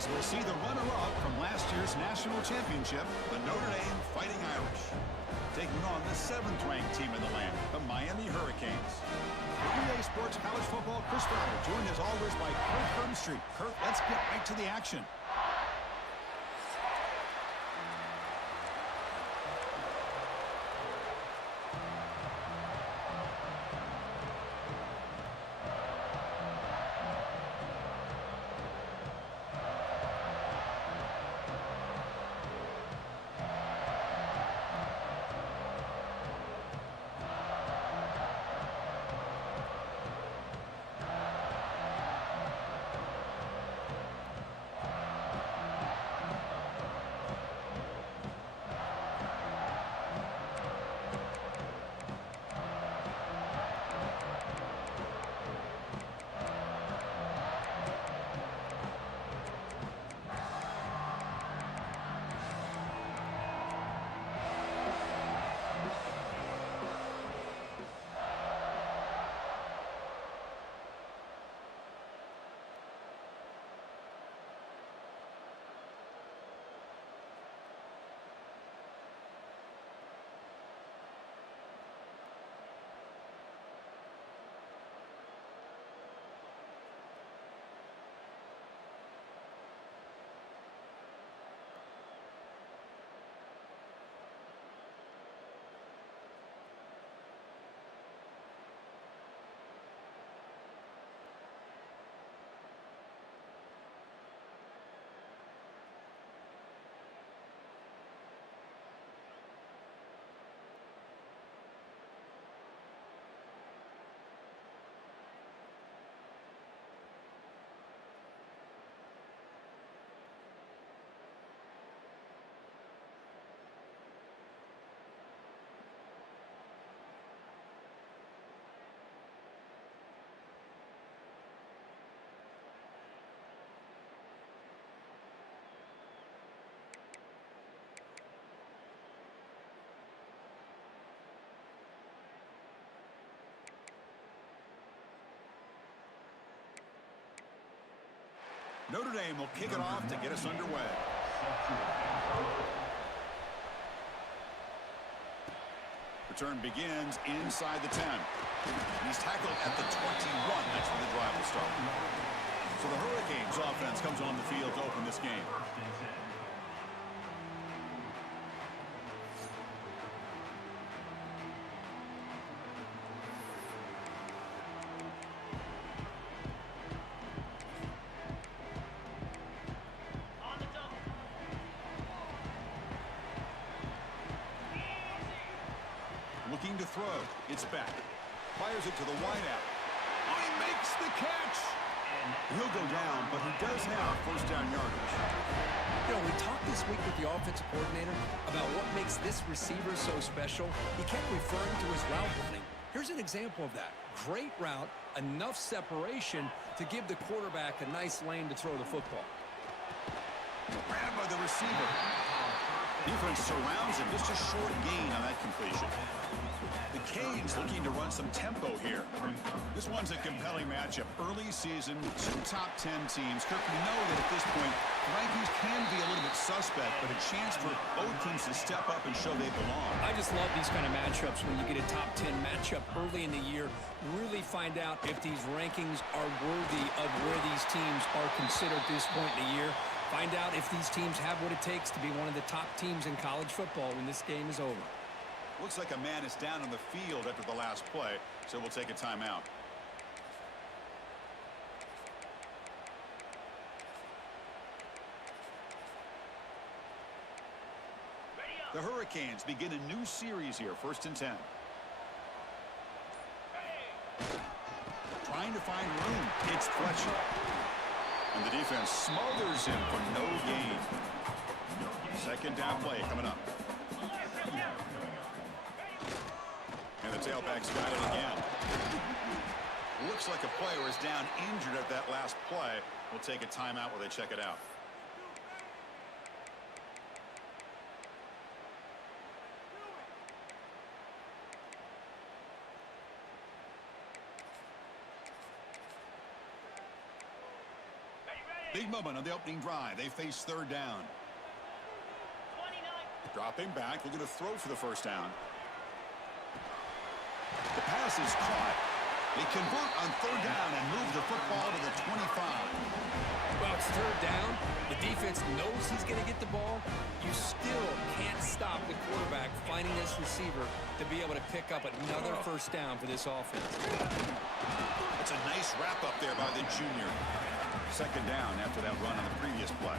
as we'll see the runner-up from last year's national championship, the Notre Dame Fighting Irish, taking on the 7th-ranked team in the land, the Miami Hurricanes. For GameDay Sports College Football, Cristobal, joined as always by Curt from Street. Curt, let's get right to the action. Notre Dame will kick it off to get us underway. Return begins inside the 10. He's tackled at the 21. That's where the drive will start. So the Hurricanes offense comes on the field to open this game. Looking to throw. It's Beck. Fires it to the wideout. Oh, he makes the catch. He'll go down, but he does have first down yardage. You know, we talked this week with the offensive coordinator about what makes this receiver so special. He kept referring to his route running. Here's an example of that. Great route, enough separation to give the quarterback a nice lane to throw the football. Grabbed by the receiver. Defense surrounds him. Just a short gain on that completion. The Canes looking to run some tempo here. This one's a compelling matchup. Early season, two top 10 teams. Curt, we know that at this point, the rankings can be a little bit suspect, but a chance for both teams to step up and show they belong. I just love these kind of matchups when you get a top 10 matchup early in the year. Really find out if these rankings are worthy of where these teams are considered at this point in the year. Find out if these teams have what it takes to be one of the top teams in college football when this game is over. Looks like a man is down on the field after the last play, so we'll take a timeout. The Hurricanes begin a new series here, 1st and 10. Trying to find room. It's Fletcher. And the defense smothers him for no gain. 2nd down play coming up. And the tailback's got it again. Looks like a player is down injured at that last play. We'll take a timeout while they check it out. Big moment on the opening drive. They face 3rd down. Dropping back, looking to throw for the 1st down. The pass is caught. They convert on 3rd down and move the football to the 25. Well, it's 3rd down. The defense knows he's going to get the ball. You still can't stop the quarterback finding this receiver to be able to pick up another 1st down for this offense. That's a nice wrap up there by the junior. 2nd down after that run on the previous play.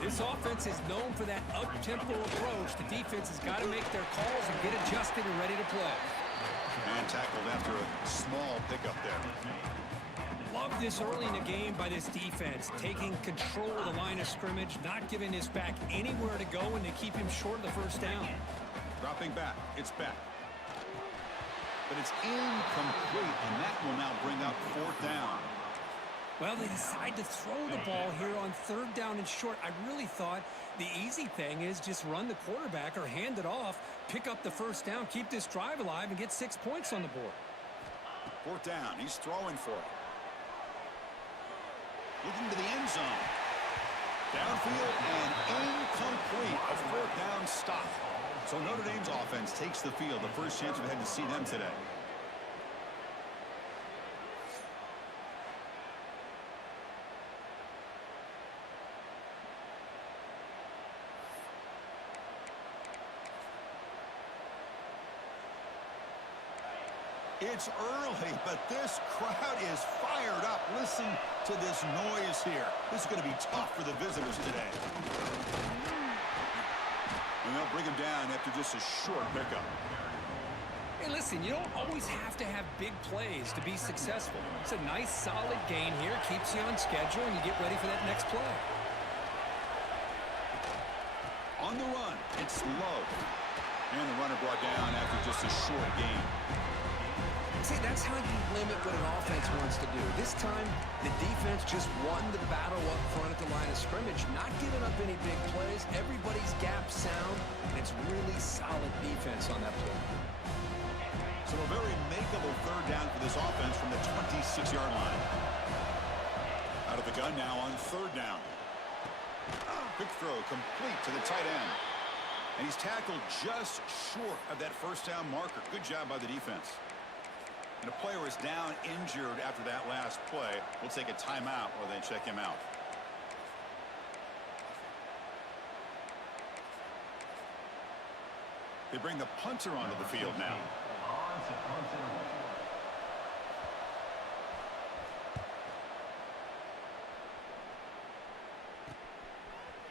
This offense is known for that up-tempo approach. The defense has got to make their calls and get adjusted and ready to play. And tackled after a small pickup there. Love this early in the game by this defense, taking control of the line of scrimmage, not giving his back anywhere to go, and they keep him short of the 1st down. Dropping back, it's Beck. But it's incomplete, and that will now bring up 4th down. Well, they decide to throw the ball here on 3rd down and short. I really thought the easy thing is just run the quarterback or hand it off, pick up the 1st down, keep this drive alive, and get 6 points on the board. 4th down. He's throwing for it. Looking to the end zone. Downfield and incomplete. A 4th down stop. So Notre Dame's offense takes the field. The first chance we've had to see them today. It's early, but this crowd is fired up. Listen to this noise here. This is going to be tough for the visitors today. And they'll bring him down after just a short pickup. Hey, listen, you don't always have to have big plays to be successful. It's a nice, solid gain here. Keeps you on schedule, and you get ready for that next play. On the run, it's low. And the runner brought down after just a short gain. See, that's how you limit what an offense wants to do. This time, the defense just won the battle up front at the line of scrimmage, not giving up any big plays. Everybody's gap sound, and it's really solid defense on that play. So a very makeable 3rd down for this offense from the 26-yard line. Out of the gun now on third down. Quick throw complete to the tight end. And he's tackled just short of that first down marker. Good job by the defense. And a player is down injured after that last play. We'll take a timeout while they check him out. They bring the punter onto the field now.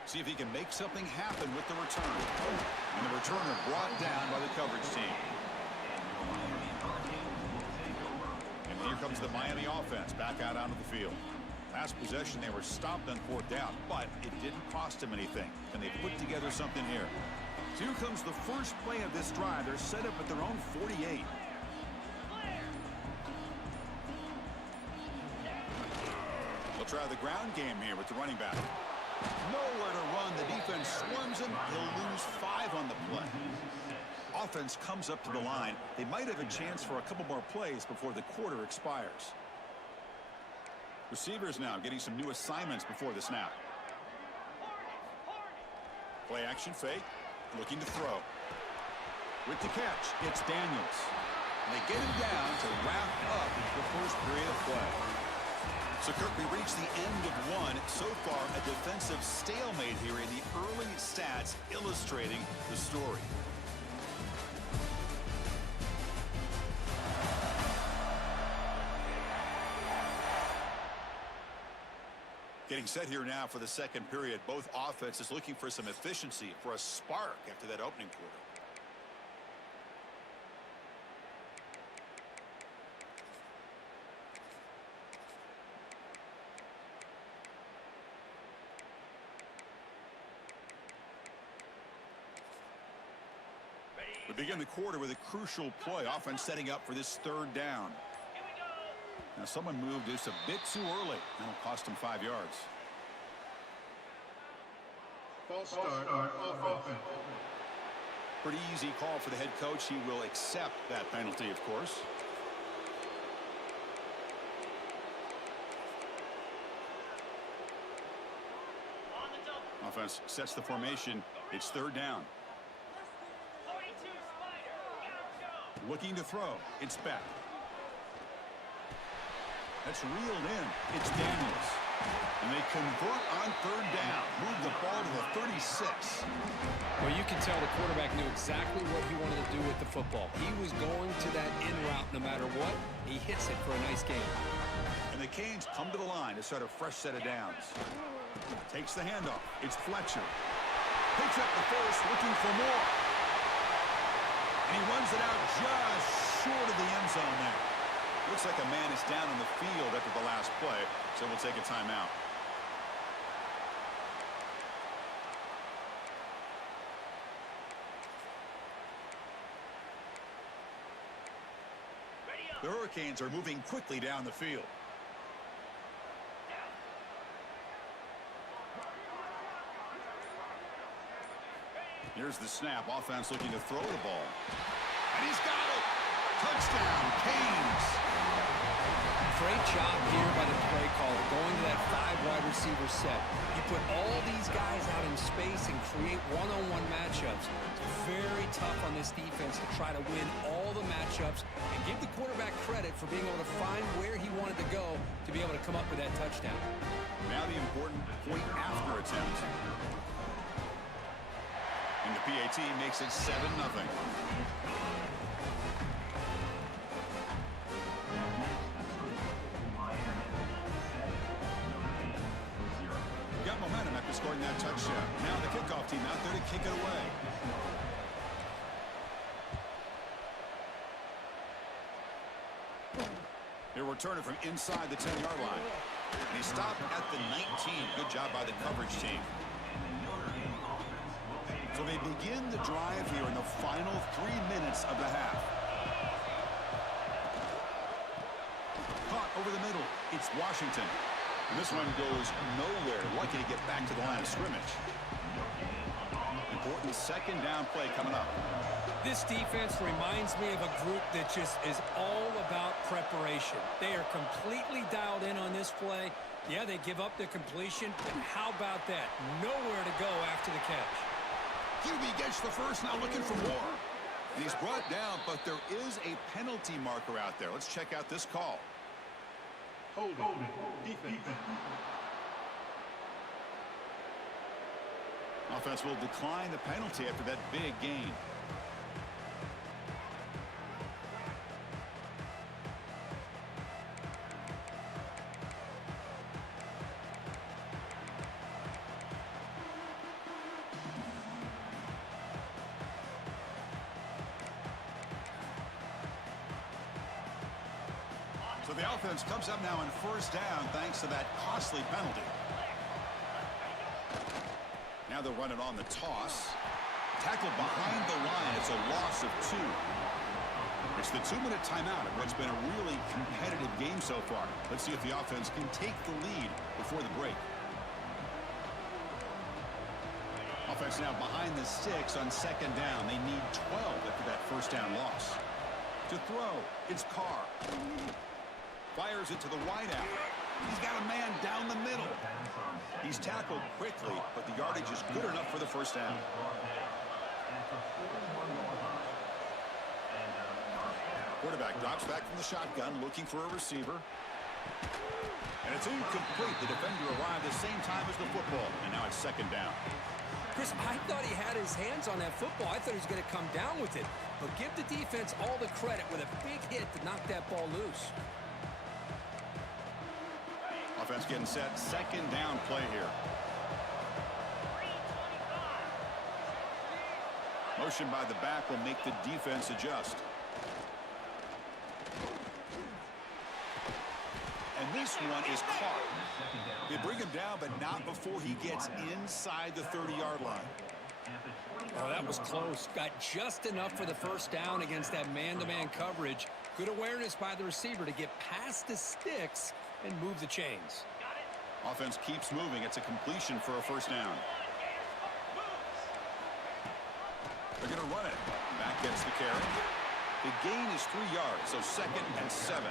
See if he can make something happen with the return. And the returner brought down by the coverage team. And here comes the Miami offense back out onto the field. Last possession, they were stopped on fourth down, but it didn't cost them anything. Can they put together something here? So here comes the first play of this drive. They're set up at their own 48. They'll try the ground game here with the running back. Nowhere to run. The defense swarms him. He'll lose 5 on the play. Offense comes up to the line. They might have a chance for a couple more plays before the quarter expires. Receivers now getting some new assignments before the snap. Play action fake. Looking to throw. With the catch, it's Daniels. And they get him down to wrap up the first period of play. So, Curt, we reached the end of one. So far, a defensive stalemate here in the early stats illustrating the story. Getting set here now for the second period. Both offenses looking for some efficiency, for a spark after that opening quarter. We begin the quarter with a crucial play. Offense setting up for this third down. Now someone moved just a bit too early. That'll cost him 5 yards. False start on offense. Pretty easy call for the head coach. He will accept that penalty, of course. Offense sets the formation. It's third down. Looking to throw. It's Beck. That's reeled in. It's Daniels. And they convert on third down. Move the ball to the 36. Well, you can tell the quarterback knew exactly what he wanted to do with the football. He was going to that in route no matter what. He hits it for a nice gain. And the Canes come to the line to start a fresh set of downs. Takes the handoff. It's Fletcher. Picks up the first, looking for more. And he runs it out just short of the end zone there. Looks like a man is down on the field after the last play, so we'll take a timeout. The Hurricanes are moving quickly down the field. Here's the snap. Offense looking to throw the ball. And he's got it. Touchdown, Canes. Great job here by the play caller, going to that 5 wide receiver set. You put all these guys out in space and create one-on-one matchups. It's very tough on this defense to try to win all the matchups and give the quarterback credit for being able to find where he wanted to go to be able to come up with that touchdown. Now the important point after attempt. And the PAT makes it 7-0. Got momentum after scoring that touchdown. Now the kickoff team out there to kick it away. He'll return it from inside the 10-yard line. And he stopped at the 19. Good job by the coverage team. So they begin the drive here in the final 3 minutes of the half. Caught over the middle. It's Washington. And this one goes nowhere. Lucky to get back to the line of scrimmage. And important second down play coming up. This defense reminds me of a group that just is all about preparation. They are completely dialed in on this play. Yeah, they give up the completion, but how about that? Nowhere to go after the catch. QB gets the first, now looking for more. And he's brought down, but there is a penalty marker out there. Let's check out this call. Hold it. Defense. Offense will decline the penalty after that big gain. So the offense comes up now on first down thanks to that costly penalty. Now they'll run it on the toss. Tackled behind the line. It's a loss of 2. It's the 2-minute timeout of what's been a really competitive game so far. Let's see if the offense can take the lead before the break. Offense now behind the 6 on second down. They need 12 after that first down loss. To throw, it's Carr. Fires it to the wideout. He's got a man down the middle. He's tackled quickly, but the yardage is good enough for the first down. Quarterback drops back from the shotgun, looking for a receiver. And it's incomplete. The defender arrived the same time as the football, and now it's second down. Chris, I thought he had his hands on that football. I thought he was going to come down with it. But give the defense all the credit with a big hit to knock that ball loose. Offense getting set. Second down play here. Motion by the back will make the defense adjust. And this one is caught. They bring him down, but not before he gets inside the 30-yard line. Oh, that was close. Got just enough for the first down against that man-to-man coverage. Good awareness by the receiver to get past the sticks and move the chains. Offense keeps moving. It's a completion for a first down. They're going to run it. Back gets the carry. The gain is 3 yards, so second and 7.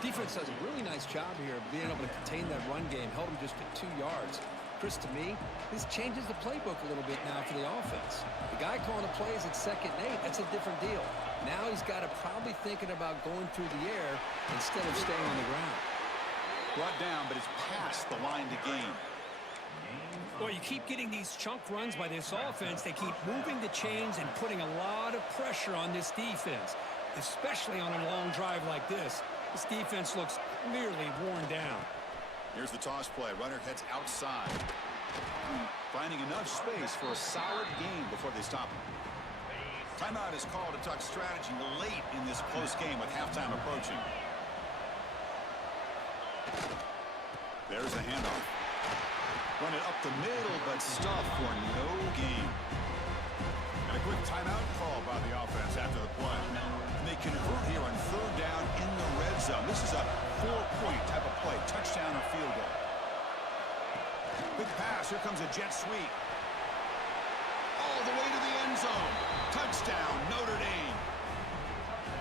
Defense does a really nice job here of being able to contain that run game. Held him just at 2 yards. Chris, to me, this changes the playbook a little bit now for the offense. The guy calling the plays at second and 8, that's a different deal. Now he's got to probably thinking about going through the air instead of staying on the ground. Brought down, but it's past the line to gain. Well, you keep getting these chunk runs by this offense. They keep moving the chains and putting a lot of pressure on this defense, especially on a long drive like this. This defense looks clearly worn down. Here's the toss play. Runner heads outside. Finding enough space for a solid gain before they stop him. Timeout is called to talk strategy late in this close game with halftime approaching. There's a handoff. Run it up the middle, but stuffed for no gain. And a quick timeout call by the offense after the play. And they convert here on third down in the red zone. This is a 4-point type of play, touchdown or field goal. Quick pass. Here comes a jet sweep. All the way to the end zone. Touchdown, Notre Dame.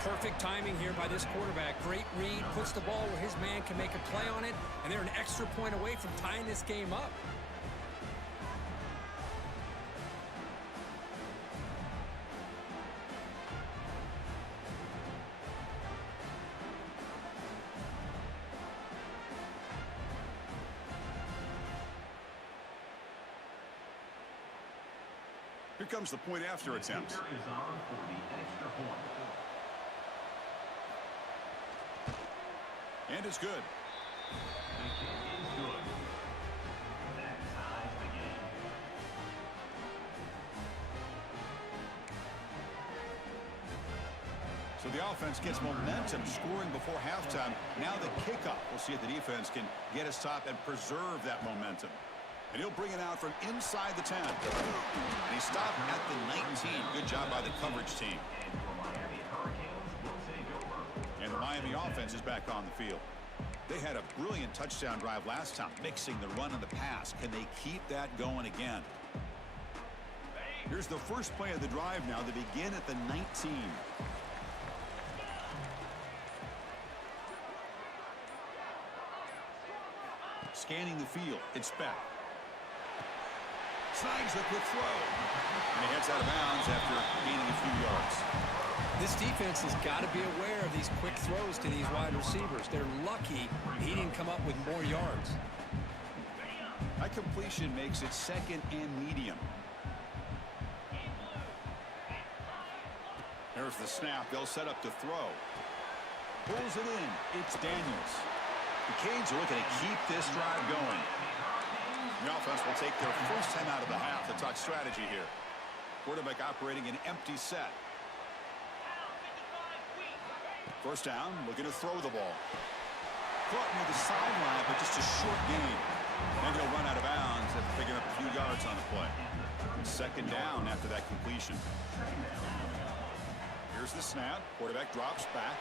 Perfect timing here by this quarterback. Great read, puts the ball where his man can make a play on it, and they're an extra point away from tying this game up. Here comes the point after attempt. And it's good. So the offense gets momentum, scoring before halftime. Now the kickoff. We'll see if the defense can get a stop and preserve that momentum. And he'll bring it out from inside the 10. And he stopped at the 19. Good job by the coverage team. And the Miami offense is back on the field. They had a brilliant touchdown drive last time, mixing the run and the pass. Can they keep that going again? Here's the first play of the drive now. They begin at the 19. Scanning the field, it's Beck. Snags the quick throw. And he heads out of bounds after gaining a few yards. This defense has got to be aware of these quick throws to these wide receivers. They're lucky he didn't come up with more yards. That completion makes it second and medium. There's the snap. They'll set up to throw. Pulls it in. It's Daniels. The Canes are looking to keep this drive going. The offense will take their first time out of the half to talk strategy here. Quarterback operating an empty set. First down, looking to throw the ball. Caught near the sideline, but just a short gain. Then he'll run out of bounds after picking up a few yards on the play. Second down after that completion. Here's the snap. Quarterback drops back.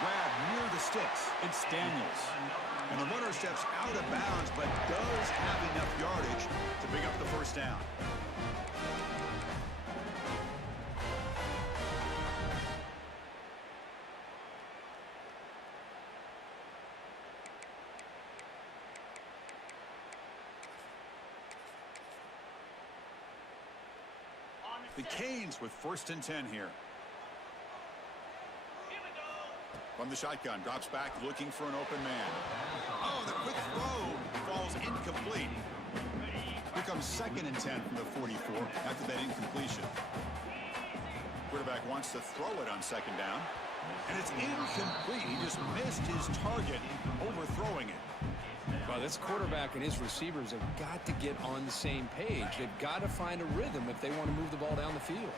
Grab near the sticks. It's Daniels. And the runner steps out of bounds, but does have enough yardage to pick up the first down. The Canes with 1st and 10 here. From the shotgun, drops back, looking for an open man. Oh, the quick throw falls incomplete. Here comes 2nd and 10 from the 44 after that incompletion. Quarterback wants to throw it on 2nd down, and it's incomplete. He just missed his target, overthrowing it. Well, this quarterback and his receivers have got to get on the same page. They've got to find a rhythm if they want to move the ball down the field.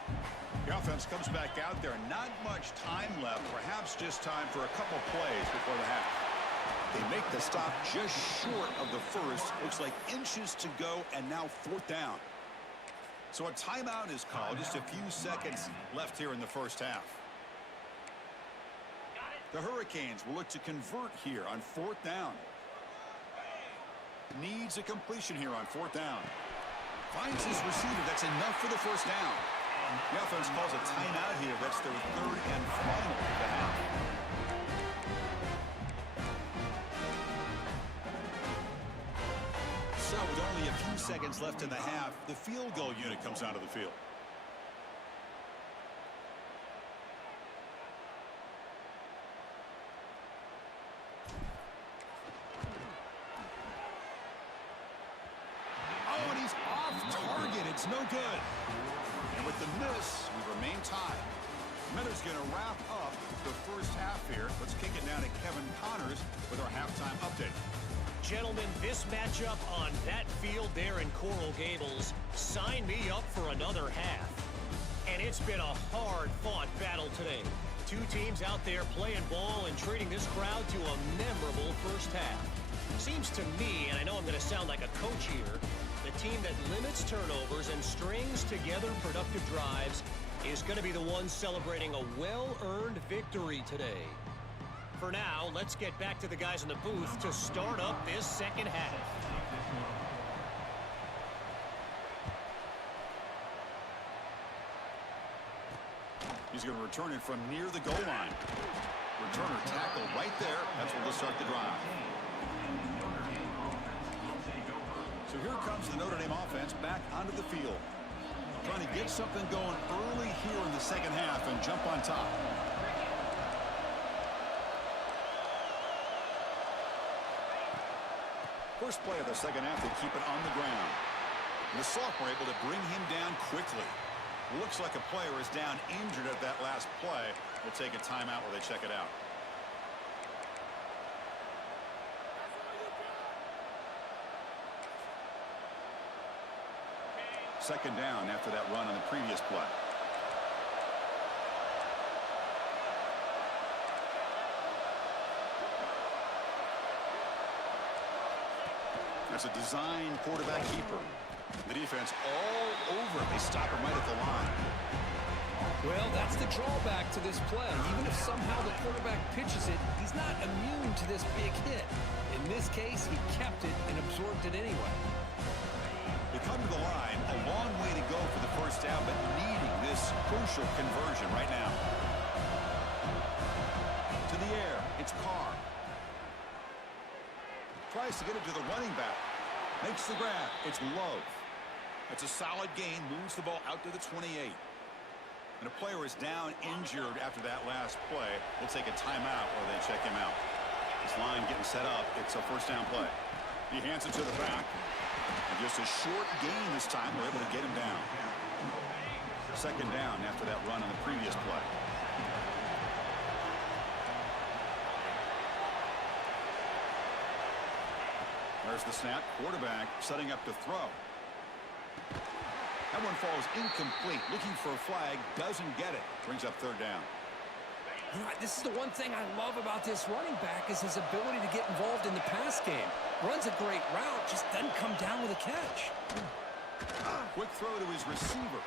The offense comes back out there. Not much time left. Perhaps just time for a couple plays before the half. They make the stop just short of the first. Looks like inches to go, and now 4th down. So a timeout is called. Just a few seconds left here in the first half. The Hurricanes will look to convert here on 4th down. Needs a completion here on 4th down. Finds his receiver. That's enough for the first down. The offense calls a timeout here. That's their 3rd and final of the half. So with only a few seconds left in the half, the field goal unit comes out of the field. Oh, and he's off target. It's no good. And with the miss, we remain tied. Mendoza's going to wrap up the first half here. Let's kick it down to Kevin Connors with our halftime update. Gentlemen, this matchup on that field there in Coral Gables, sign me up for another half. And it's been a hard-fought battle today. Two teams out there playing ball and treating this crowd to a memorable first half. Seems to me, and I know I'm going to sound like a coach here, the team that limits turnovers and strings together productive drives is going to be the one celebrating a well-earned victory today. For now, let's get back to the guys in the booth to start up this second half. He's going to return it from near the goal line. Returner tackled right there. That's where they'll start the drive. So here comes the Notre Dame offense back onto the field. Trying to get something going early here in the second half and jump on top. First play of the second half, they keep it on the ground. And the sophomore able to bring him down quickly. Looks like a player is down injured at that last play. We'll take a timeout while they check it out. Second down after that run on the previous play. That's a design quarterback keeper. The defense all over. They stop him right at the line. Well, that's the drawback to this play. Even if somehow the quarterback pitches it, he's not immune to this big hit. In this case, he kept it and absorbed it anyway. The We come to the line, a long way to go for the first down, but needing this crucial conversion right now. To the air, it's Carr. Tries to get it to the running back. Makes the grab. It's Love. It's a solid gain. Moves the ball out to the 28. And a player is down injured after that last play. We'll take a timeout or they check him out. This line getting set up. It's a first down play. He hands it to the back. And just a short gain this time. We're able to get him down. Second down after that run on the previous play. There's the snap. Quarterback setting up to throw. That one falls incomplete. Looking for a flag. Doesn't get it. Brings up third down. You know, this is the one thing I love about this running back is his ability to get involved in the pass game. Runs a great route, just doesn't come down with a catch. Quick throw to his receiver.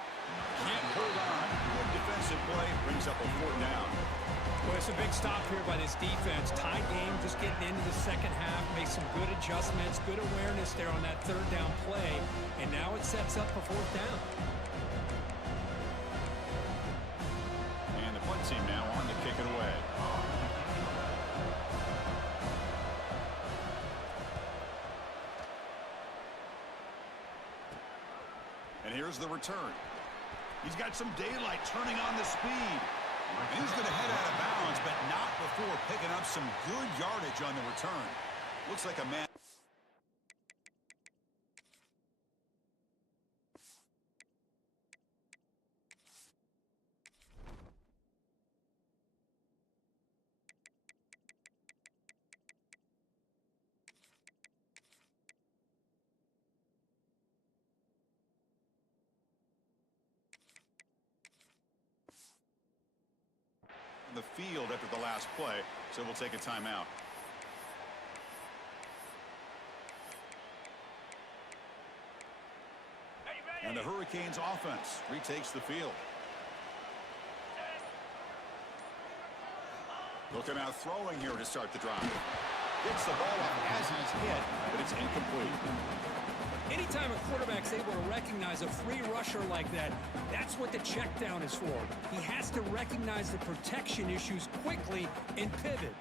Can't hold on. Good defensive play. Brings up a fourth down. Well, it's a big stop here by this defense. Tied game, just getting into the second half. Makes some good adjustments, good awareness there on that third down play. And now it sets up for fourth down. And the punt team now on to kick it away. And here's the return. He's got some daylight turning on the speed. And he's going to head out of bounds, but not before picking up some good yardage on the return. Looks like a man. The field after the last play, so we'll take a timeout. And the Hurricanes offense retakes the field. Looking out throwing here to start the drive. Gets the ball up as he's hit, but it's incomplete. Anytime a quarterback's able to recognize a free rusher like that, that's what the check down is for. He has to recognize the protection issues quickly and pivot.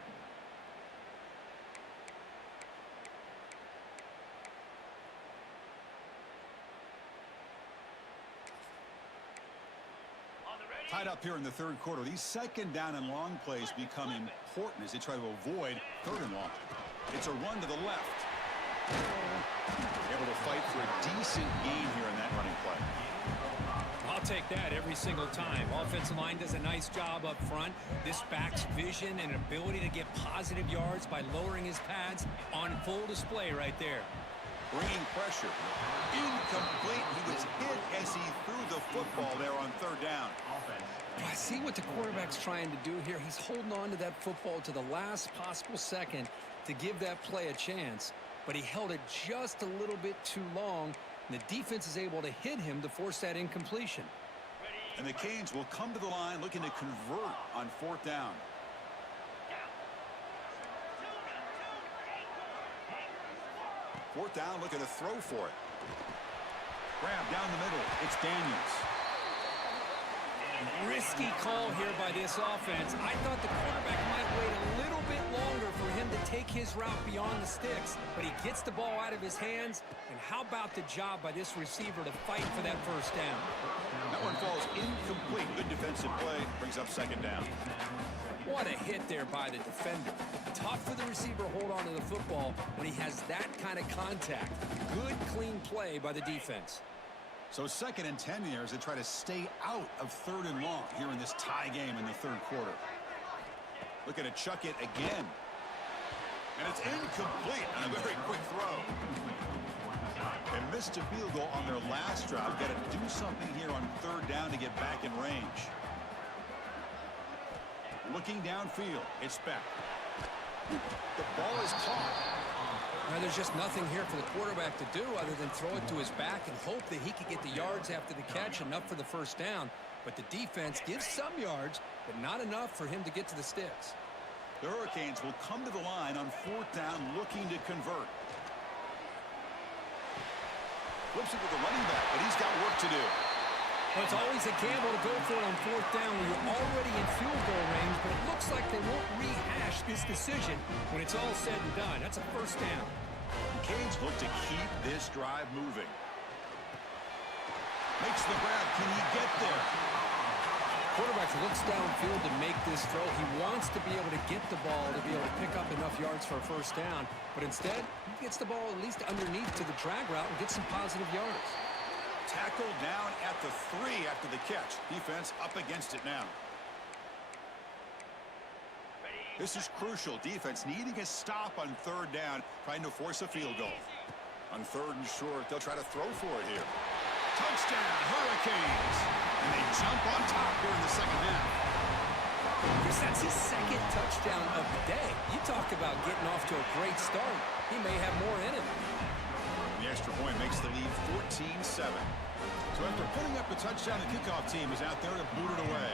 Tied up here in the third quarter. These second down and long plays become important as they try to avoid third and long. It's a run to the left. Able to fight for a decent gain here in that running play. I'll take that every single time. Offensive line does a nice job up front. This back's vision and ability to get positive yards by lowering his pads on full display right there. Bringing pressure. Incomplete. He was hit as he threw the football there on third down. I see what the quarterback's trying to do here. He's holding on to that football to the last possible second to give that play a chance. But he held it just a little bit too long, and the defense is able to hit him to force that incompletion. And the Canes will come to the line looking to convert on fourth down. Fourth down, looking to throw for it. Grab down the middle. It's Daniels. Risky call here by this offense. I thought the quarterback might wait a little bit longer for him to take his route beyond the sticks, but he gets the ball out of his hands. And how about the job by this receiver to fight for that first down? That one falls incomplete. Good defensive play. Brings up second down. What a hit there by the defender. Tough for the receiver to hold on to the football when he has that kind of contact. Good, clean play by the defense. So 2nd and 10 here as they try to stay out of third and long here in this tie game in the third quarter. Looking to chuck it again. And it's incomplete on a very quick throw. They missed a field goal on their last drive. Got to do something here on third down to get back in range. Looking downfield, it's Beck. The ball is caught. Now, there's just nothing here for the quarterback to do other than throw it to his back and hope that he could get the yards after the catch, enough for the first down. But the defense gives some yards, but not enough for him to get to the sticks. The Hurricanes will come to the line on fourth down looking to convert. Flips it to the running back, but he's got work to do. Well, it's always a gamble to go for it on fourth down when you're already in field goal range, but it looks like they won't rehash this decision when it's all said and done. That's a first down. Canes look to keep this drive moving. Makes the grab. Can he get there? Quarterback looks downfield to make this throw. He wants to be able to get the ball to be able to pick up enough yards for a first down, but instead, he gets the ball at least underneath to the drag route and gets some positive yards. Tackled down at the 3 after the catch. Defense up against it now. This is crucial. Defense needing a stop on third down, trying to force a field goal. On third and short, they'll try to throw for it here. Touchdown, Hurricanes! And they jump on top here in the second half. Chris, that's his second touchdown of the day. You talk about getting off to a great start. He may have more in him. The extra point makes the lead 14-7. So after putting up a touchdown, the kickoff team is out there to boot it away.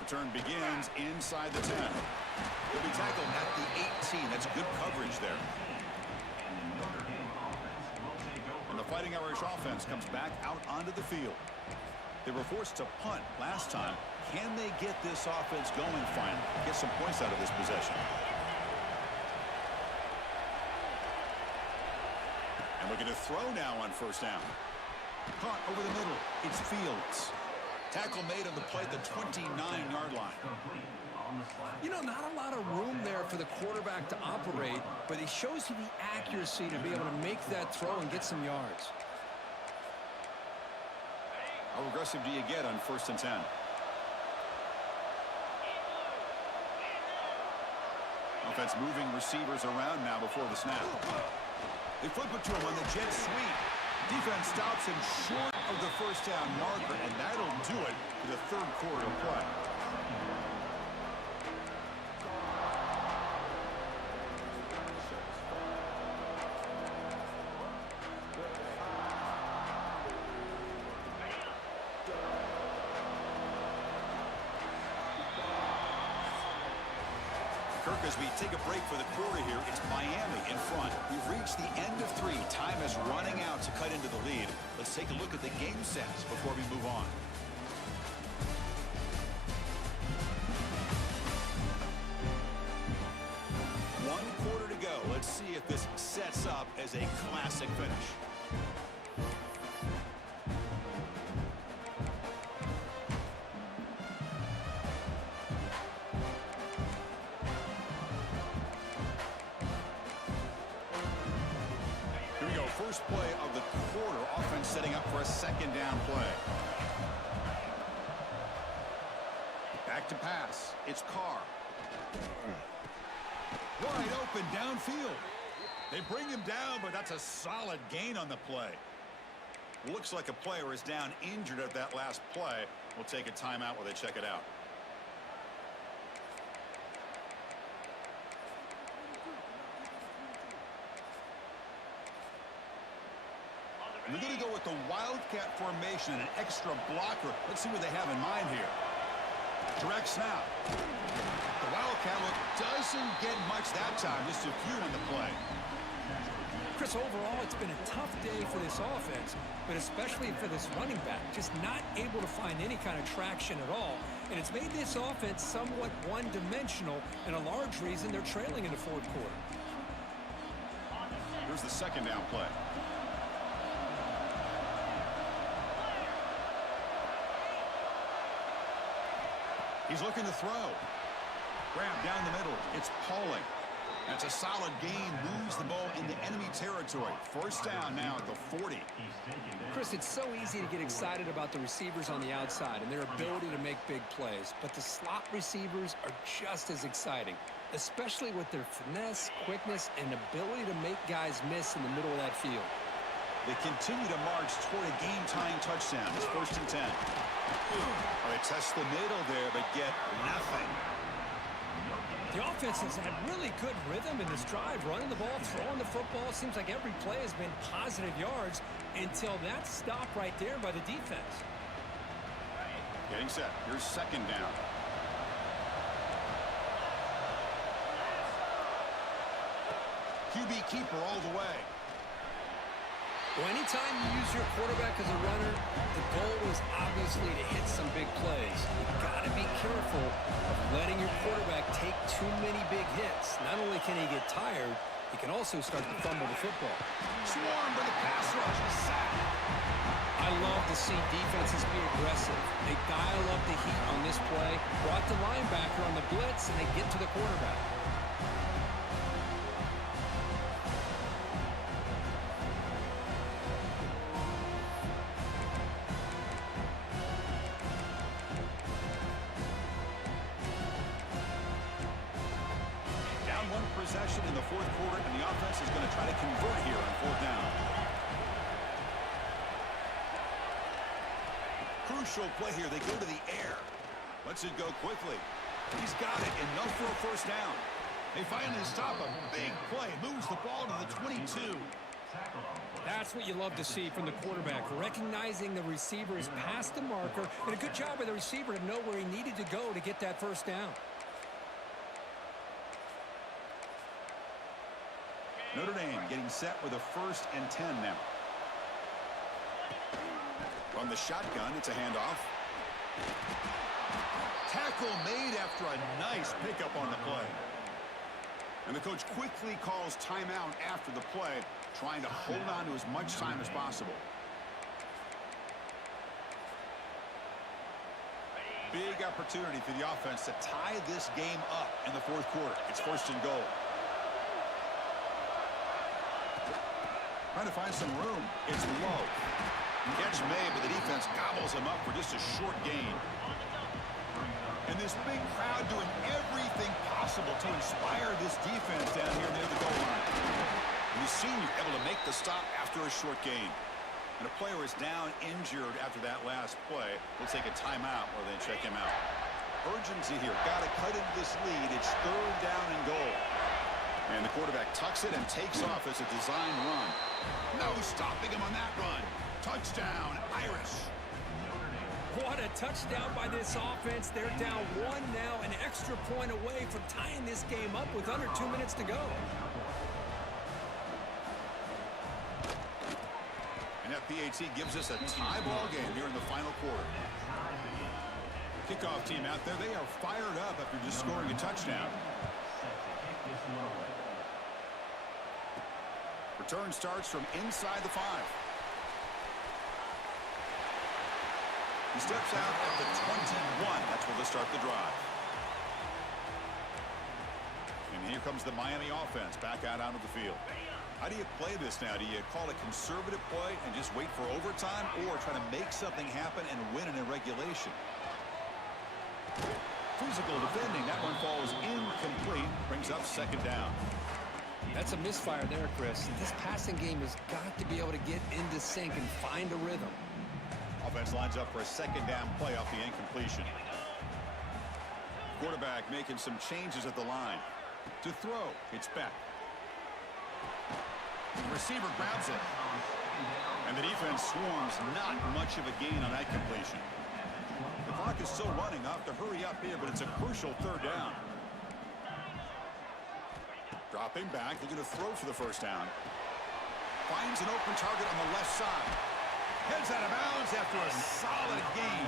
Return begins inside the 10. He'll be tackled at the 18. That's good coverage there. And the Fighting Irish offense comes back out onto the field. They were forced to punt last time. Can they get this offense going finally? Get some points out of this possession. And looking to throw now on first down. Caught over the middle. It's Fields. Tackle made on the play at the 29-yard line. You know, not a lot of room there for the quarterback to operate, but he shows you the accuracy to be able to make that throw and get some yards. How aggressive do you get on 1st and 10? Offense moving receivers around now before the snap. They flip it to him on the jet sweep. Defense stops him short of the first down marker, and that'll do it for the third quarter of play. Kirk, as we take a break for the quarter here, it's Miami in front. We've reached the end of 3. Time is running out to cut into the lead. Let's take a look at the game stats before we move on. One quarter to go. Let's see if this sets up as a classic finish. First play of the quarter, offense setting up for a second down play. Back to pass. It's Carr. Wide open downfield. They bring him down, but that's a solid gain on the play. Looks like a player is down injured at that last play. We'll take a timeout while they check it out. They're going to go with the Wildcat formation and an extra blocker. Let's see what they have in mind here. Direct snap. The Wildcat look doesn't get much that time. Just a few on the play. Chris, overall, it's been a tough day for this offense, but especially for this running back. Just not able to find any kind of traction at all. And it's made this offense somewhat one-dimensional, and a large reason they're trailing in the fourth quarter. Here's the second down play. He's looking to throw. Grab down the middle. It's Pauling. That's a solid gain. Moves the ball into enemy territory. First down now at the 40. Chris, it's so easy to get excited about the receivers on the outside and their ability to make big plays. But the slot receivers are just as exciting, especially with their finesse, quickness, and ability to make guys miss in the middle of that field. They continue to march toward a game-tying touchdown. It's 1st and 10. They test the middle there, but get nothing. The offense has had really good rhythm in this drive, running the ball, throwing the football. Seems like every play has been positive yards until that stop right there by the defense. Getting set. Here's second down. QB keeper all the way. Well, anytime you use your quarterback as a runner, the goal is obviously to hit some big plays. You've got to be careful of letting your quarterback take too many big hits. Not only can he get tired, he can also start to fumble the football. Swarmed by the pass rush. Sack. I love to see defenses be aggressive. They dial up the heat on this play, brought the linebacker on the blitz, and they get to the quarterback. Possession in the fourth quarter, and the offense is going to try to convert here on fourth down. Crucial play here. They go to the air. Lets it go quickly. He's got it. Enough for a first down. They finally stop him. Big play. Moves the ball to the 22. That's what you love to see from the quarterback, recognizing the receiver is past the marker, and a good job by the receiver to know where he needed to go to get that first down. Notre Dame getting set with a 1st and 10 now. From the shotgun, it's a handoff. Tackle made after a nice pickup on the play. And the coach quickly calls timeout after the play, trying to hold on to as much time as possible. Big opportunity for the offense to tie this game up in the fourth quarter. It's 1st and goal. Trying to find some room. It's low. Catch made, but the defense gobbles him up for just a short gain. And this big crowd doing everything possible to inspire this defense down here near the goal line. And the senior able to make the stop after a short gain. And a player is down injured after that last play. They'll take a timeout while they check him out. Urgency here. Got to cut into this lead. It's 3rd down and goal. And the quarterback tucks it and takes off as a design run. No stopping him on that run. Touchdown, Irish. What a touchdown by this offense. They're down 1 now, an extra point away from tying this game up with under 2 minutes to go. And that PAT gives us a tie ball game here in the final quarter. Kickoff team out there, they are fired up after just scoring a touchdown. Return starts from inside the 5. He steps out at the 21. That's where they'll start the drive. And here comes the Miami offense back out onto the field. How do you play this now? Do you call a conservative play and just wait for overtime, or try to make something happen and win in a regulation? Physical defending. That one falls incomplete. Brings up 2nd down. That's a misfire there, Chris. This passing game has got to be able to get into sync and find a rhythm. Offense lines up for a 2nd down play off the incompletion. Quarterback making some changes at the line. To throw, it's Beck. Receiver grabs it. And the defense swarms. Not much of a gain on that completion. The clock is still running. Off to hurry up here, but it's a crucial 3rd down. Dropping back, they're going to throw for the first down. Finds an open target on the left side. Heads out of bounds after a solid gain.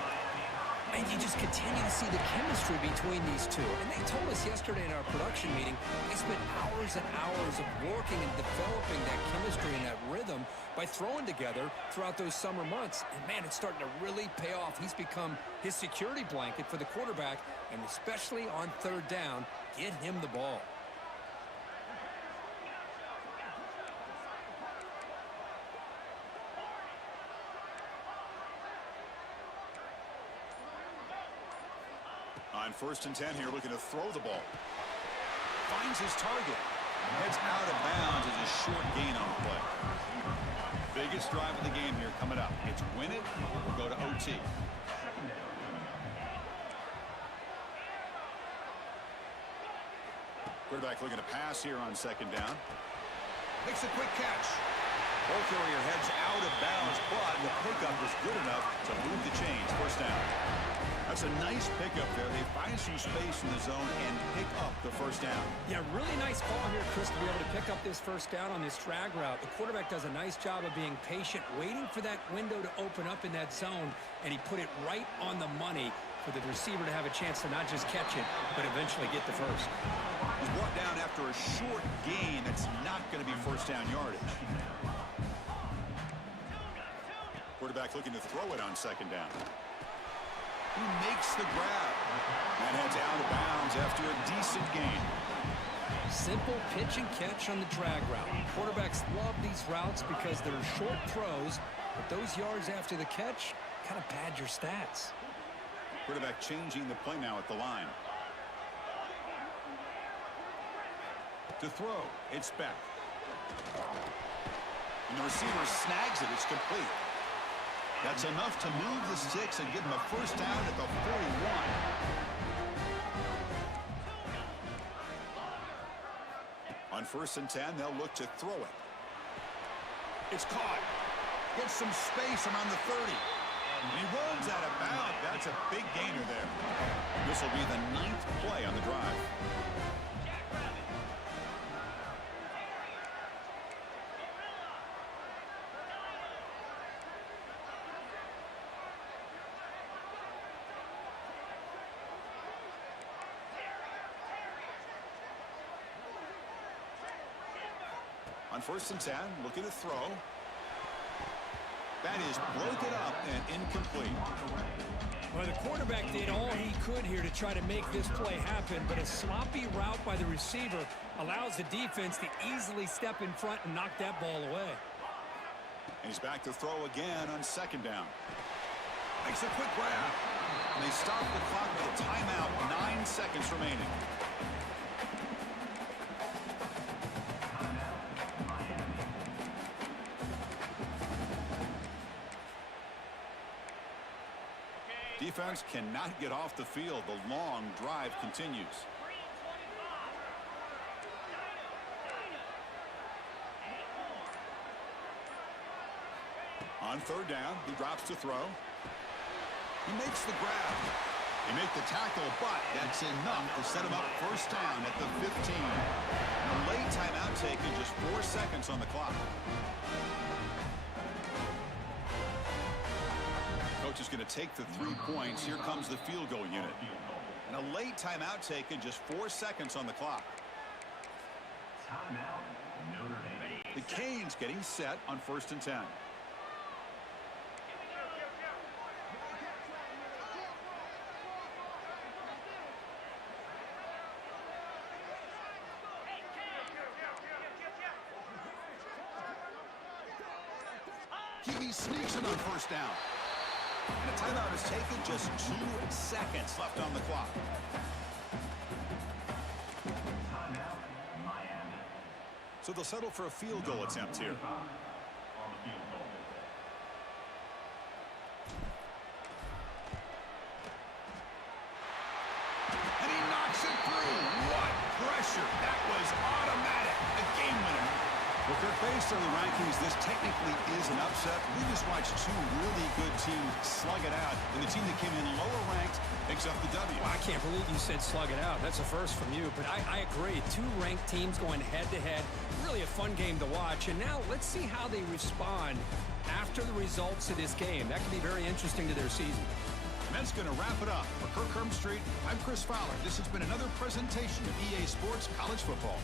And you just continue to see the chemistry between these two. And they told us yesterday in our production meeting, they spent hours and hours of working and developing that chemistry and that rhythm by throwing together throughout those summer months. And man, it's starting to really pay off. He's become his security blanket for the quarterback, and especially on 3rd down, get him the ball. On 1st and 10 here, looking to throw the ball. Finds his target. Heads out of bounds as a short gain on the play. Biggest drive of the game here coming up. It's win it or go to OT. Quarterback looking to pass here on 2nd down. Makes a quick catch. Ball carrier heads out of bounds, but the pickup was good enough to move the chains. 1st down. That's a nice pickup there. They find some space in the zone and pick up the first down. Yeah, really nice call here, Chris, to be able to pick up this first down on this drag route. The quarterback does a nice job of being patient, waiting for that window to open up in that zone, and he put it right on the money for the receiver to have a chance to not just catch it, but eventually get the first. He's brought down after a short gain. That's not going to be first down yardage. Quarterback looking to throw it on second down. He makes the grab. And heads out of bounds after a decent gain. Simple pitch and catch on the drag route. Quarterbacks love these routes because they're short throws, but those yards after the catch kind of pad your stats. Quarterback changing the play now at the line. To throw, it's Beck. And the receiver snags it. It's complete. That's enough to move the sticks and give him a first down at the 41. On 1st and 10, they'll look to throw it. It's caught. Gets some space around the 30. And he runs out of bounds. That's a big gainer there. This will be the 9th play on the drive. On 1st and 10, looking to throw. That is broken up and incomplete. Well, the quarterback did all he could here to try to make this play happen, but a sloppy route by the receiver allows the defense to easily step in front and knock that ball away. And he's back to throw again on 2nd down. Makes a quick grab. And they stop the clock with a timeout, 9 seconds remaining. Defense cannot get off the field. The long drive continues. On 3rd down, he drops to throw. He makes the grab. They make the tackle, but that's enough to set him up first down at the 15. And a late timeout taken, just 4 seconds on the clock. Coach is going to take the 3 points. Here comes the field goal unit. And a late timeout taken, just 4 seconds on the clock. The Canes getting set on 1st and 10. He sneaks it on 1st down. And a timeout is taken, just 2 seconds left on the clock. So they'll settle for a field goal attempt here. And he knocks it through. What pressure. That was automatic. A game winner. Well, Curt, based on the rankings, this technically is an upset. We just watched 2 really good teams slug it out, and the team that came in lower ranked picks up the W. Well, I can't believe you said slug it out. That's a first from you, but I agree. 2 ranked teams going head-to-head. Really a fun game to watch, and now let's see how they respond after the results of this game. That could be very interesting to their season. And that's going to wrap it up. For Curt Street, I'm Chris Fowler. This has been another presentation of EA Sports College Football.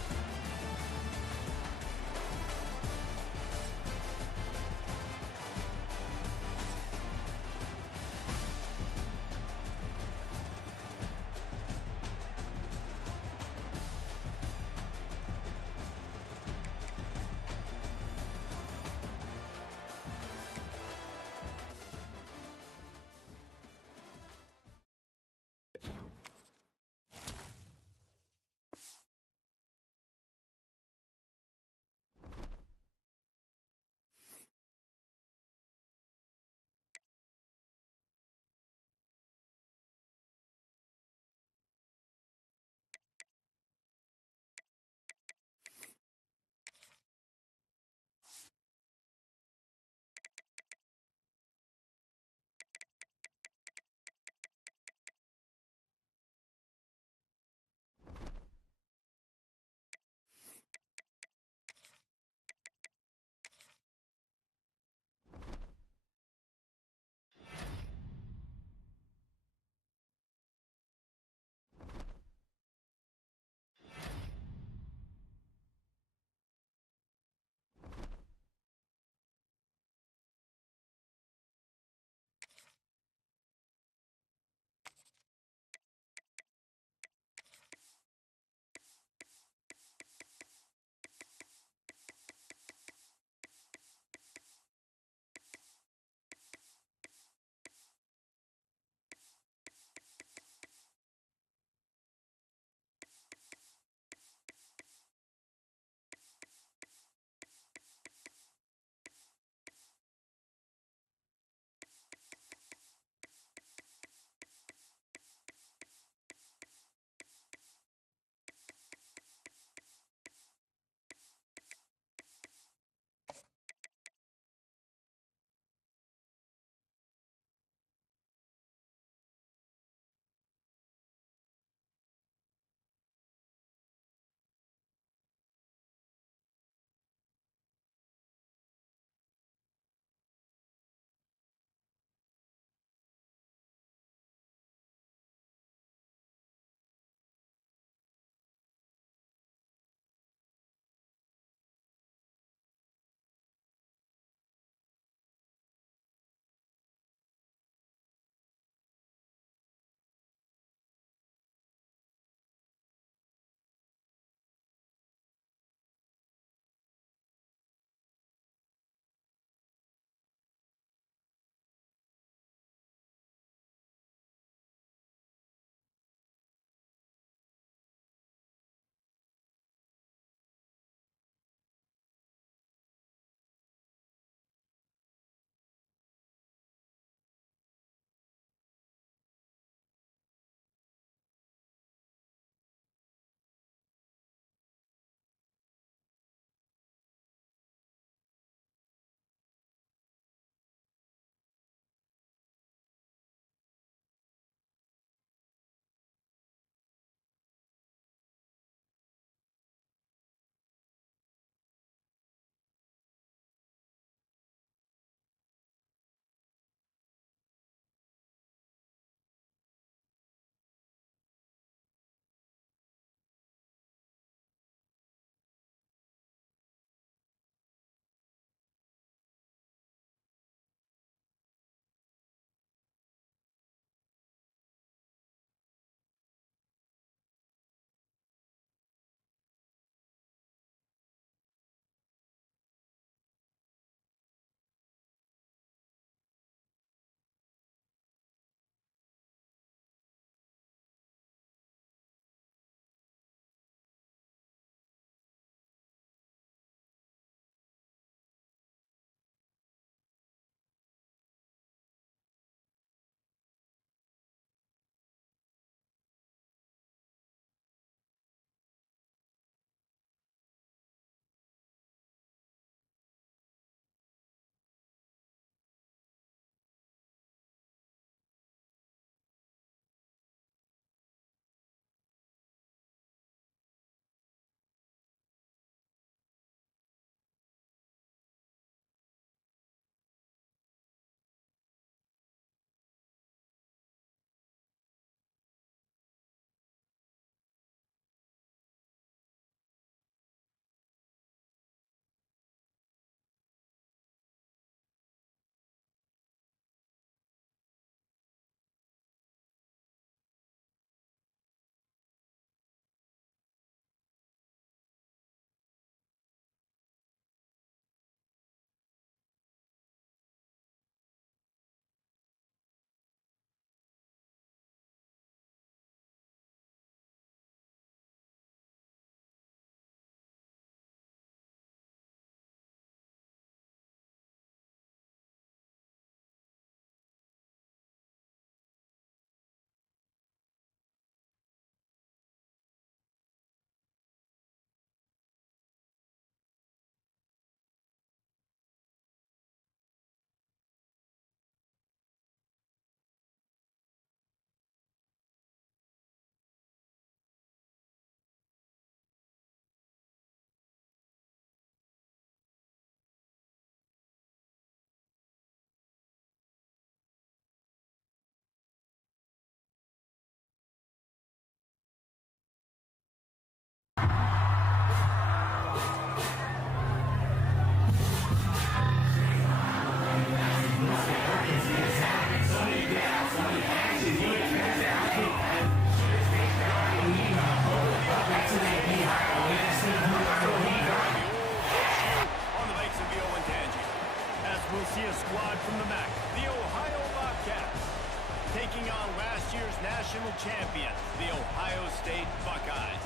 national champions, the Ohio State Buckeyes.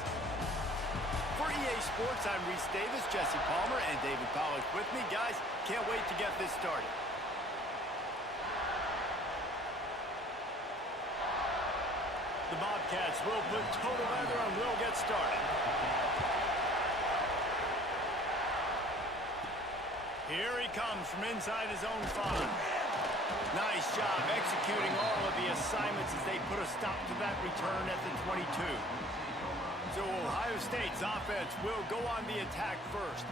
For EA Sports, I'm Reese Davis, Jesse Palmer, and David Pollack with me. Guys, can't wait to get this started. The Bobcats will put total leather and will get started. Here he comes from inside his own 5. Nice job executing all of the assignments as they put a stop to that return at the 22. So Ohio State's offense will go on the attack first.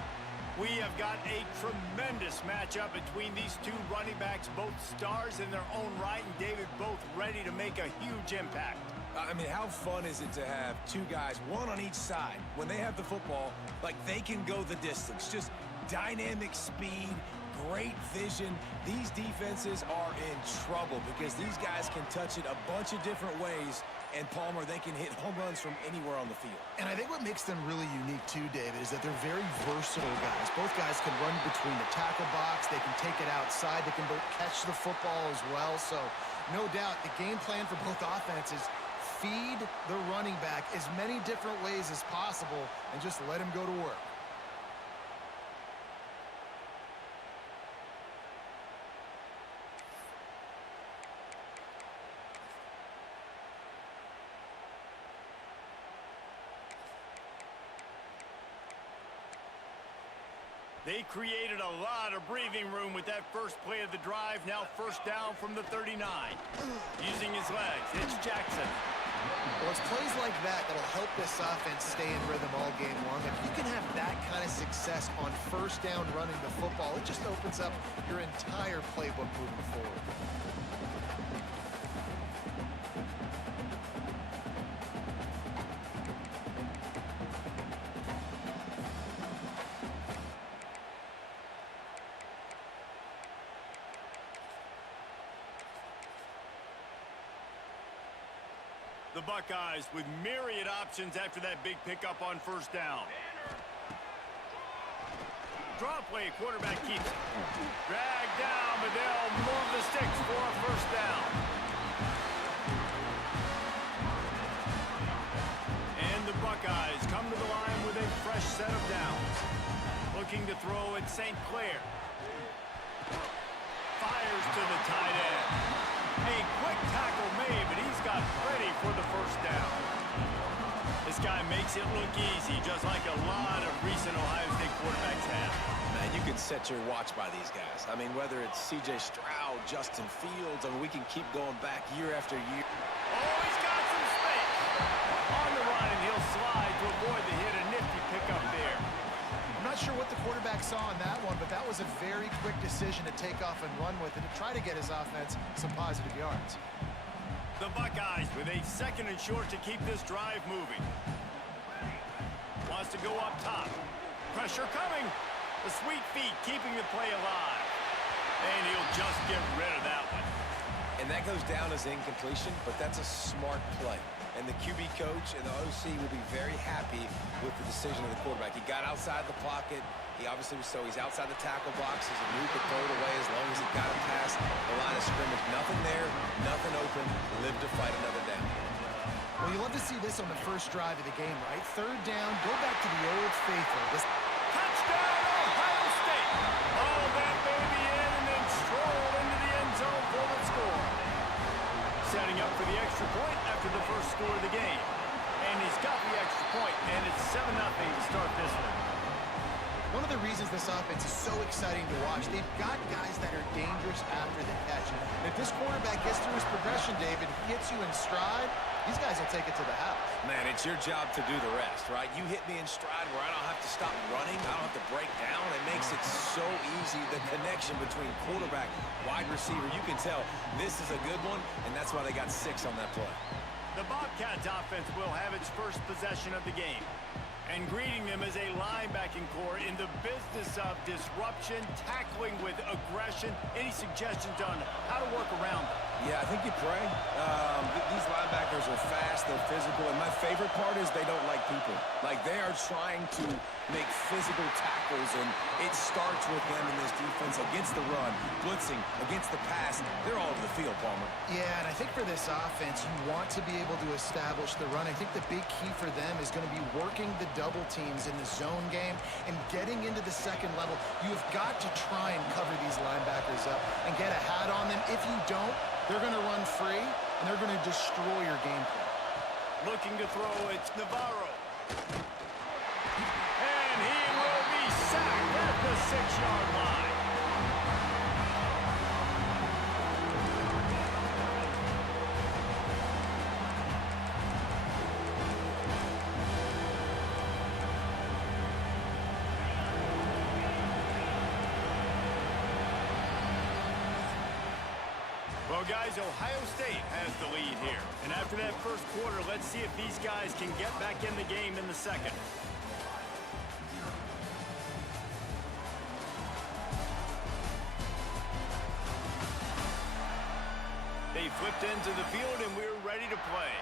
We have got a tremendous matchup between these two running backs, both stars in their own right, and David, both ready to make a huge impact. I mean, how fun is it to have two guys, one on each side, when they have the football, like they can go the distance. Just dynamic speed, great vision. These defenses are in trouble because these guys can touch it a bunch of different ways. And Palmer, they can hit home runs from anywhere on the field. And I think what makes them really unique too, David, is that they're very versatile guys. Both guys can run between the tackle box. They can take it outside. They can both catch the football as well. So no doubt the game plan for both offenses, feed the running back as many different ways as possible and just let him go to work. They created a lot of breathing room with that first play of the drive. Now first down from the 39. Using his legs, it's Jackson. Well, it's plays like that that'll help this offense stay in rhythm all game long. If you can have that kind of success on first down running the football, it just opens up your entire playbook moving forward. The Buckeyes with myriad options after that big pickup on first down. Draw play, quarterback keeps it. Drag down, but they'll move the sticks for a first down. And the Buckeyes come to the line with a fresh set of downs. Looking to throw at St. Clair. Fires to the tight end. A quick tackle made, but he's got ready for the first down. This guy makes it look easy, just like a lot of recent Ohio State quarterbacks have. Man, you can set your watch by these guys. I mean, whether it's C.J. Stroud, Justin Fields, I mean, we can keep going back year after year. Oh, he's got some space. On the run, and he'll slide to avoid the hit. A nifty pickup there. I'm not sure what the quarterback saw on that one, but that was a very quick decision to take off and run with it to try to get his offense some positive yards. The Buckeyes with a second and short to keep this drive moving. Wants to go up top. Pressure coming. The sweet feet keeping the play alive. And he'll just get rid of that one. And that goes down as incompletion, but that's a smart play. And the QB coach and the OC will be very happy with the decision of the quarterback. He got outside the pocket. He obviously was he's outside the tackle box. He's a move to throw it away as long as he got it past the line of scrimmage. Nothing there, nothing open. Live to fight another down. Well, you love to see this on the first drive of the game, right? Third down, go back to the old faithful. Touchdown, Ohio State! Oh, that baby in and then stroll into the end zone for the score. Setting up for the extra point after the first score of the game. And he's got the extra point, and it's 7-0 to start this one. One of the reasons this offense is so exciting to watch, they've got guys that are dangerous after the catch. And if this quarterback gets through his progression, David, hits you in stride, these guys will take it to the house. Man, it's your job to do the rest, right? You hit me in stride where I don't have to stop running. I don't have to break down. It makes it so easy, the connection between quarterback, wide receiver. You can tell this is a good one, and that's why they got 6 on that play. The Bobcats offense will have its first possession of the game. And greeting them as a linebacking core in the business of disruption, tackling with aggression. Any suggestions on how to work around them? Yeah, I think you pray. These linebackers are fast. they're physical, and my favorite part is they don't like people. Like, they are trying to make physical tackles, and it starts with them in this defense against the run, blitzing, against the pass. They're all over the field, Palmer. Yeah, and I think for this offense, you want to be able to establish the run. I think the big key for them is going to be working the double teams in the zone game and getting into the second level. You have got to try and cover these linebackers up and get a hat on them. If you don't, they're going to run free, and they're going to destroy your game plan. Looking to throw, it's Navarro. And he will be sacked at the 6-yard line. Well, guys, Ohio State has the lead here. And after that first quarter, let's see if these guys can get back in the game in the second. They flipped into the field, and we're ready to play.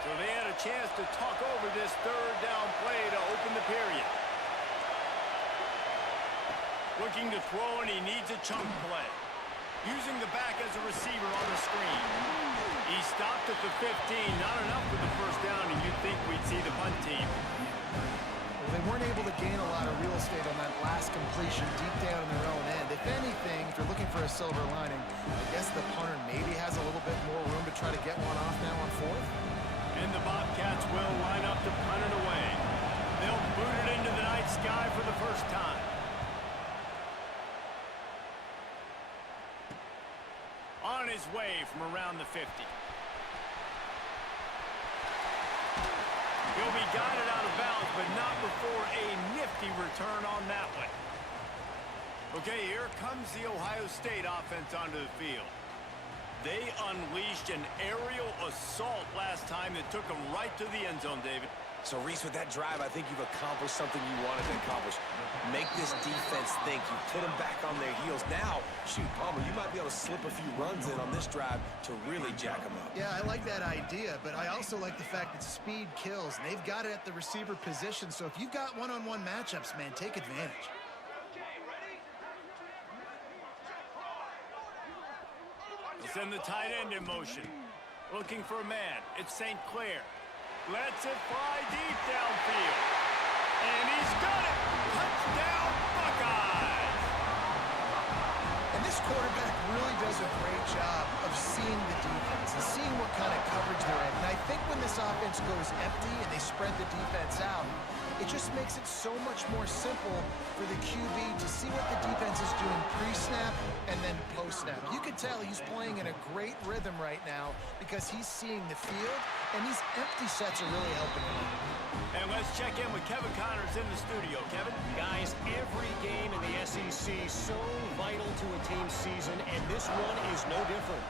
So they had a chance to talk over this third down play to open the period. Looking to throw, and he needs a chunk play. Using the back as a receiver on the screen. He stopped at the 15. Not enough for the first down, and you'd think we'd see the punt team. Well, they weren't able to gain a lot of real estate on that last completion deep down in their own end. If anything, if you're looking for a silver lining, I guess the punter maybe has a little bit more room to try to get one off now on fourth. And the Bobcats will line up to punt it away. They'll boot it into the night sky for the first time. On his way from around the 50. He'll be guided out of bounds, but not before a nifty return on that one. Okay, here comes the Ohio State offense onto the field. They unleashed an aerial assault last time that took them right to the end zone, David. So, Reese, with that drive, I think you've accomplished something you wanted to accomplish. Make this defense think. You put them back on their heels. Now, shoot, Palmer, you might be able to slip a few runs in on this drive to really jack them up. Yeah, I like that idea, but I also like the fact that speed kills, and they've got it at the receiver position. So if you've got one-on-one matchups, man, take advantage. Send the tight end in motion. Looking for a man. It's St. Clair. Lets it fly deep downfield. And he's got it. Touchdown, Buckeyes. And this quarterback really does a great job of seeing the defense and seeing what kind of coverage they're in. And I think when this offense goes empty and they spread the defense out, it just makes it so much more simple for the QB to see what the defense is doing pre-snap and then post-snap. You can tell he's playing in a great rhythm right now because he's seeing the field, and these empty sets are really helping him. And let's check in with Kevin Connors in the studio. Kevin? Guys, every game in the SEC so vital to a team's season, and this one is no different.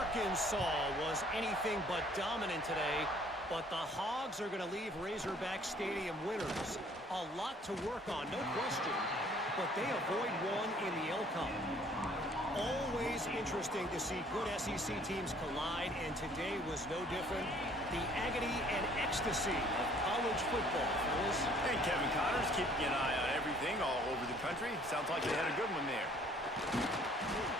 Arkansas was anything but dominant today, but the Hogs are going to leave Razorback Stadium winners. A lot to work on, no question, but they avoid one in the L-Cup. Always interesting to see good SEC teams collide, and today was no different. The agony and ecstasy of college football, fellas. And Kevin Connors keeping an eye on everything all over the country. Sounds like they had a good one there.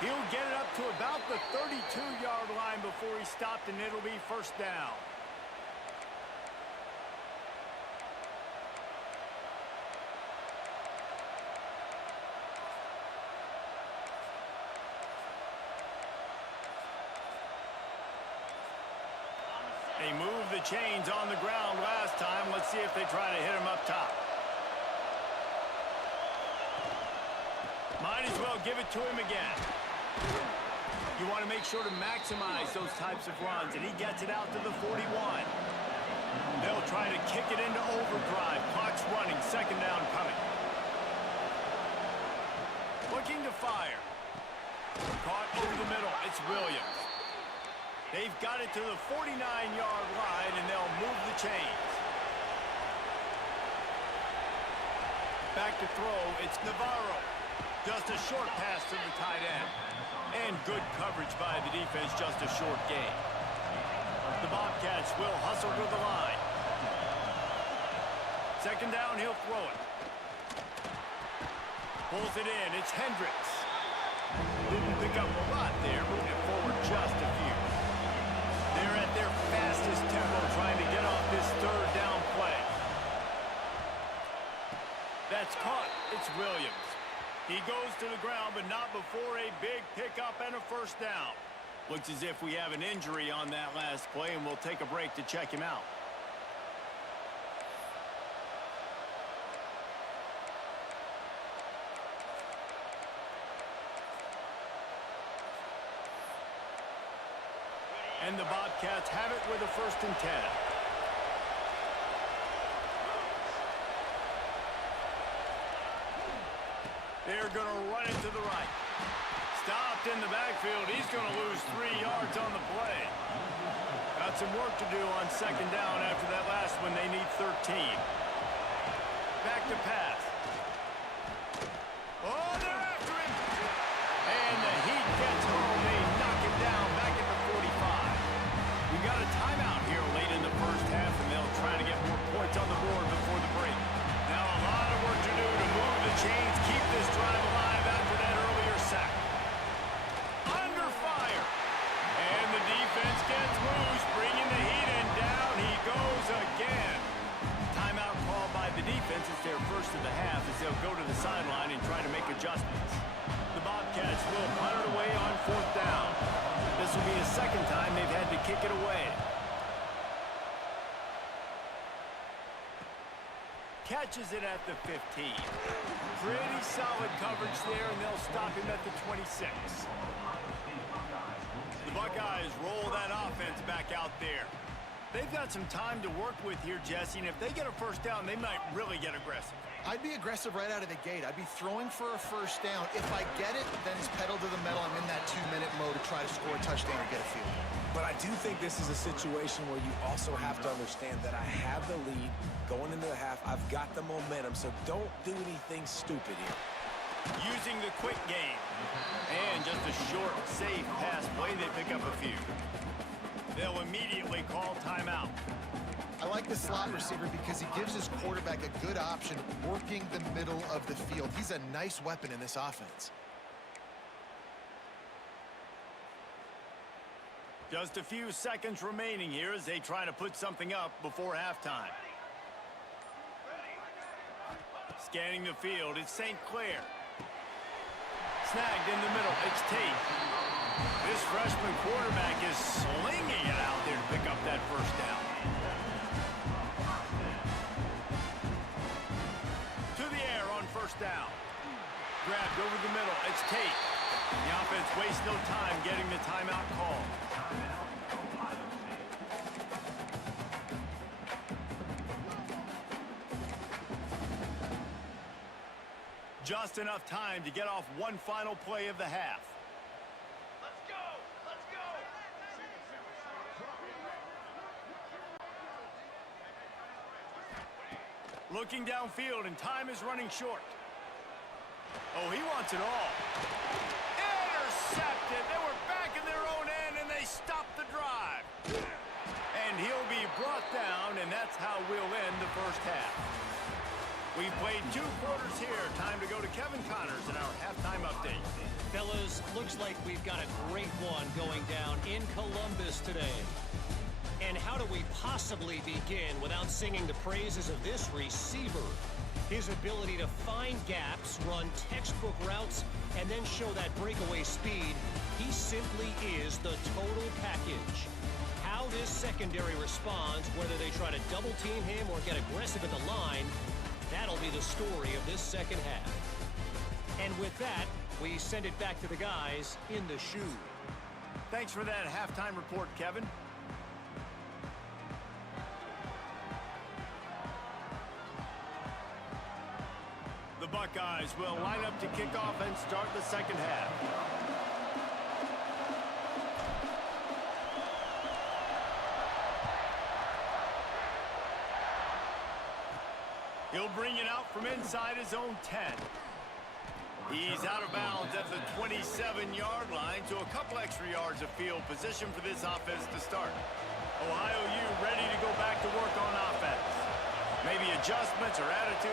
He'll get it up to about the 32-yard line before he stopped, and it'll be first down. They moved the chains on the ground last time. Let's see if they try to hit him up top. Might as well give it to him again. You want to make sure to maximize those types of runs, and he gets it out to the 41. They'll try to kick it into overdrive. Clock's running. Second down coming. Looking to fire. Caught over the middle. It's Williams. They've got it to the 49-yard line, and they'll move the chains. Back to throw, it's Navarro. Just a short pass to the tight end. And good coverage by the defense, just a short gain. The Bobcats will hustle to the line. Second down, he'll throw it. Pulls it in, it's Hendricks. Didn't pick up a lot there, moving it forward just a few. They're at their fastest tempo trying to get off this third down play. That's caught. It's Williams. He goes to the ground, but not before a big pickup and a first down. Looks as if we have an injury on that last play, and we'll take a break to check him out. And the Bobcats have it with a 1st and 10. They're going to run it to the right. Stopped in the backfield. He's going to lose 3 yards on the play. Got some work to do on second down after that last one. They need 13. Back to pass. Oh, they're after him. And the Heat gets home. They knock him down back at the 45. We got a timeout here late in the first half, and they'll try to get more points on the board before the break. Now a lot of work to do to move the chains, keep this drive alive after that earlier sack. Under fire. And the defense gets loose, bringing the Heat in. Down he goes again. Timeout called by the defense. It's their first of the half as they'll go to the sideline and try to make adjustments. The Bobcats will punt it away on 4th down. This will be the second time they've had to kick it away. Catches it at the 15. Pretty solid coverage there, and they'll stop him at the 26. The Buckeyes roll that offense back out there. They've got some time to work with here, Jesse, and if they get a first down, they might really get aggressive. I'd be aggressive right out of the gate. I'd be throwing for a first down. If I get it, then it's pedal to the metal. I'm in that 2-minute mode to try to score a touchdown or get a field goal. But I do think this is a situation where you also have to understand that I have the lead going into the half. I've got the momentum, so don't do anything stupid here. Using the quick game. And just a short, safe pass play. They pick up a few. They'll immediately call timeout. I like the slot receiver because he gives his quarterback a good option working the middle of the field. He's a nice weapon in this offense. Just a few seconds remaining here as they try to put something up before halftime. Scanning the field, it's St. Clair. Snagged in the middle, it's Tate. This freshman quarterback is slinging it out there to pick up that first down. To the air on first down. Grabbed over the middle, it's Tate. The offense wastes no time getting the timeout call. Just enough time to get off one final play of the half. Let's go! Let's go! Looking downfield, and time is running short. Oh, he wants it all. Intercepted. They were back in their own end, and they stopped the drive. And he'll be brought down, and that's how we'll end the first half. We've played 2 quarters here. Time to go to Kevin Connors in our halftime update. Fellas, looks like we've got a great one going down in Columbus today. And how do we possibly begin without singing the praises of this receiver? His ability to find gaps, run textbook routes, and then show that breakaway speed. He simply is the total package. How this secondary responds, whether they try to double team him or get aggressive at the line, that'll be the story of this second half. And with that, we send it back to the guys in the shoe. Thanks for that halftime report, Kevin. The Buckeyes will line up to kick off and start the second half. He'll bring it out from inside his own 10. He's out of bounds at the 27-yard line, so a couple extra yards of field position for this offense to start. Ohio U ready to go back to work on offense. Maybe adjustments or attitude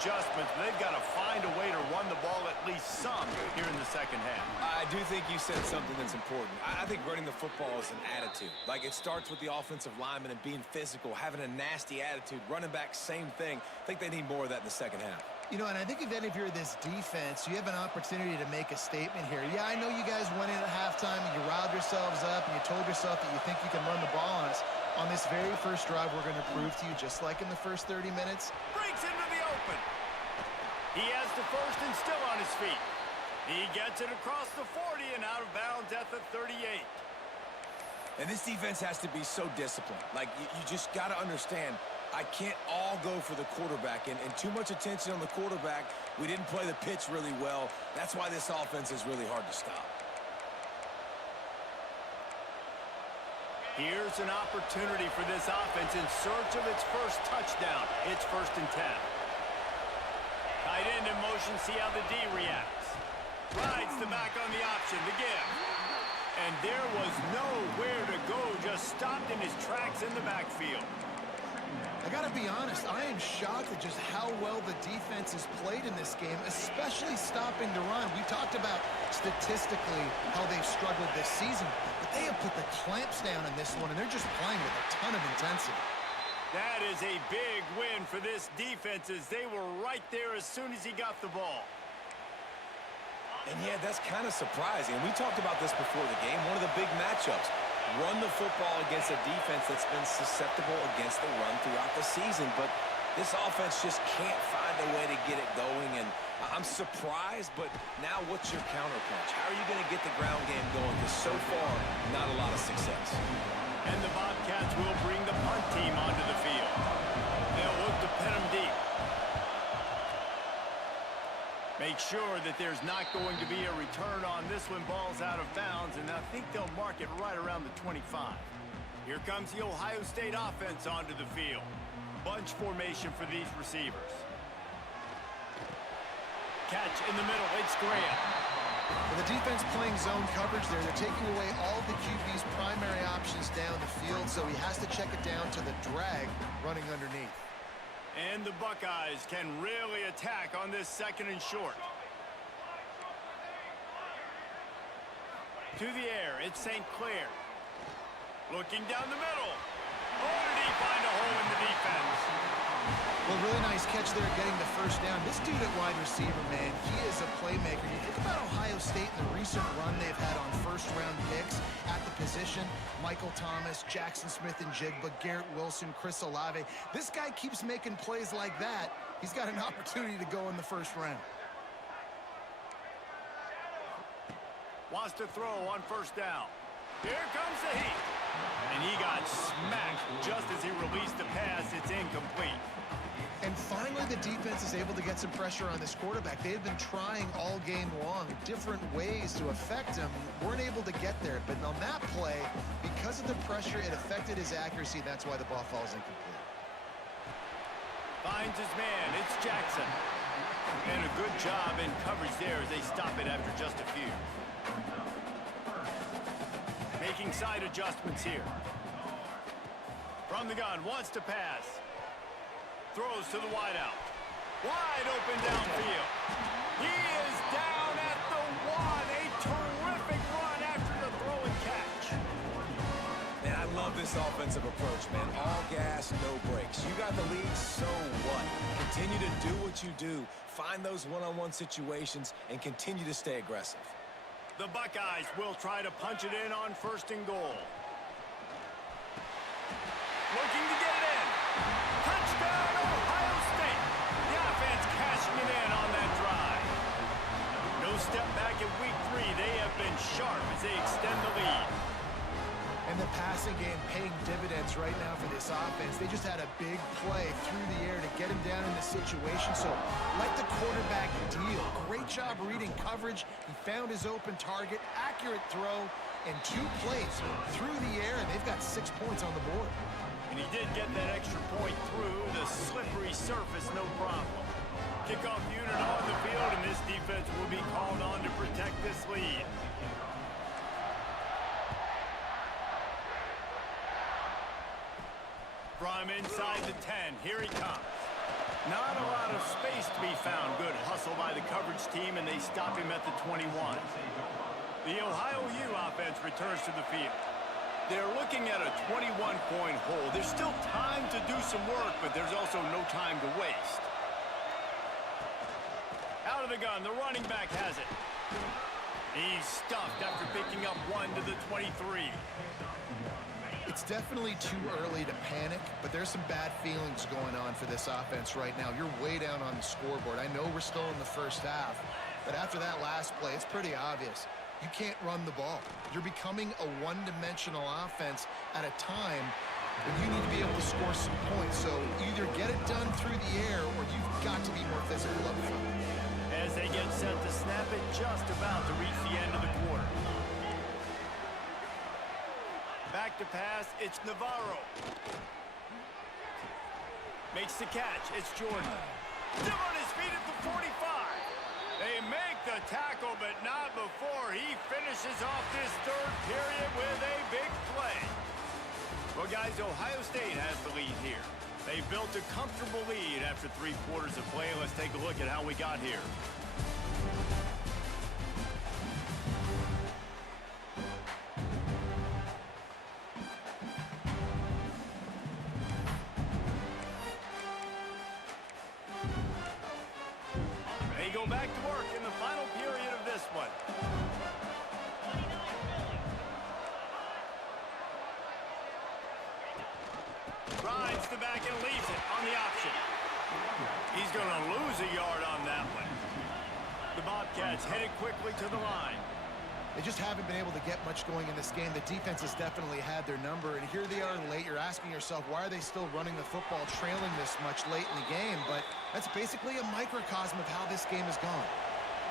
adjustments. They've got to find a way to run the ball at least some here in the second half. I do think you said something that's important. I think running the football is an attitude. Like, it starts with the offensive lineman and being physical, having a nasty attitude. Running back, same thing. I think they need more of that in the second half. You know, and I think if you're this defense, you have an opportunity to make a statement here. Yeah, I know you guys went in at halftime and you riled yourselves up and you told yourself that you think you can run the ball on us. On this very first drive, we're going to prove to you, just like in the first 30 minutes. Breaks into the open. He has the first and still on his feet. He gets it across the 40 and out of bounds at the 38. And this defense has to be so disciplined. Like, you just got to understand, I can't all go for the quarterback, and too much attention on the quarterback. We didn't play the pitch really well. That's why this offense is really hard to stop. Here's an opportunity for this offense in search of its first touchdown. It's 1st and 10. Tight end in motion, see how the D reacts. Rides the back on the option, the give. And there was nowhere to go, just stopped in his tracks in the backfield. I got to be honest, I am shocked at just how well the defense has played in this game, especially stopping the run. We talked about statistically how they've struggled this season, but they have put the clamps down in this one, and they're just playing with a ton of intensity. That is a big win for this defense, as they were right there as soon as he got the ball. And yeah, that's kind of surprising. We talked about this before the game, one of the big matchups. Run the football against a defense that's been susceptible against the run throughout the season. But this offense just can't find a way to get it going. And I'm surprised, but now what's your counterpunch? How are you going to get the ground game going? Because so far, not a lot of success. And the Bobcats will bring the punt team onto the field. They'll look to pin them deep. Make sure that there's not going to be a return on this when ball's out of bounds, and I think they'll mark it right around the 25. Here comes the Ohio State offense onto the field. Bunch formation for these receivers. Catch in the middle, it's Graham. With the defense playing zone coverage there, they're taking away all the QB's primary options down the field, so he has to check it down to the drag running underneath. And the Buckeyes can really attack on this 2nd and short. To the air, it's St. Clair. Looking down the middle. Oh, did he find a hole in the defense? Well, really nice catch there getting the first down. This dude at wide receiver, man, he is a playmaker. You think about Ohio State and the recent run they've had on first-round picks at the position. Michael Thomas, Jackson Smith-Njigba, Garrett Wilson, Chris Olave. This guy keeps making plays like that. He's got an opportunity to go in the first round. Wants to throw on 1st down. Here comes the heat. And he got smacked just as he released the pass. It's incomplete. And finally, the defense is able to get some pressure on this quarterback. They've been trying all game long different ways to affect him. Weren't able to get there. But on that play, because of the pressure, it affected his accuracy. That's why the ball falls incomplete. Finds his man. It's Jackson. And a good job in coverage there as they stop it after just a few. Making side adjustments here. From the gun, wants to pass. Throws to the wideout. Wide open downfield. He is down at the 1. A terrific run after the throw and catch. Man, I love this offensive approach, man. All gas, no brakes. You got the lead, so what? Continue to do what you do. Find those one-on-one situations and continue to stay aggressive. The Buckeyes will try to punch it in on 1st and goal. Looking to get it in. Touchdown, Ohio State. The offense cashing it in on that drive. No step back in week 3. They have been sharp as they extend the lead. And the passing game paying dividends right now for this offense. They just had a big play through the air to get him down in the situation. So let the quarterback deal. Great job reading coverage. He found his open target, accurate throw, and 2 plays through the air, and they've got 6 points on the board. And he did get that extra point through the slippery surface, no problem. Kickoff unit on the field, and this defense will be called on to protect this lead. From inside the 10, here he comes. Not a lot of space to be found. Good hustle by the coverage team, and they stop him at the 21. The Ohio U offense returns to the field. They're looking at a 21-point hole. There's still time to do some work, but there's also no time to waste. Out of the gun, the running back has it. He's stuffed after picking up one to the 23. It's definitely too early to panic, but there's some bad feelings going on for this offense right now. You're way down on the scoreboard. I know we're still in the first half, but after that last play, it's pretty obvious. You can't run the ball. You're becoming a one-dimensional offense at a time when you need to be able to score some points. So either get it done through the air or you've got to be more physical up front. As they get set to snap it, just about to reach the end of the quarter. Back to pass, it's Navarro. Makes the catch, it's Jordan. Still on his feet at the 45. They make the tackle, but not before he finishes off this third period with a big play. Well, guys, Ohio State has the lead here. They built a comfortable lead after 3 quarters of play. Let's take a look at how we got here. They go back to work in the final period of this one. Rides the back and leaves it on the option. He's going to lose a yard on that one. The Bobcats headed quickly to the line. They just haven't been able to get much going in this game. The defense has definitely had their number, and here they are late. You're asking yourself, why are they still running the football, trailing this much late in the game? But that's basically a microcosm of how this game has gone.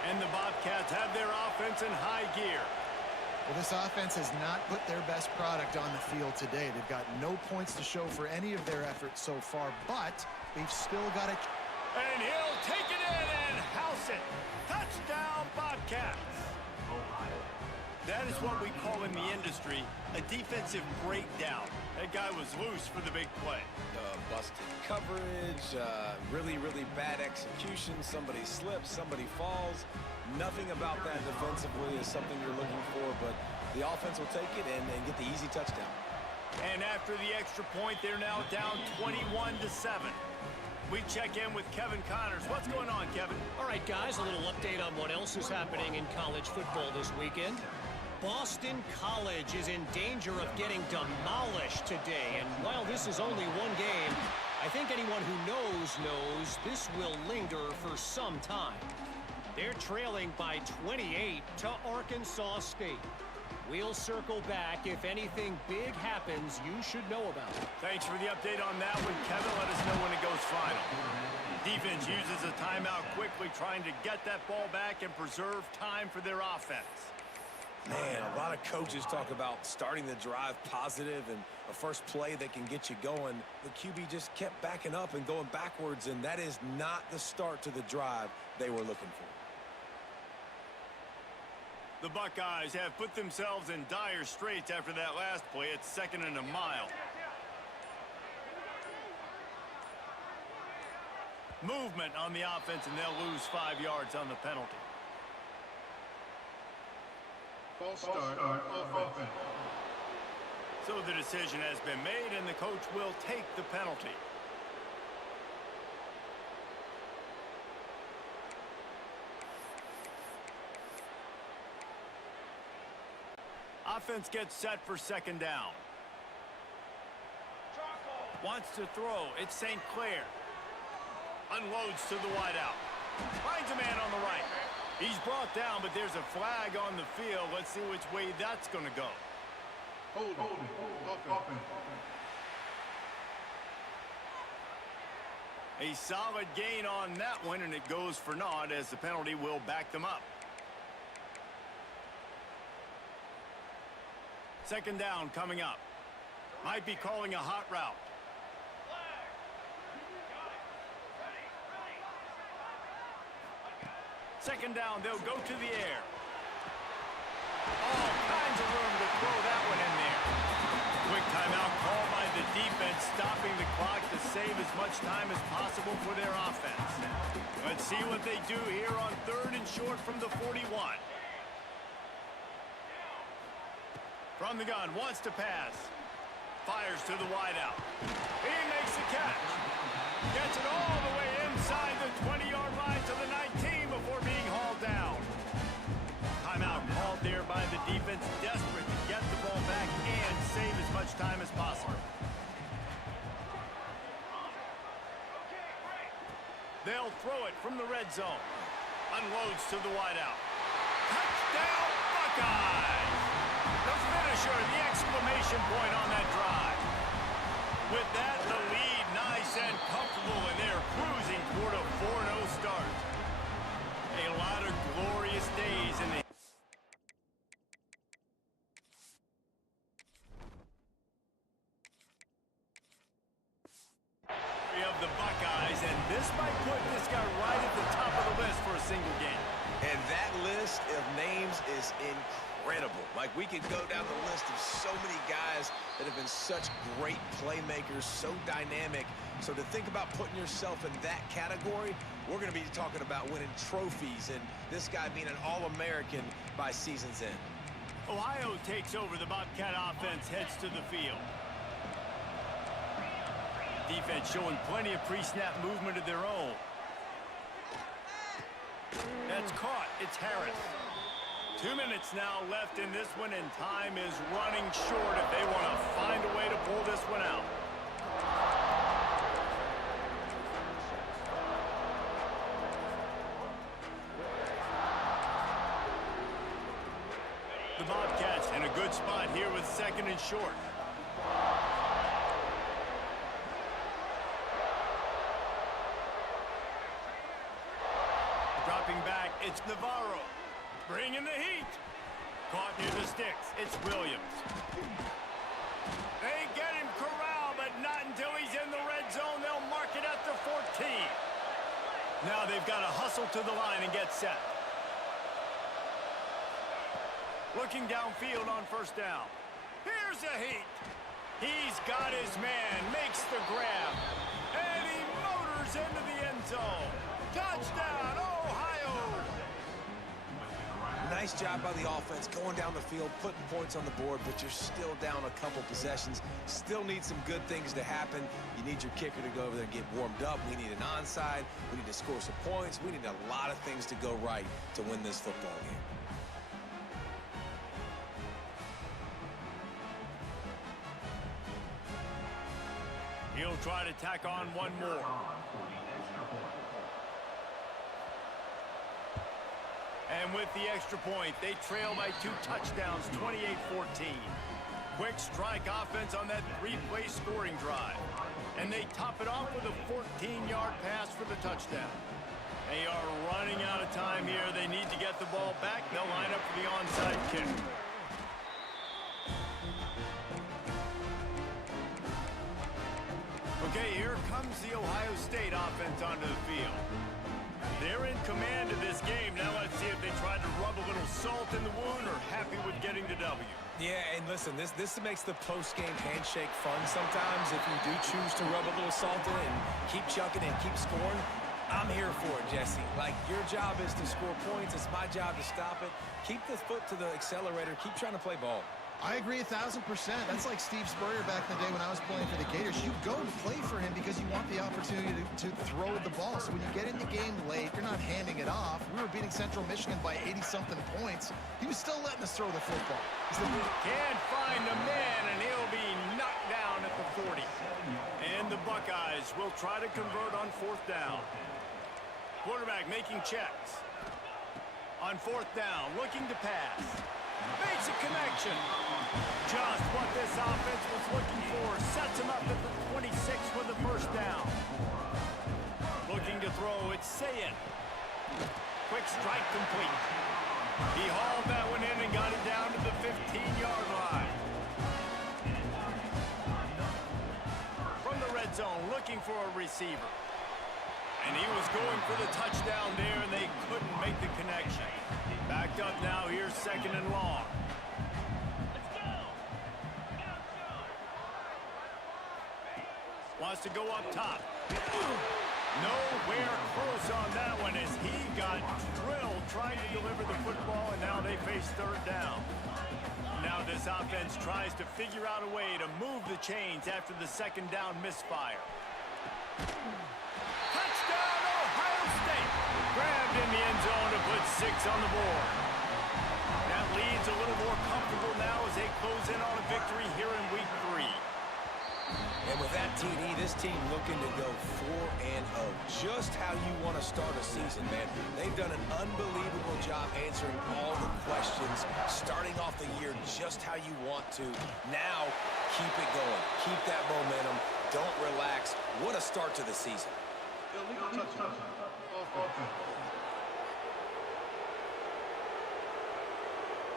And the Bobcats have their offense in high gear. Well, this offense has not put their best product on the field today. They've got no points to show for any of their efforts so far, but they've still got a... And he'll take it in and house it. Touchdown, Bobcats. That is what we call in the industry a defensive breakdown. That guy was loose for the big play. Busted coverage, really, really bad execution. Somebody slips, somebody falls. Nothing about that defensively is something you're looking for, but the offense will take it and get the easy touchdown. And after the extra point, they're now down 21-7. We check in with Kevin Connors. What's going on, Kevin? All right, guys, a little update on what else is happening in college football this weekend. Boston College is in danger of getting demolished today, and while this is only one game, I think anyone who knows this will linger for some time. They're trailing by 28 to Arkansas State. We'll circle back if anything big happens you should know about. Thanks for the update on that one, Kevin. Let us know when it goes final. Defense uses a timeout quickly, trying to get that ball back and preserve time for their offense. Man, a lot of coaches talk about starting the drive positive and a first play that can get you going. The QB just kept backing up and going backwards, and that is not the start to the drive they were looking for. The Buckeyes have put themselves in dire straits after that last play. It's 2nd and a mile. Movement on the offense, and they'll lose 5 yards on the penalty. False start on offense. So the decision has been made, and the coach will take the penalty. Offense gets set for 2nd down. Wants to throw. It's St. Clair. Unloads to the wideout. Finds a man on the right. He's brought down, but there's a flag on the field. Let's see which way that's going to go. Hold offense. A solid gain on that one, and it goes for naught as the penalty will back them up. 2nd down coming up. Might be calling a hot route. Second down, they'll go to the air. All kinds of room to throw that one in there. Quick timeout called by the defense, stopping the clock to save as much time as possible for their offense. Let's see what they do here on 3rd and short from the 41. From the gun, wants to pass. Fires to the wideout. He makes the catch. Gets it all the way inside the 20-yard line to the 19 before being hauled down. Timeout called there by the defense, desperate to get the ball back and save as much time as possible. They'll throw it from the red zone. Unloads to the wideout. Touchdown, Buckeyes! The finisher, the exclamation point on that drive. With that, the lead nice and comfortable, and they're cruising toward a 4-0 start. A lot of glorious days in the of the Buckeyes, and this might put this guy right at the top of the list for a single game. And that list of names is incredible. Like, we could go down the list of so many guys that have been such great playmakers, so dynamic. So to think about putting yourself in that category, we're going to be talking about winning trophies and this guy being an All-American by season's end. Ohio takes over. The Bobcat offense heads to the field. Defense showing plenty of pre-snap movement of their own. That's caught. It's Harris. 2 minutes now left in this one, and time is running short if they want to find a way to pull this one out. The Bobcats in a good spot here with 2nd and short. Dropping back, it's Navarro. Bringing the heat. Caught near the sticks. It's Williams. They get him corralled, but not until he's in the red zone. They'll mark it at the 14. Now they've got to hustle to the line and get set. Looking downfield on 1st down. Here's the heat. He's got his man, makes the grab, and he motors into the end zone. Touchdown, Ohio! Nice job by the offense going down the field, putting points on the board, but you're still down a couple possessions. Still need some good things to happen. You need your kicker to go over there and get warmed up. We need an onside. We need to score some points. We need a lot of things to go right to win this football game. He'll try to tack on one more. And with the extra point, they trail by 2 touchdowns, 28-14. Quick strike offense on that 3-play scoring drive. And they top it off with a 14-yard pass for the touchdown. They are running out of time here. They need to get the ball back. They'll line up for the onside kick. Okay, here comes the Ohio State offense onto the field. They're in command of this game. Now let's see if they try to rub a little salt in the wound or happy with getting the W. Yeah, and listen, this makes the post-game handshake fun sometimes. If you do choose to rub a little salt in it and keep chucking and keep scoring, I'm here for it, Jesse. Like, your job is to score points. It's my job to stop it. Keep the foot to the accelerator. Keep trying to play ball. I agree 1,000%. That's like Steve Spurrier back in the day when I was playing for the Gators. You go and play for him because you want the opportunity to throw the ball. So when you get in the game late, you're not handing it off. We were beating Central Michigan by 80-something points. He was still letting us throw the football. Can't find the man, and he'll be knocked down at the 40. And the Buckeyes will try to convert on 4th down. Quarterback making checks. On 4th down, looking to pass. Makes a connection. Just what this offense was looking for. Sets him up at the 26 with the 1st down. Looking to throw, it's Sayin. Quick strike complete. He hauled that one in and got it down to the 15-yard line. From the red zone, looking for a receiver. And he was going for the touchdown there, and they couldn't make the connection. Backed up now, here's 2nd and long. Wants to go up top. Nowhere close on that one as he got drilled trying to deliver the football, and now they face 3rd down. Now this offense tries to figure out a way to move the chains after the 2nd down misfire. Touchdown, Ohio State! Grabbed in the end zone to put 6 on the board. That leads a little more comfortable now as they close in on a victory here in week 3. And with that TD, this team looking to go 4-0. Just how you want to start a season, man. They've done an unbelievable job answering all the questions, starting off the year just how you want to. Now, keep it going. Keep that momentum. Don't relax. What a start to the season. Illegal touchdown. Offense.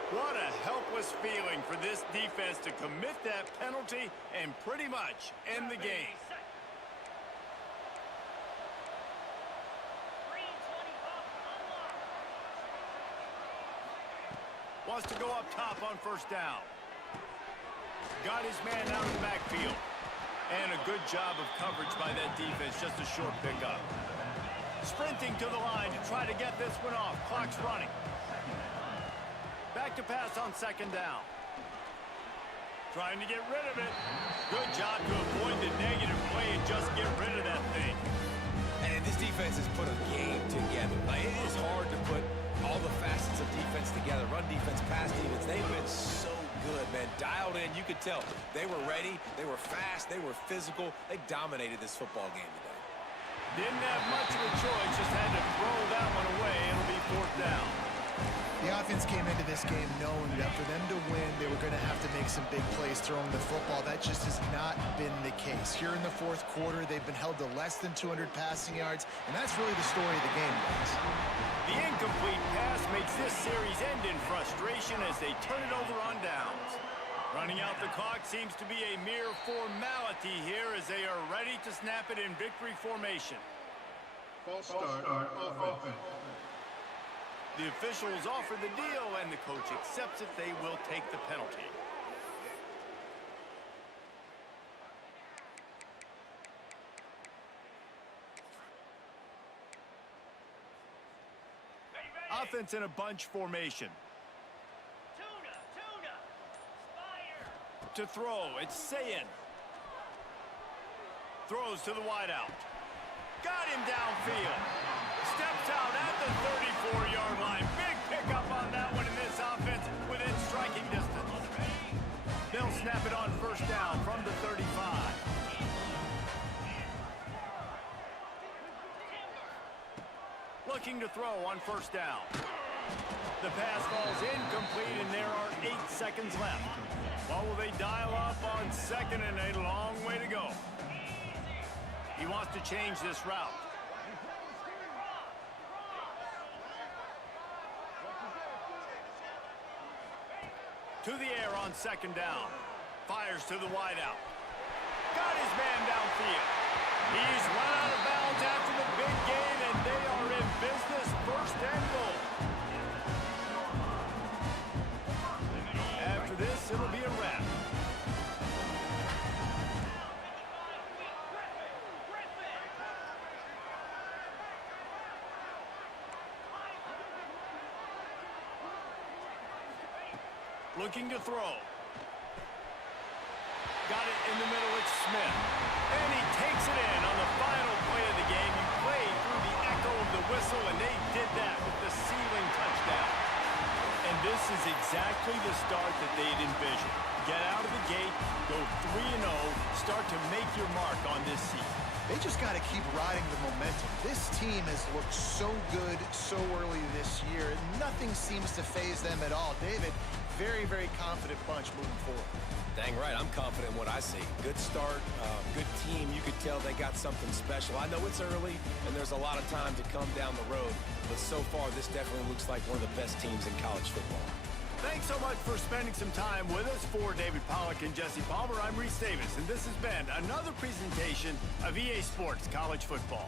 What a helpless feeling for this defense to commit that penalty and pretty much end the game. Wants to go up top on 1st down. Got his man out of the backfield. And a good job of coverage by that defense, just a short pickup. Sprinting to the line to try to get this one off. Clock's running. Back to pass on 2nd down. Trying to get rid of it. Good job to avoid the negative play and just get rid of that thing. And this defense has put a game together. Like, it is hard to put all the facets of defense together. Run defense, pass defense. They've been so good, man. Dialed in. You could tell they were ready. They were fast. They were physical. They dominated this football game today. Didn't have much of a choice. Just had to throw that one away. It'll be 4th down. The offense came into this game knowing that for them to win, they were going to have to make some big plays throwing the football. That just has not been the case. Here in the 4th quarter, they've been held to less than 200 passing yards, and that's really the story of the game, guys. The incomplete pass makes this series end in frustration as they turn it over on downs. Running out the clock seems to be a mere formality here as they are ready to snap it in victory formation. False start. Offense. The officials offer the deal, and the coach accepts it. They will take the penalty. Offense in a bunch formation. Tuna. Spire. To throw, it's Sayin. Throws to the wideout. Got him downfield. Steps out at the 34-yard line. Big pickup on that one in this offense within striking distance. They'll snap it on 1st down from the 35. Looking to throw on 1st down. The pass falls incomplete, and there are 8 seconds left. What will they dial up on 2nd and a long way to go? He wants to change this route. To the air on 2nd down. Fires to the wideout. Got his man downfield. He's run out of bounds after the big gain, and they are in business. 1st and goal. After this, it'll be a wrap. Looking to throw. Got it in the middle, it's Smith. And he takes it in on the final play of the game. He played through the echo of the whistle, and they did that with the ceiling touchdown. And this is exactly the start that they'd envisioned. Get out of the gate, go 3-0, start to make your mark on this season. They just got to keep riding the momentum. This team has looked so good so early this year. Nothing seems to faze them at all. David, very, very confident bunch moving forward. Dang right, I'm confident in what I see. Good start, good team. You could tell they got something special. I know it's early, and there's a lot of time to come down the road, but so far, this definitely looks like one of the best teams in college football. Thanks so much for spending some time with us. For David Pollack and Jesse Palmer, I'm Reese Davis, and this has been another presentation of EA Sports College Football.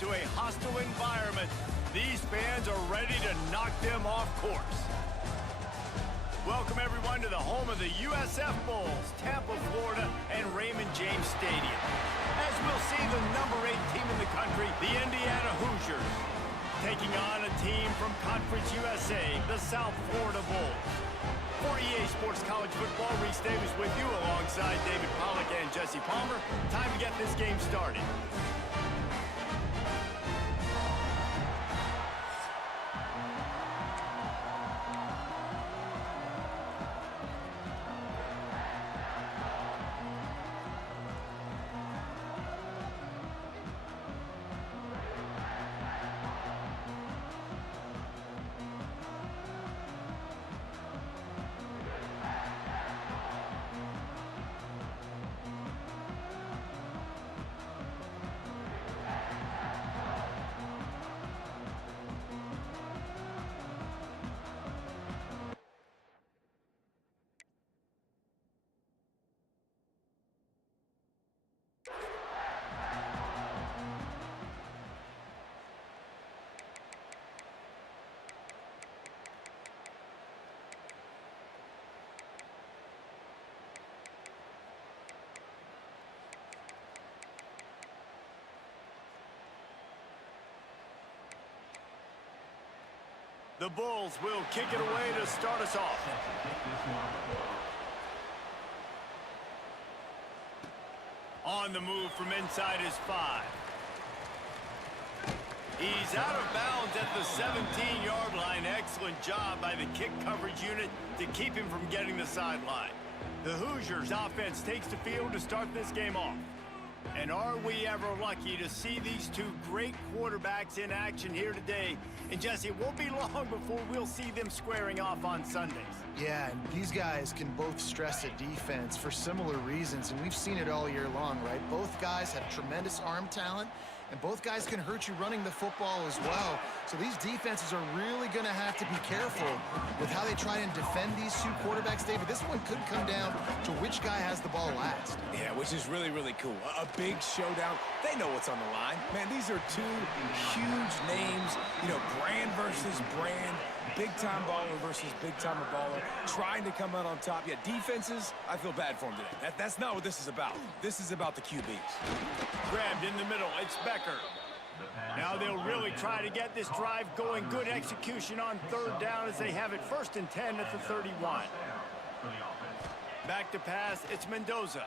into a hostile environment. These fans are ready to knock them off course. Welcome, everyone, to the home of the USF Bulls, Tampa, Florida, and Raymond James Stadium. As we'll see the number 8 team in the country, the Indiana Hoosiers, taking on a team from Conference USA, the South Florida Bulls. For EA Sports College Football, Reese Davis with you alongside David Pollack and Jesse Palmer. Time to get this game started. The Bulls will kick it away to start us off. On the move from inside his 5. He's out of bounds at the 17-yard line. Excellent job by the kick coverage unit to keep him from getting the sideline. The Hoosiers offense takes the field to start this game off. And are we ever lucky to see these two great quarterbacks in action here today? And Jesse, it won't be long before we'll see them squaring off on Sundays. Yeah, and these guys can both stress a defense for similar reasons, and we've seen it all year long, right? Both guys have tremendous arm talent, and both guys can hurt you running the football as well. So these defenses are really going to have to be careful with how they try and defend these two quarterbacks, David. This one could come down to which guy has the ball last. Yeah, which is really, really cool. A big showdown. They know what's on the line. Man, these are two huge names, you know, brand versus brand, big-time baller versus big-time baller, trying to come out on top. Yeah, defenses, I feel bad for them today. That's not what this is about. This is about the QBs. Grabbed in the middle, it's Becker. Now they'll really try to get this drive going. Good execution on 3rd down as they have it 1st and 10 at the 31. Back to pass, it's Mendoza.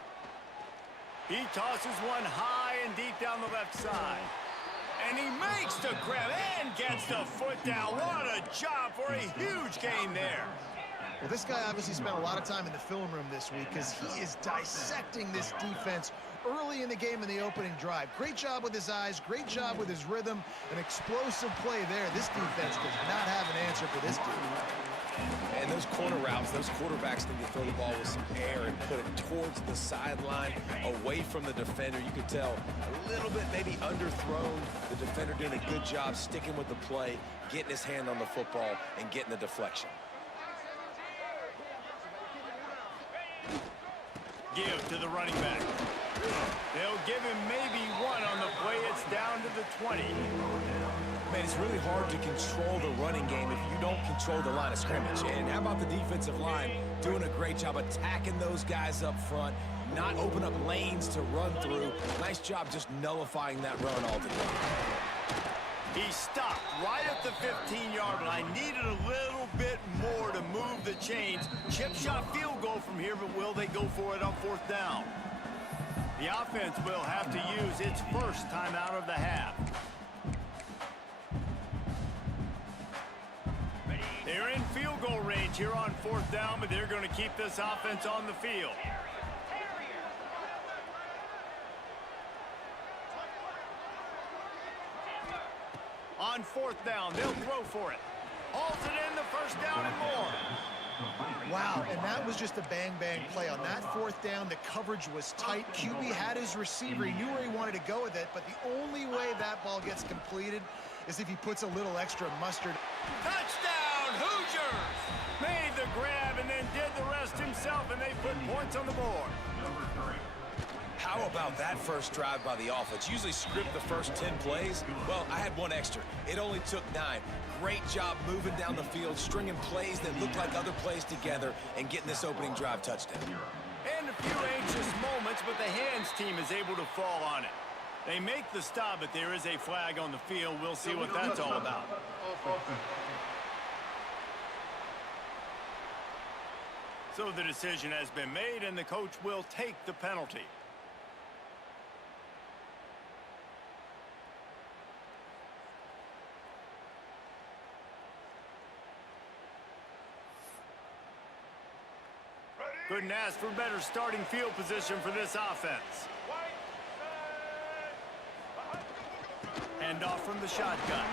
He tosses one high and deep down the left side. And he makes the grab and gets the foot down. What a job for a huge gain there. Well, this guy obviously spent a lot of time in the film room this week because he is dissecting this defense early in the game in the opening drive. Great job with his eyes, great job with his rhythm, an explosive play there. This defense does not have an answer for this dude. And those corner routes, those quarterbacks need to throw the ball with some air and put it towards the sideline, away from the defender. You could tell a little bit maybe underthrown. The defender doing a good job sticking with the play, getting his hand on the football, and getting the deflection. Give to the running back. They'll give him maybe one on the play. It's down to the 20. Man, it's really hard to control the running game if you don't control the line of scrimmage. And how about the defensive line doing a great job attacking those guys up front, not open up lanes to run through. Nice job just nullifying that run altogether. He stopped right at the 15-yard line. Needed a little bit more to move the chains. Chip shot field goal from here, but will they go for it on 4th down? The offense will have to use its first timeout of the half. They're in field goal range here on 4th down, but they're going to keep this offense on the field. On 4th down, they'll throw for it. Hauls it in, the 1st down and more. Wow, and that was just a bang-bang play. On that 4th down, the coverage was tight. QB had his receiver. He knew where he wanted to go with it, but the only way that ball gets completed is if he puts a little extra mustard. Touchdown, Hoosiers! Made the grab and then did the rest himself, and they put points on the board. How about that first drive by the offense? Usually script the first 10 plays. Well, I had one extra. It only took 9. Great job moving down the field, stringing plays that look like other plays together, and getting this opening drive touchdown. And a few anxious moments, but the hands team is able to fall on it. They make the stop, but there is a flag on the field. We'll see what that's all about. So the decision has been made, and the coach will take the penalty. Couldn't ask for better starting field position for this offense. Hand off from the shotgun.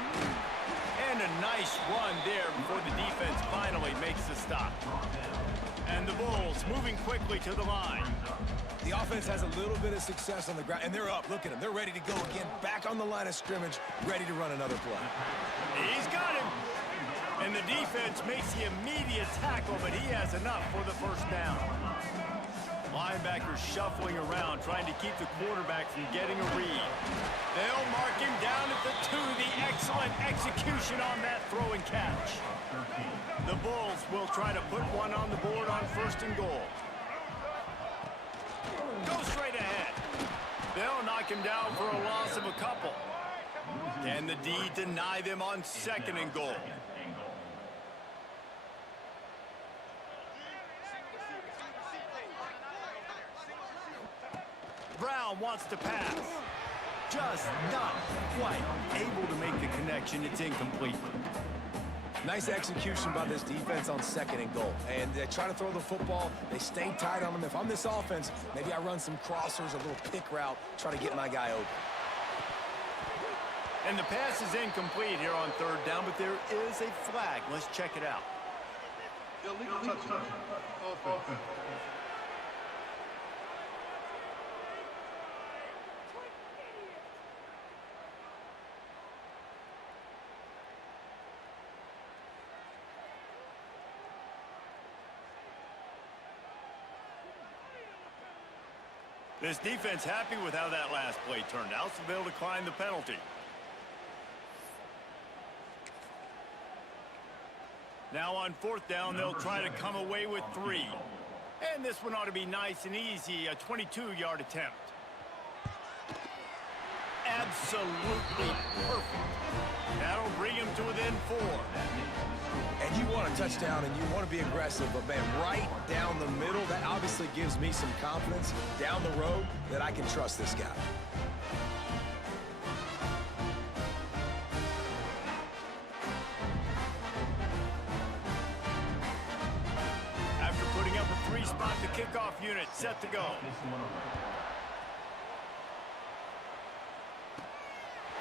And a nice run there before the defense finally makes the stop. And the Bulls moving quickly to the line. The offense has a little bit of success on the ground, and they're up. Look at them. They're ready to go again. Back on the line of scrimmage, ready to run another play. He's got him. And the defense makes the immediate tackle, but he has enough for the first down. Linebackers shuffling around, trying to keep the quarterback from getting a read. They'll mark him down at the 2. The excellent execution on that throw and catch. The Bulls will try to put one on the board on 1st and goal. Go straight ahead. They'll knock him down for a loss of a couple. Can the D deny them on 2nd and goal? Brown wants to pass. Just not quite able to make the connection. It's incomplete. Nice execution by this defense on 2nd and goal. And they try to throw the football. They stay tight on them. If I'm this offense, maybe I run some crossers, a little pick route, try to get my guy open. And the pass is incomplete here on 3rd down, but there is a flag. Let's check it out. Illegal touchdown. Offense. This defense happy with how that last play turned out, so they'll decline the penalty. Now on 4th down, they'll try to come away with 3. And this one ought to be nice and easy, a 22-yard attempt. Absolutely perfect. That'll bring him to within 4. And you want a touchdown and you want to be aggressive, but man, right down the middle, that obviously gives me some confidence down the road that I can trust this guy. After putting up a 3-spot, the kickoff unit set to go.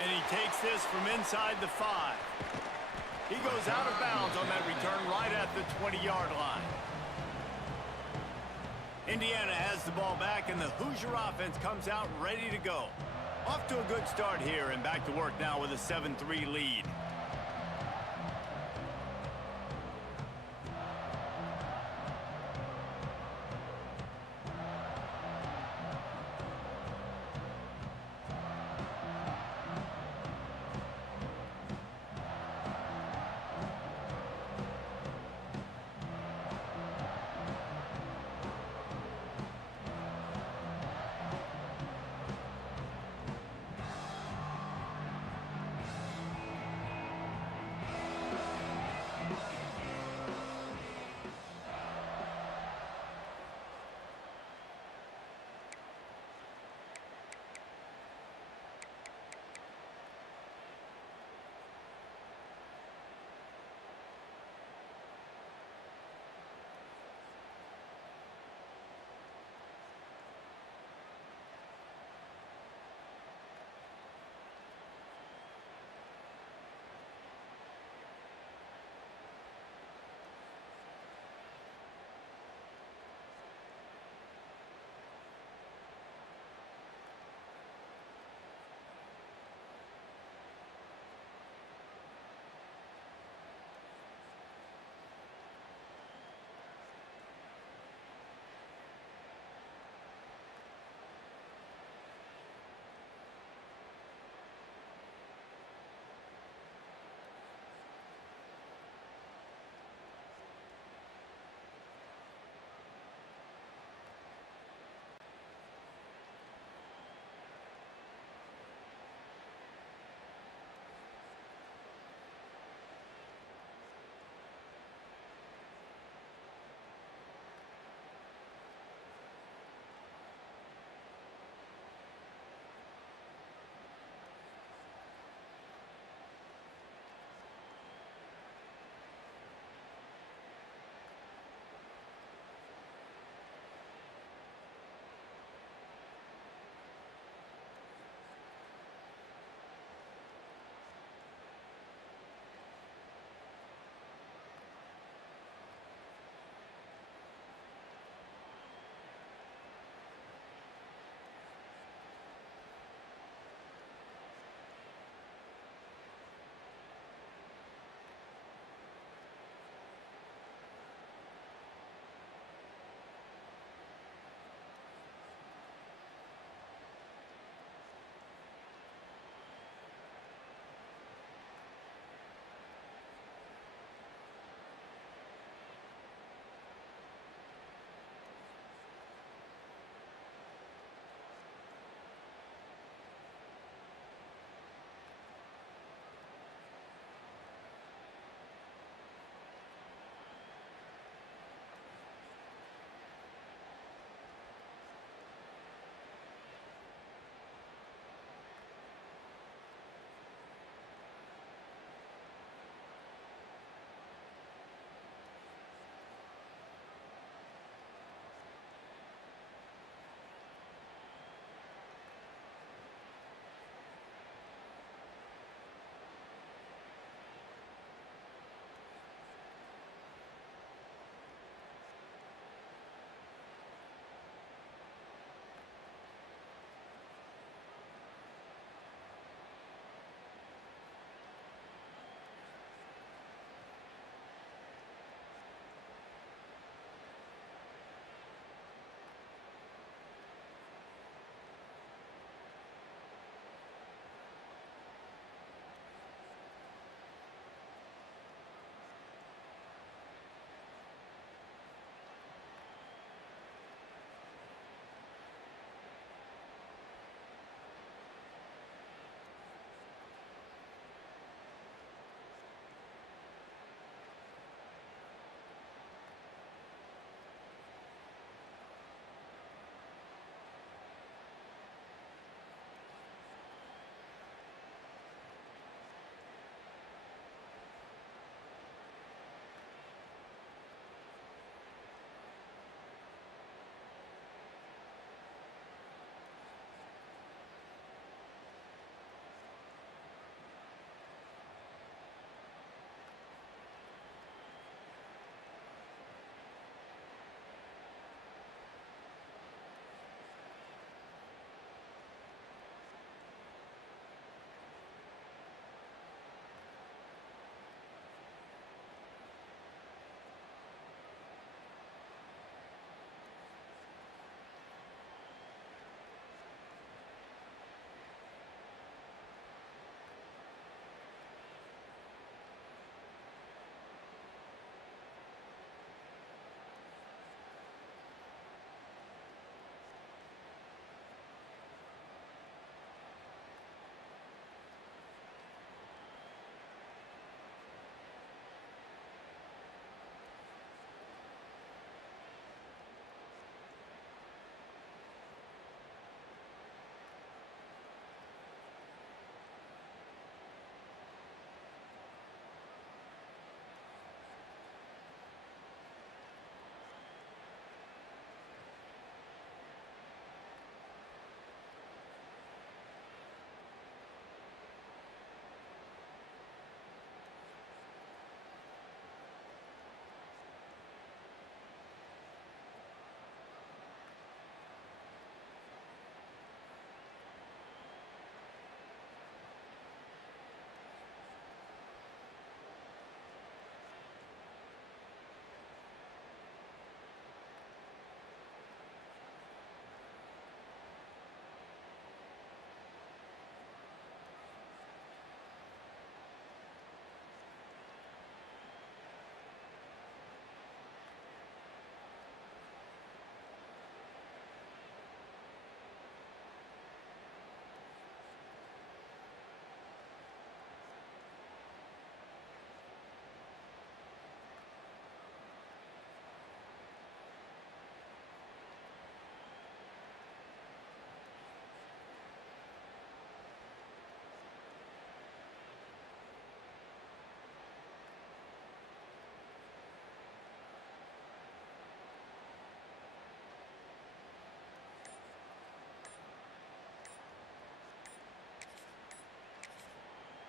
And he takes this from inside the 5. He goes out of bounds on that return right at the 20-yard line. Indiana has the ball back, and the Hoosier offense comes out ready to go. Off to a good start here, and back to work now with a 7-3 lead.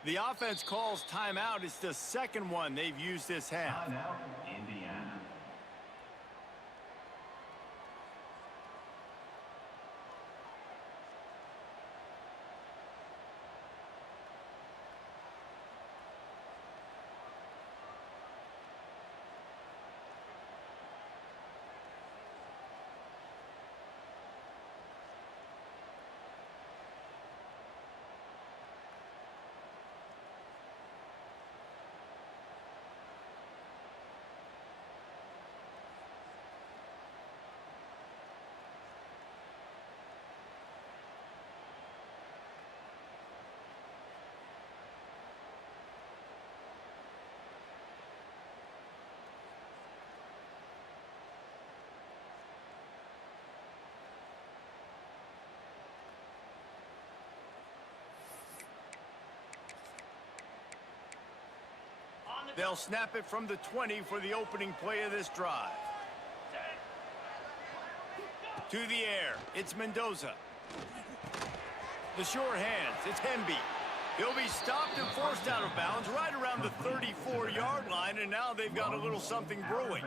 The offense calls timeout. It's the second one they've used this half. Timeout, Indiana. They'll snap it from the 20 for the opening play of this drive. To the air, it's Mendoza. The sure hands, it's Hemby. He'll be stopped and forced out of bounds right around the 34-yard line, and now they've got a little something brewing.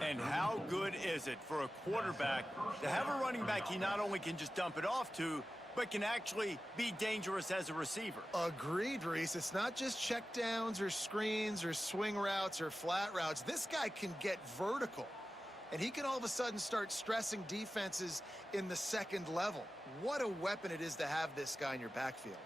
And how good is it for a quarterback to have a running back he not only can just dump it off to, but can actually be dangerous as a receiver? Agreed, Reese. It's not just checkdowns or screens or swing routes or flat routes. This guy can get vertical, and he can all of a sudden start stressing defenses in the second level. What a weapon it is to have this guy in your backfield.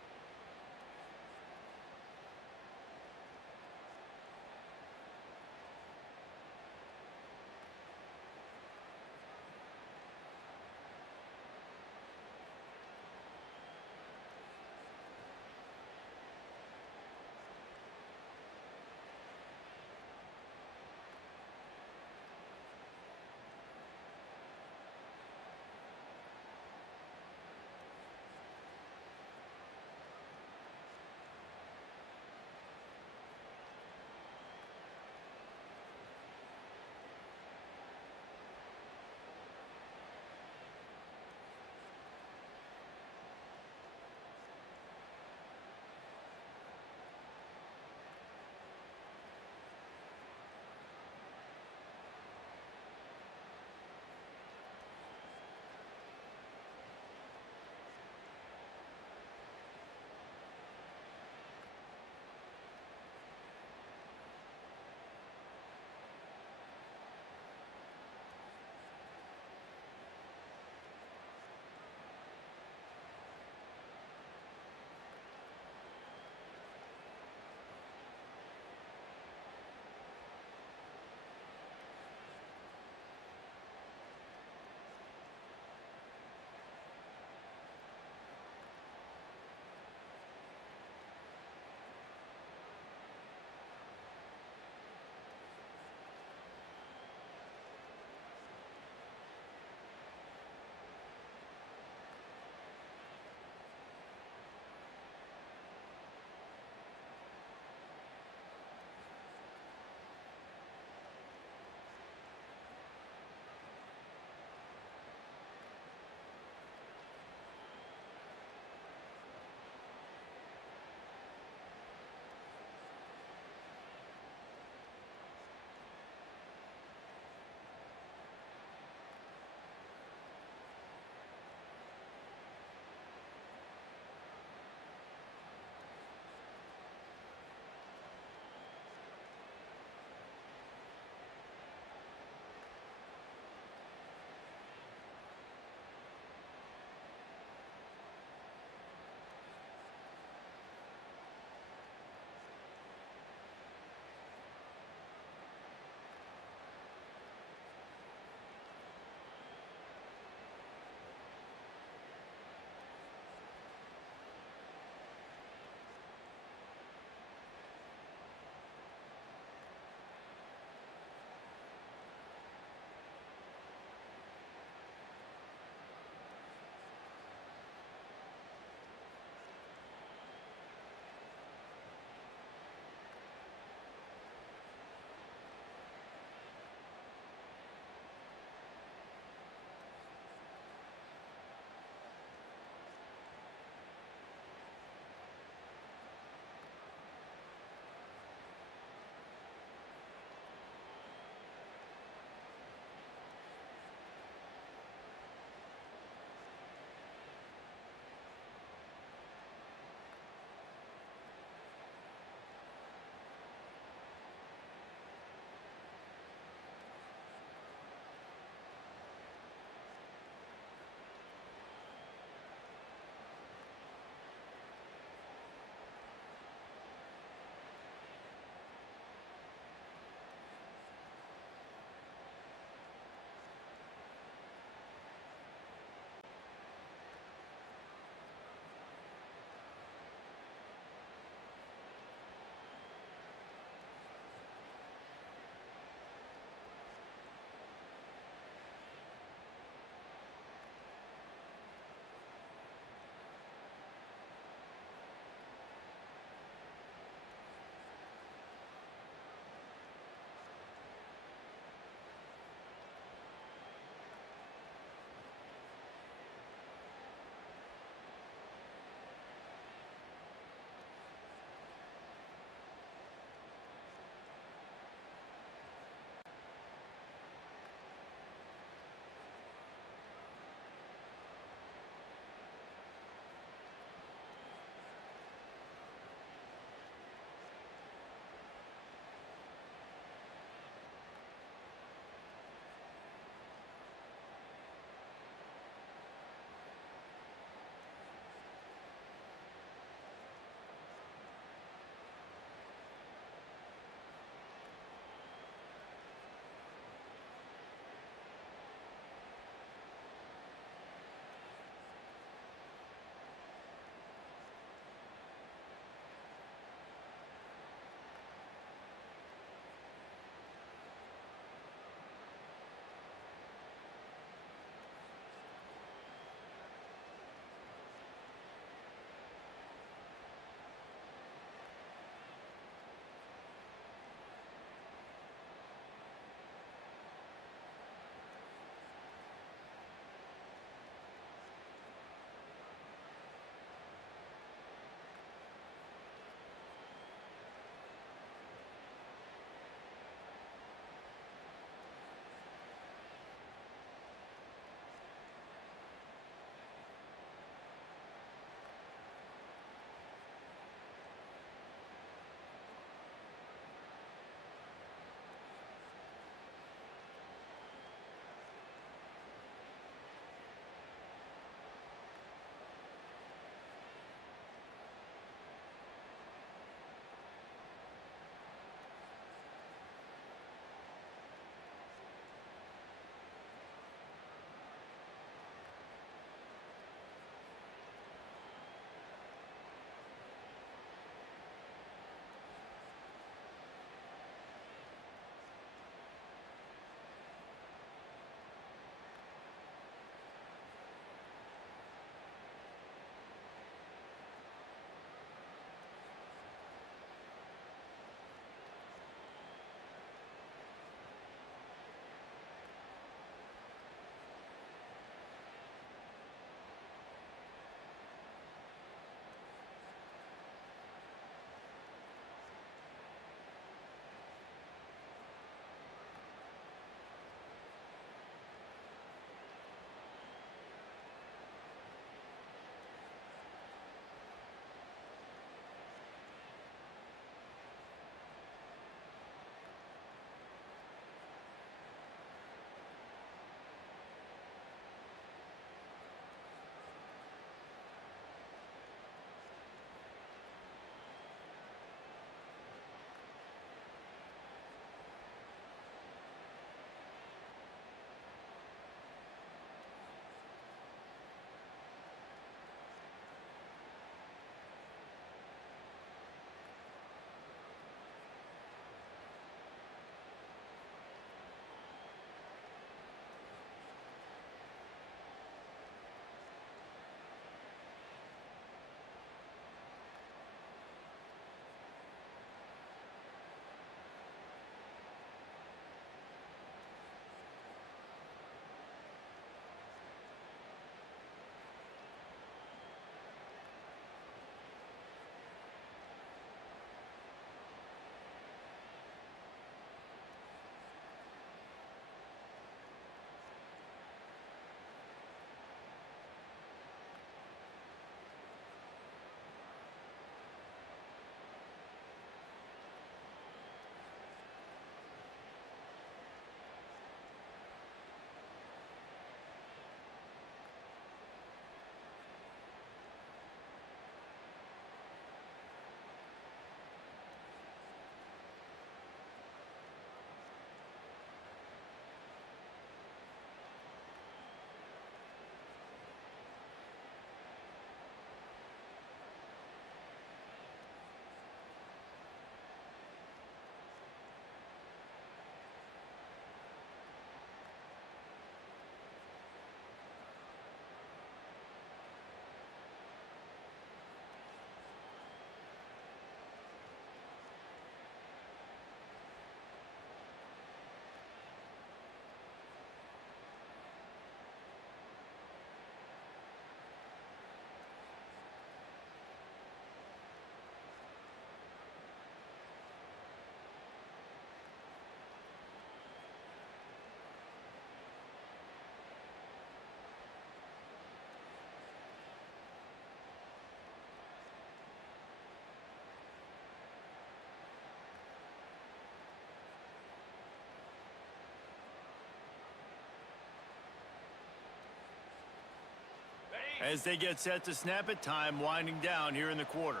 As they get set to snap it, time winding down here in the quarter.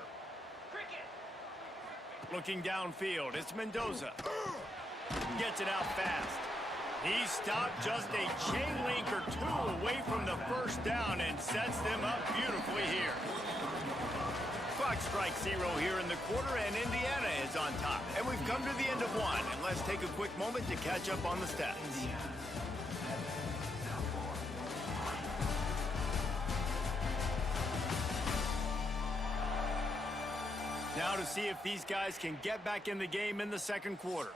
Looking downfield, it's Mendoza. Gets it out fast. He stopped just a chain link or two away from the first down and sets them up beautifully here. Clock strikes 0 here in the quarter, and Indiana is on top. And we've come to the end of one, and let's take a quick moment to catch up on the stats. Now to see if these guys can get back in the game in the second quarter.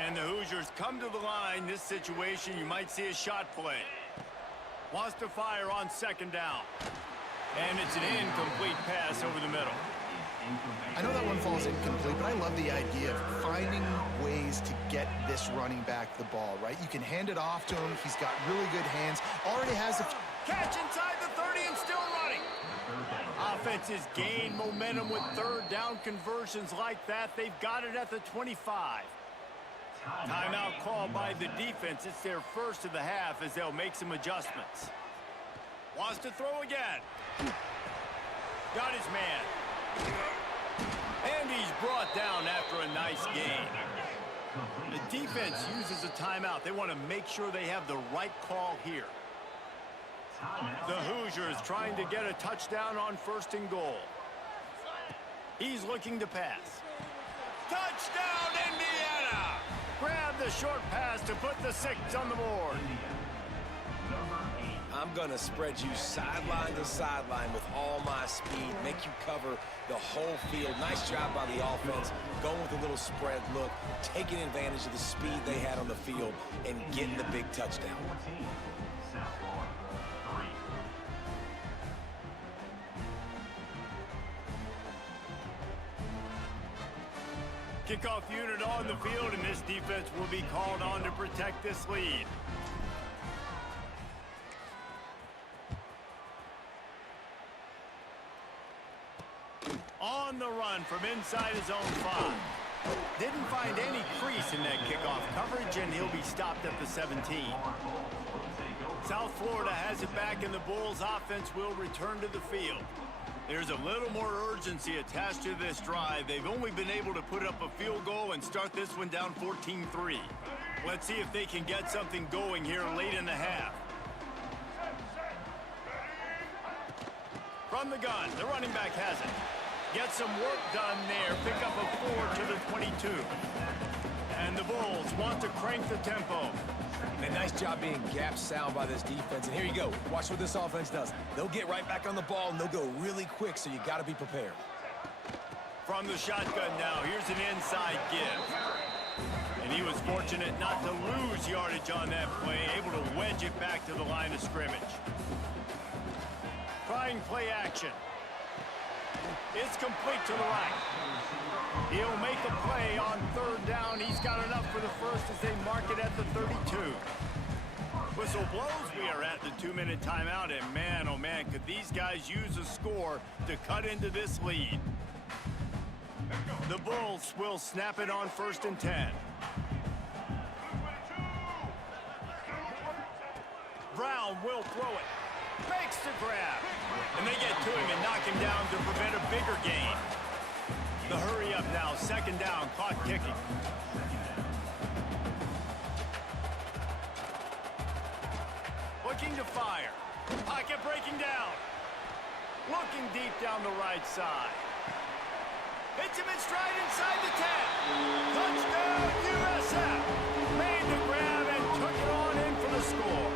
And the Hoosiers come to the line. This situation, you might see a shot play. Wants to fire on second down. And it's an incomplete pass over the middle. I know that one falls incomplete, but I love the idea of finding ways to get this running back the ball, right? You can hand it off to him. He's got really good hands. Already has a catch inside the 30 and still running. Offenses gain momentum with third down conversions like that. They've got it at the 25. Timeout called by the defense. It's their first of the half as they'll make some adjustments. Wants to throw again. Got his man. And he's brought down after a nice gain. The defense uses a timeout. They want to make sure they have the right call here. The Hoosiers trying to get a touchdown on first and goal. He's looking to pass. Touchdown, Indiana! Grab the short pass to put the 6 on the board. I'm going to spread you sideline to sideline with all my speed, make you cover the whole field. Nice job by the offense, going with a little spread look, taking advantage of the speed they had on the field, and getting the big touchdown. Kickoff unit on the field, and this defense will be called on to protect this lead. On the run from inside his own 5. Didn't find any crease in that kickoff coverage, and he'll be stopped at the 17. South Florida has it back, and the Bulls offense will return to the field. There's a little more urgency attached to this drive. They've only been able to put up a field goal and start this one down 14-3. Let's see if they can get something going here late in the half. From the gun, the running back has it. Get some work done there. Pick up a 4 to the 22. And the Bulls want to crank the tempo. And nice job being gap sound by this defense. And here you go. Watch what this offense does. They'll get right back on the ball, and they'll go really quick, so you got to be prepared. From the shotgun now, here's an inside give. And he was fortunate not to lose yardage on that play, able to wedge it back to the line of scrimmage. Trying play action. It's complete to the right. He'll make a play on third down. He's got enough for the first as they mark it at the 32. Whistle blows. We are at the 2-minute timeout, and man, oh man, could these guys use a score to cut into this lead. The Bulls will snap it on 1st and 10. Brown will throw it. Makes the grab. And they get to him and knock him down to prevent a bigger gain. The hurry up now, 2nd down, clock ticking. Looking to fire. Pocket breaking down. Looking deep down the right side. Hits him in stride inside the 10. Touchdown, USF. Made the grab and took it on in for the score.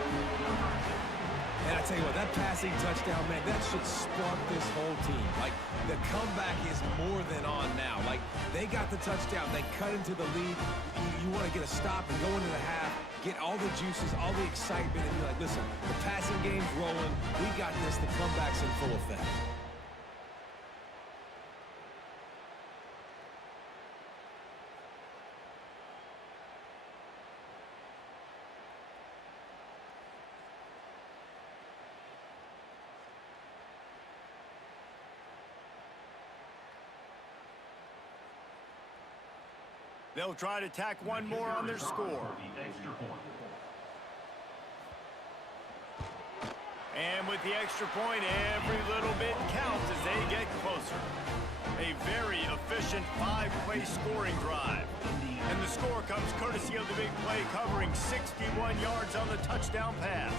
And I tell you what, that passing touchdown, man, that should spark this whole team. Like, the comeback is more than on now. Like, they got the touchdown. They cut into the lead. You want to get a stop and go into the half, get all the juices, all the excitement, and be like, listen, the passing game's rolling. We got this. The comeback's in full effect. They'll try to tack one more on their score. And with the extra point, every little bit counts as they get closer. A very efficient 5-play scoring drive. And the score comes courtesy of the big play covering 61 yards on the touchdown pass.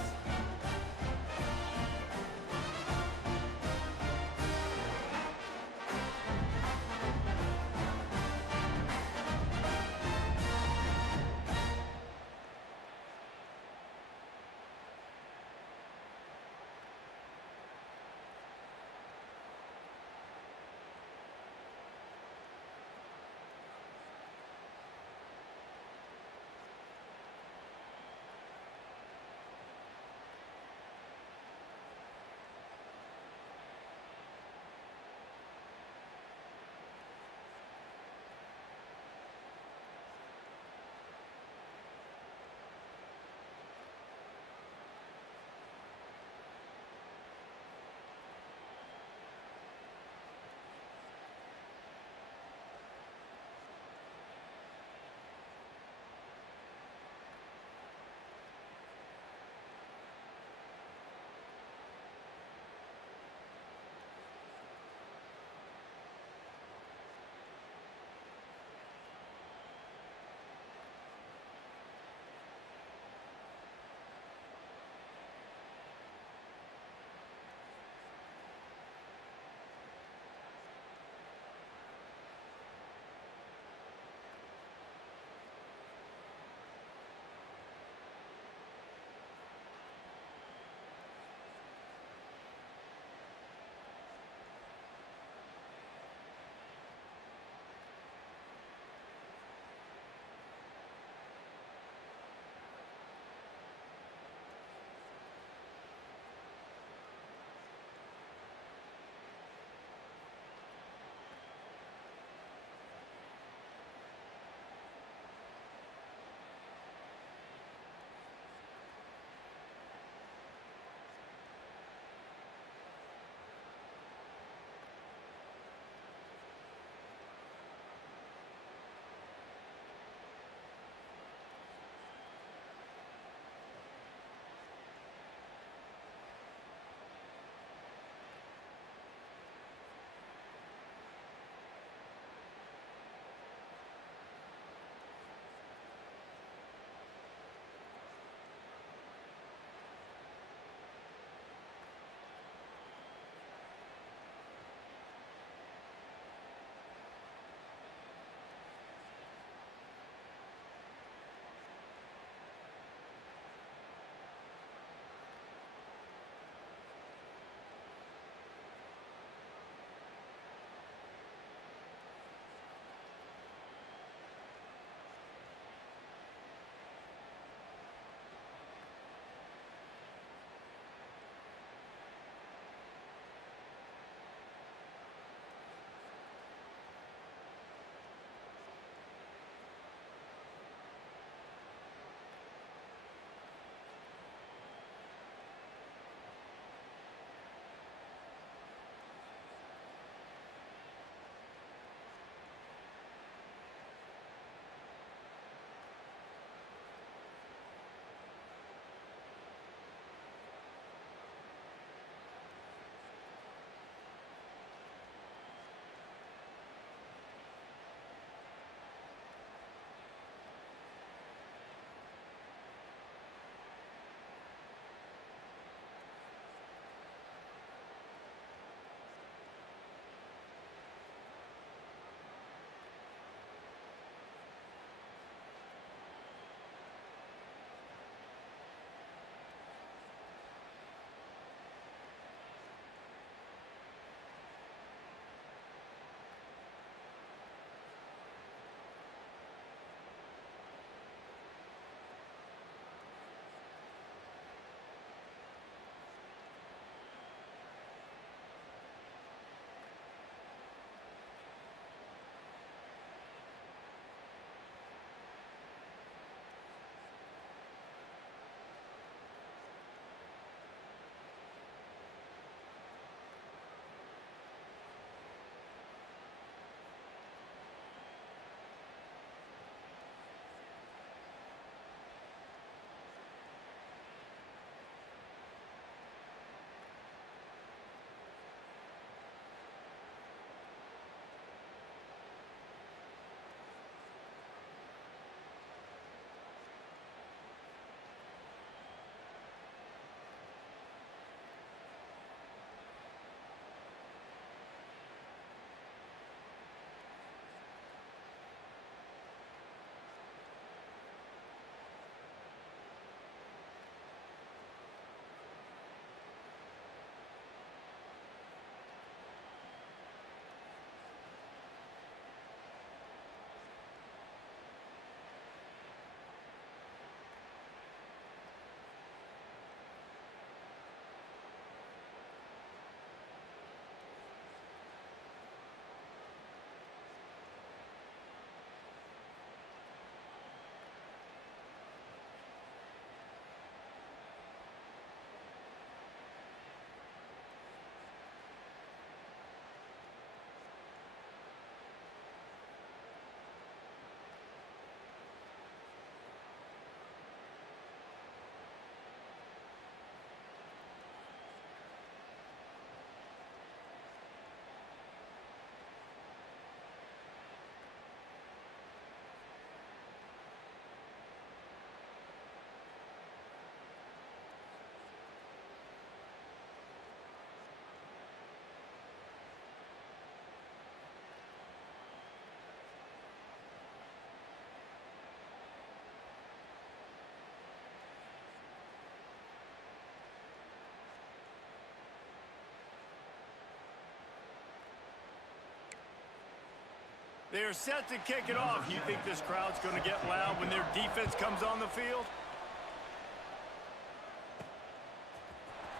They're set to kick it off. You think this crowd's going to get loud when their defense comes on the field?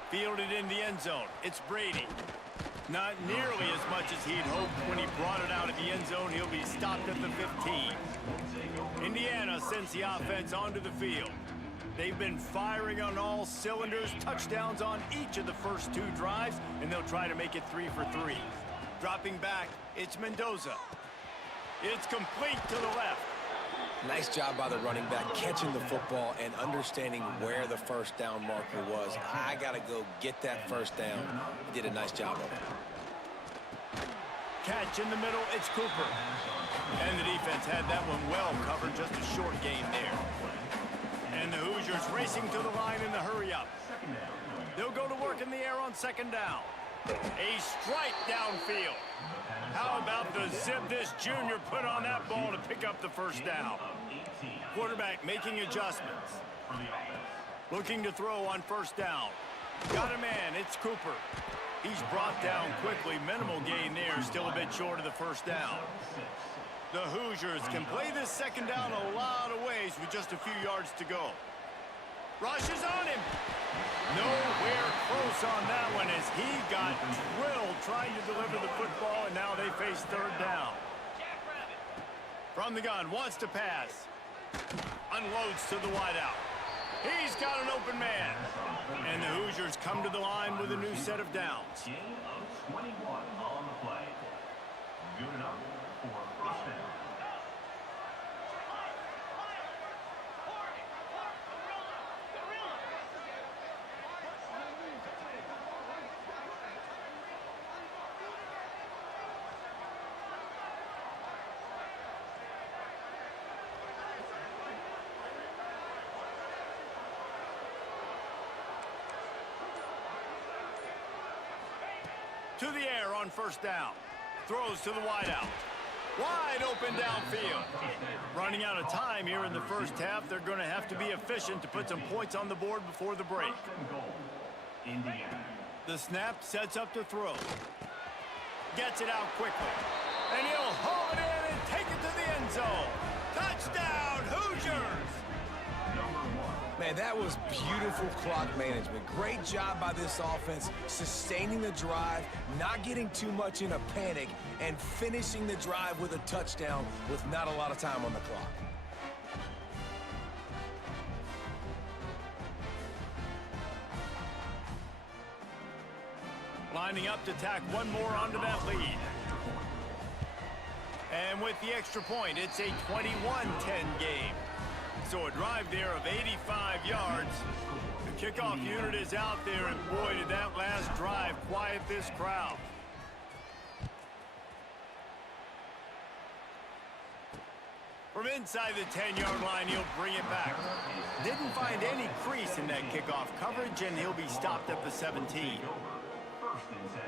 Fielded in the end zone. It's Brady. Not nearly as much as he'd hoped when he brought it out of the end zone. He'll be stopped at the 15. Indiana sends the offense onto the field. They've been firing on all cylinders, touchdowns on each of the first 2 drives, and they'll try to make it 3 for 3. Dropping back, it's Mendoza. It's complete to the left. Nice job by the running back, catching the football and understanding where the first down marker was. I got to go get that first down. He did a nice job of it. Catch in the middle, it's Cooper. And the defense had that one well covered, just a short gain there. And the Hoosiers racing to the line in the hurry-up. They'll go to work in the air on second down. A strike downfield. How about the zip this junior put on that ball to pick up the first down? Quarterback making adjustments. Looking to throw on first down. Got a man, it's Cooper. He's brought down quickly. Minimal gain there, still a bit short of the first down. The Hoosiers can play this second down a lot of ways with just a few yards to go. Rushes on him. Nowhere close on that one as he got drilled trying to deliver the football, and now they face third down. From the gun, wants to pass. Unloads to the wideout. He's got an open man. And the Hoosiers come to the line with a new set of downs. 21 on the play. Good enough for first down. To the air on first down. Throws to the wideout. Wide open downfield. Running out of time here in the first half. They're going to have to be efficient to put some points on the board before the break. The snap sets up to throw. Gets it out quickly. And he'll haul it in and take it to the end zone. Touchdown, Hoosiers! Man, that was beautiful clock management. Great job by this offense, sustaining the drive, not getting too much in a panic, and finishing the drive with a touchdown with not a lot of time on the clock. Lining up to tack one more onto that lead. And with the extra point, it's a 21-10 game. So a drive there of 85 yards. The kickoff unit is out there, and boy, did that last drive quiet this crowd. From inside the 10-yard line, he'll bring it back. Didn't find any crease in that kickoff coverage, and he'll be stopped at the 17. First and 10.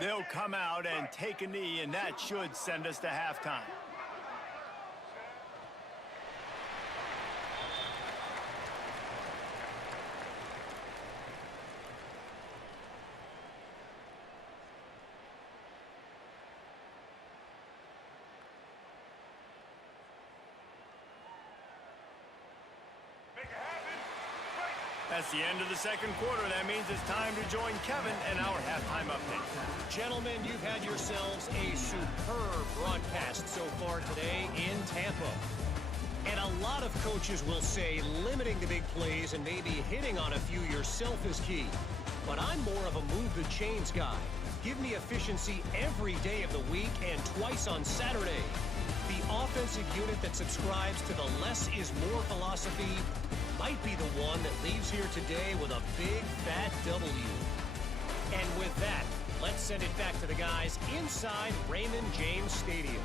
They'll come out and take a knee, and that should send us to halftime. That's the end of the second quarter. That means it's time to join Kevin and our halftime update. Gentlemen, you've had yourselves a superb broadcast so far today in Tampa. And a lot of coaches will say limiting the big plays and maybe hitting on a few yourself is key. But I'm more of a move the chains guy. Give me efficiency every day of the week and twice on Saturday. The offensive unit that subscribes to the less is more philosophy might be the one that leaves here today with a big fat W. And with that, let's send it back to the guys inside Raymond James Stadium.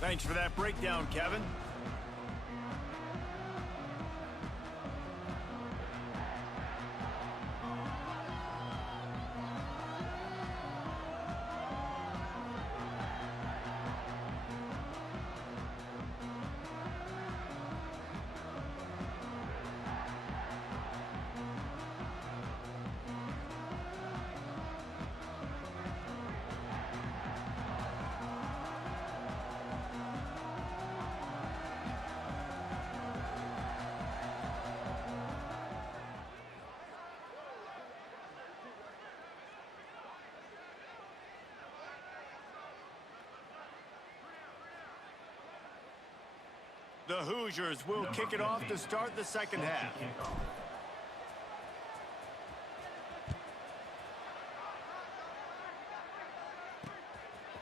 Thanks for that breakdown, Kevin. The Hoosiers will kick it off to start the second half.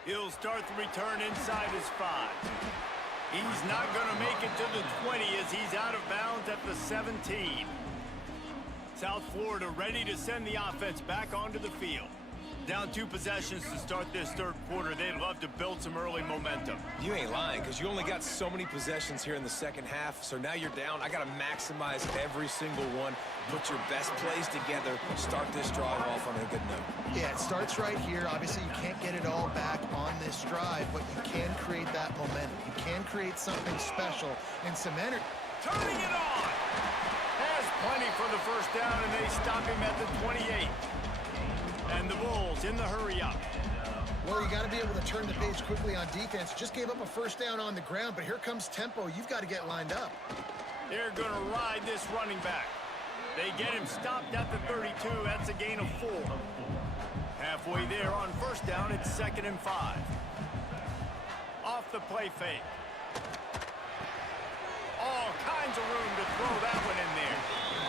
He'll start the return inside his 5. He's not going to make it to the 20 as he's out of bounds at the 17. South Florida ready to send the offense back onto the field. Down 2 possessions to start this third quarter. They'd love to build some early momentum. You ain't lying, because you only got so many possessions here in the second half, so now you're down. I got to maximize every single one. Put your best plays together. Start this drive off on a good note. Yeah, it starts right here. Obviously, you can't get it all back on this drive, but you can create that momentum. You can create something special and some energy. Turning it on! Has plenty for the first down, and they stop him at the 28. And the Bulls in the hurry-up. Well, you got to be able to turn the page quickly on defense. Just gave up a first down on the ground, but here comes tempo. You've got to get lined up. They're going to ride this running back. They get him stopped at the 32. That's a gain of 4. Halfway there on first down, it's 2nd and 5. Off the play fake. All kinds of room to throw that one in there.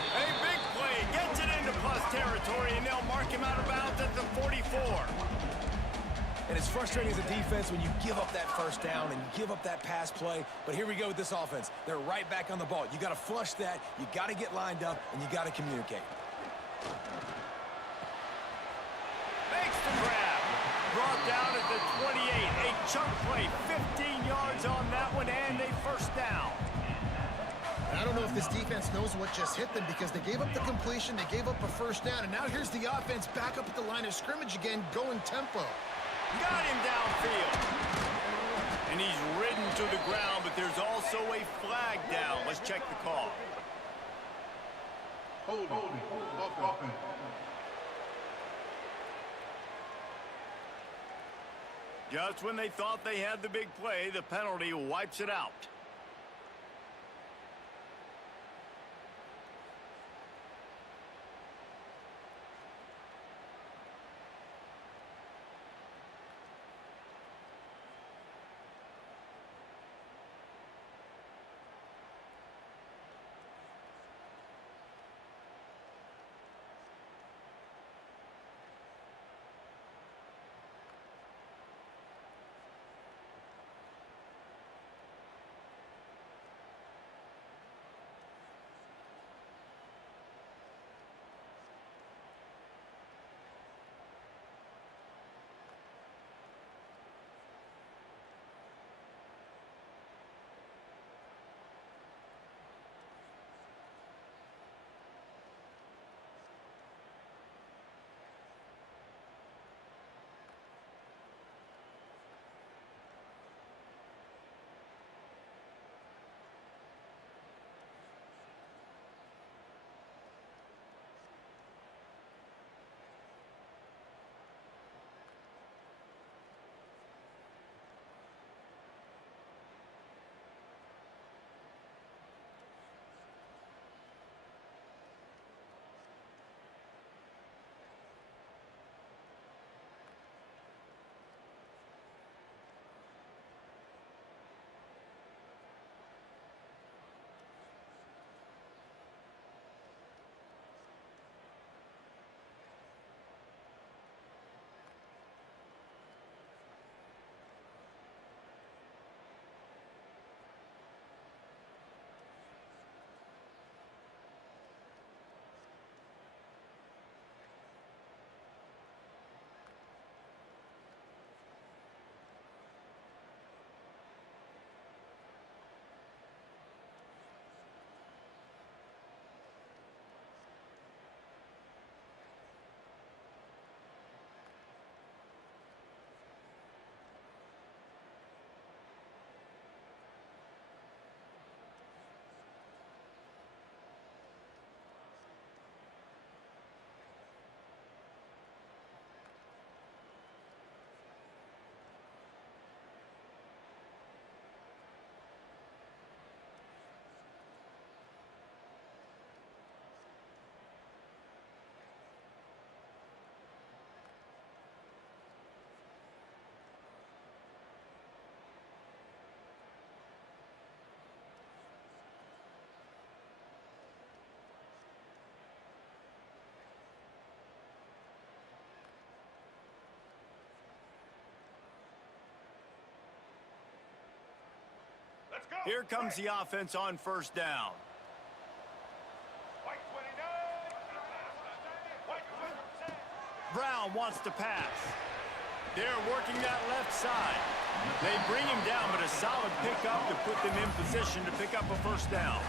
A big play, gets it into plus territory, and they'll mark him out of bounds at the 44. And it's frustrating as a defense when you give up that first down and you give up that pass play. But here we go with this offense. They're right back on the ball. You got to flush that, you got to get lined up, and you got to communicate. Makes the grab. Brought down at the 28. A chunk play, 15 yards on that one, and a first down. And I don't know if this defense knows what just hit them because they gave up the completion, they gave up a first down, and now here's the offense back up at the line of scrimmage again, going tempo. Got him downfield. And he's ridden to the ground, but there's also a flag down. Let's check the call. Holding. Offense. Just when they thought they had the big play, the penalty wipes it out. Here comes the offense on first down. Brown wants to pass. They're working that left side. They bring him down, but a solid pickup to put them in position to pick up a first down.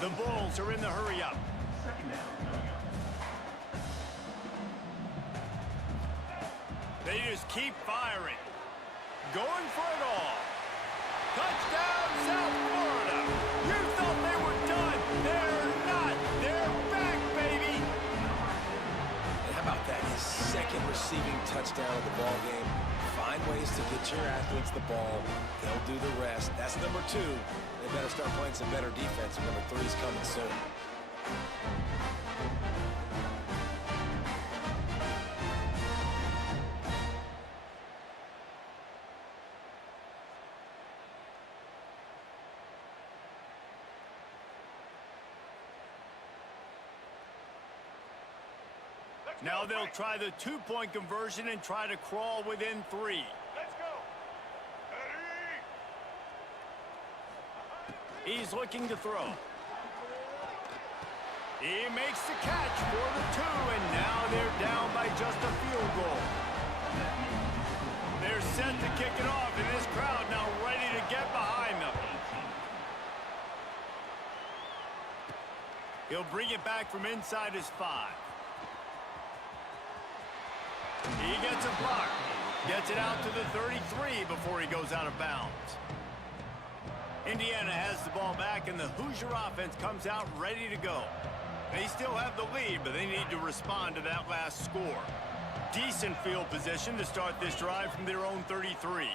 The Bulls are in the hurry-up. They just keep firing. Going for it all. Touchdown, South Florida. You thought they were done. They're not. They're back, baby. And how about that? His second receiving touchdown of the ball game. Find ways to get your athletes the ball. They'll do the rest. That's number 2. They better start playing some better defense. Number 3's coming soon. Now they'll try the 2-point conversion and try to crawl within 3. Let's go. He's looking to throw. He makes the catch for the 2, and now they're down by just a field goal. They're set to kick it off, and this crowd now ready to get behind them. He'll bring it back from inside his 5. He gets a block. Gets it out to the 33 before he goes out of bounds. Indiana has the ball back, and the Hoosier offense comes out ready to go. They still have the lead, but they need to respond to that last score. Decent field position to start this drive from their own 33.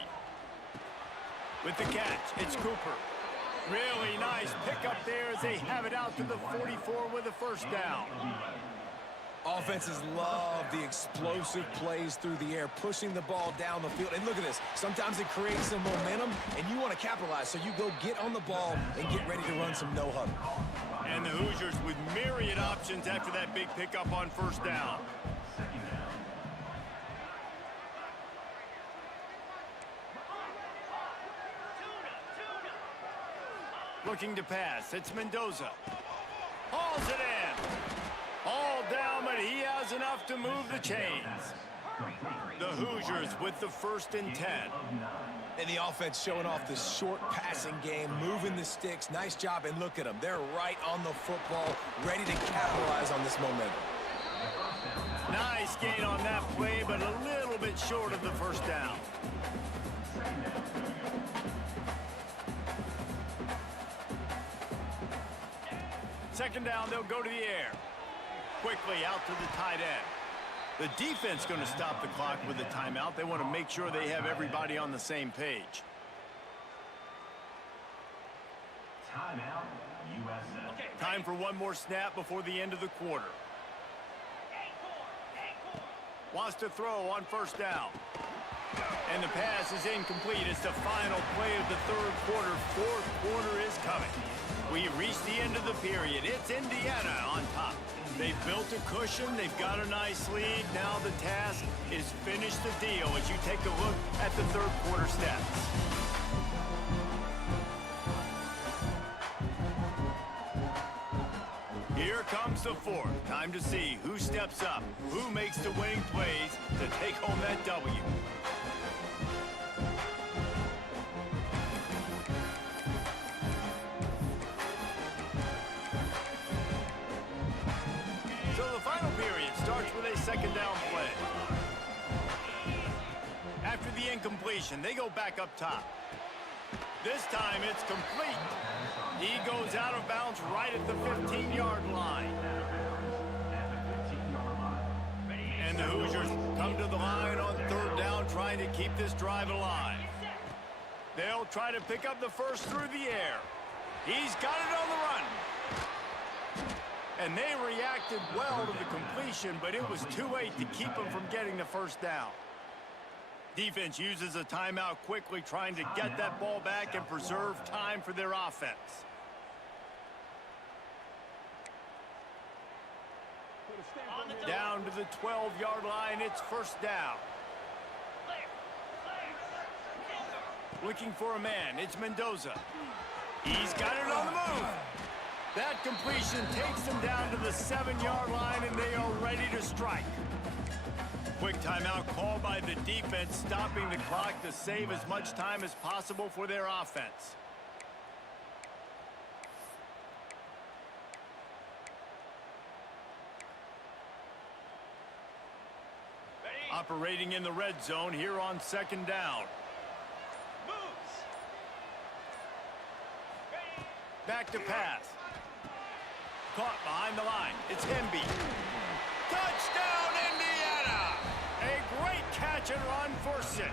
With the catch, it's Cooper. Really nice pickup there as they have it out to the 44 with a first down. Offenses love the explosive plays through the air, pushing the ball down the field. And look at this. Sometimes it creates some momentum, and you want to capitalize. So you go get on the ball and get ready to run some no-huddle. And the Hoosiers with myriad options after that big pickup on first down. Looking to pass. It's Mendoza. Hauls it in. All down, but he has enough to move the chains. The Hoosiers with the 1st and 10. And the offense showing off the short passing game, moving the sticks. Nice job, and look at them. They're right on the football, ready to capitalize on this momentum. Nice gain on that play, but a little bit short of the first down. Second down, they'll go to the air. Quickly out to the tight end. The defense going to stop the clock with a timeout. They want to make sure they have everybody on the same page. Timeout, USA. Time for one more snap before the end of the quarter. Wants to throw on first down. And the pass is incomplete. It's the final play of the 3rd quarter. 4th quarter is coming. We reached the end of the period. It's Indiana on top. They've built a cushion. They've got a nice lead. Now the task is finish the deal as you take a look at the 3rd quarter stats. Here comes the 4th. Time to see who steps up, who makes the winning plays to take home that W. With a second down play. After the incompletion, they go back up top. This time it's complete. He goes out of bounds right at the 15-yard line. And the Hoosiers come to the line on 3rd down, trying to keep this drive alive. They'll try to pick up the first through the air. He's got it on the run. And they reacted well to the completion, but it was too late to keep them from getting the first down. Defense uses a timeout quickly, trying to get that ball back and preserve time for their offense. Down to the 12-yard line, it's first down. Looking for a man. It's Mendoza. He's got it on the move. That completion takes them down to the 7-yard line, and they are ready to strike. Quick timeout called by the defense, stopping the clock to save as much time as possible for their offense. Operating in the red zone here on 2nd down. Back to pass. Caught behind the line. It's Hemby. Touchdown, Indiana! A great catch and run for 6.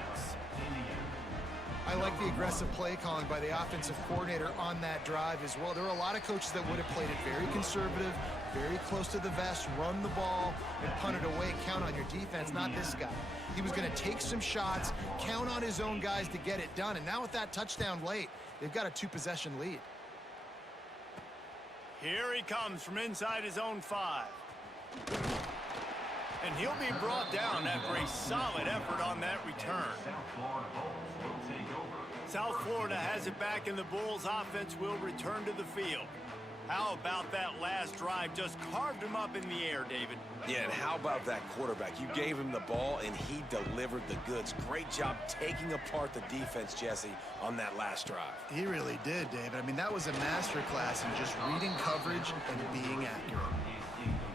I like the aggressive play calling by the offensive coordinator on that drive as well. There are a lot of coaches that would have played it very conservative, very close to the vest, run the ball, and punt it away. Count on your defense, not this guy. He was going to take some shots, count on his own guys to get it done. And now with that touchdown late, they've got a 2-possession lead. Here he comes from inside his own 5. And he'll be brought down after a solid effort on that return. South Florida has it back, and the Bulls offense will return to the field. How about that last drive? Just carved him up in the air, David. Yeah, and how about that quarterback? You gave him the ball, and he delivered the goods. Great job taking apart the defense, Jesse, on that last drive. He really did, David. I mean, that was a masterclass in just reading coverage and being accurate.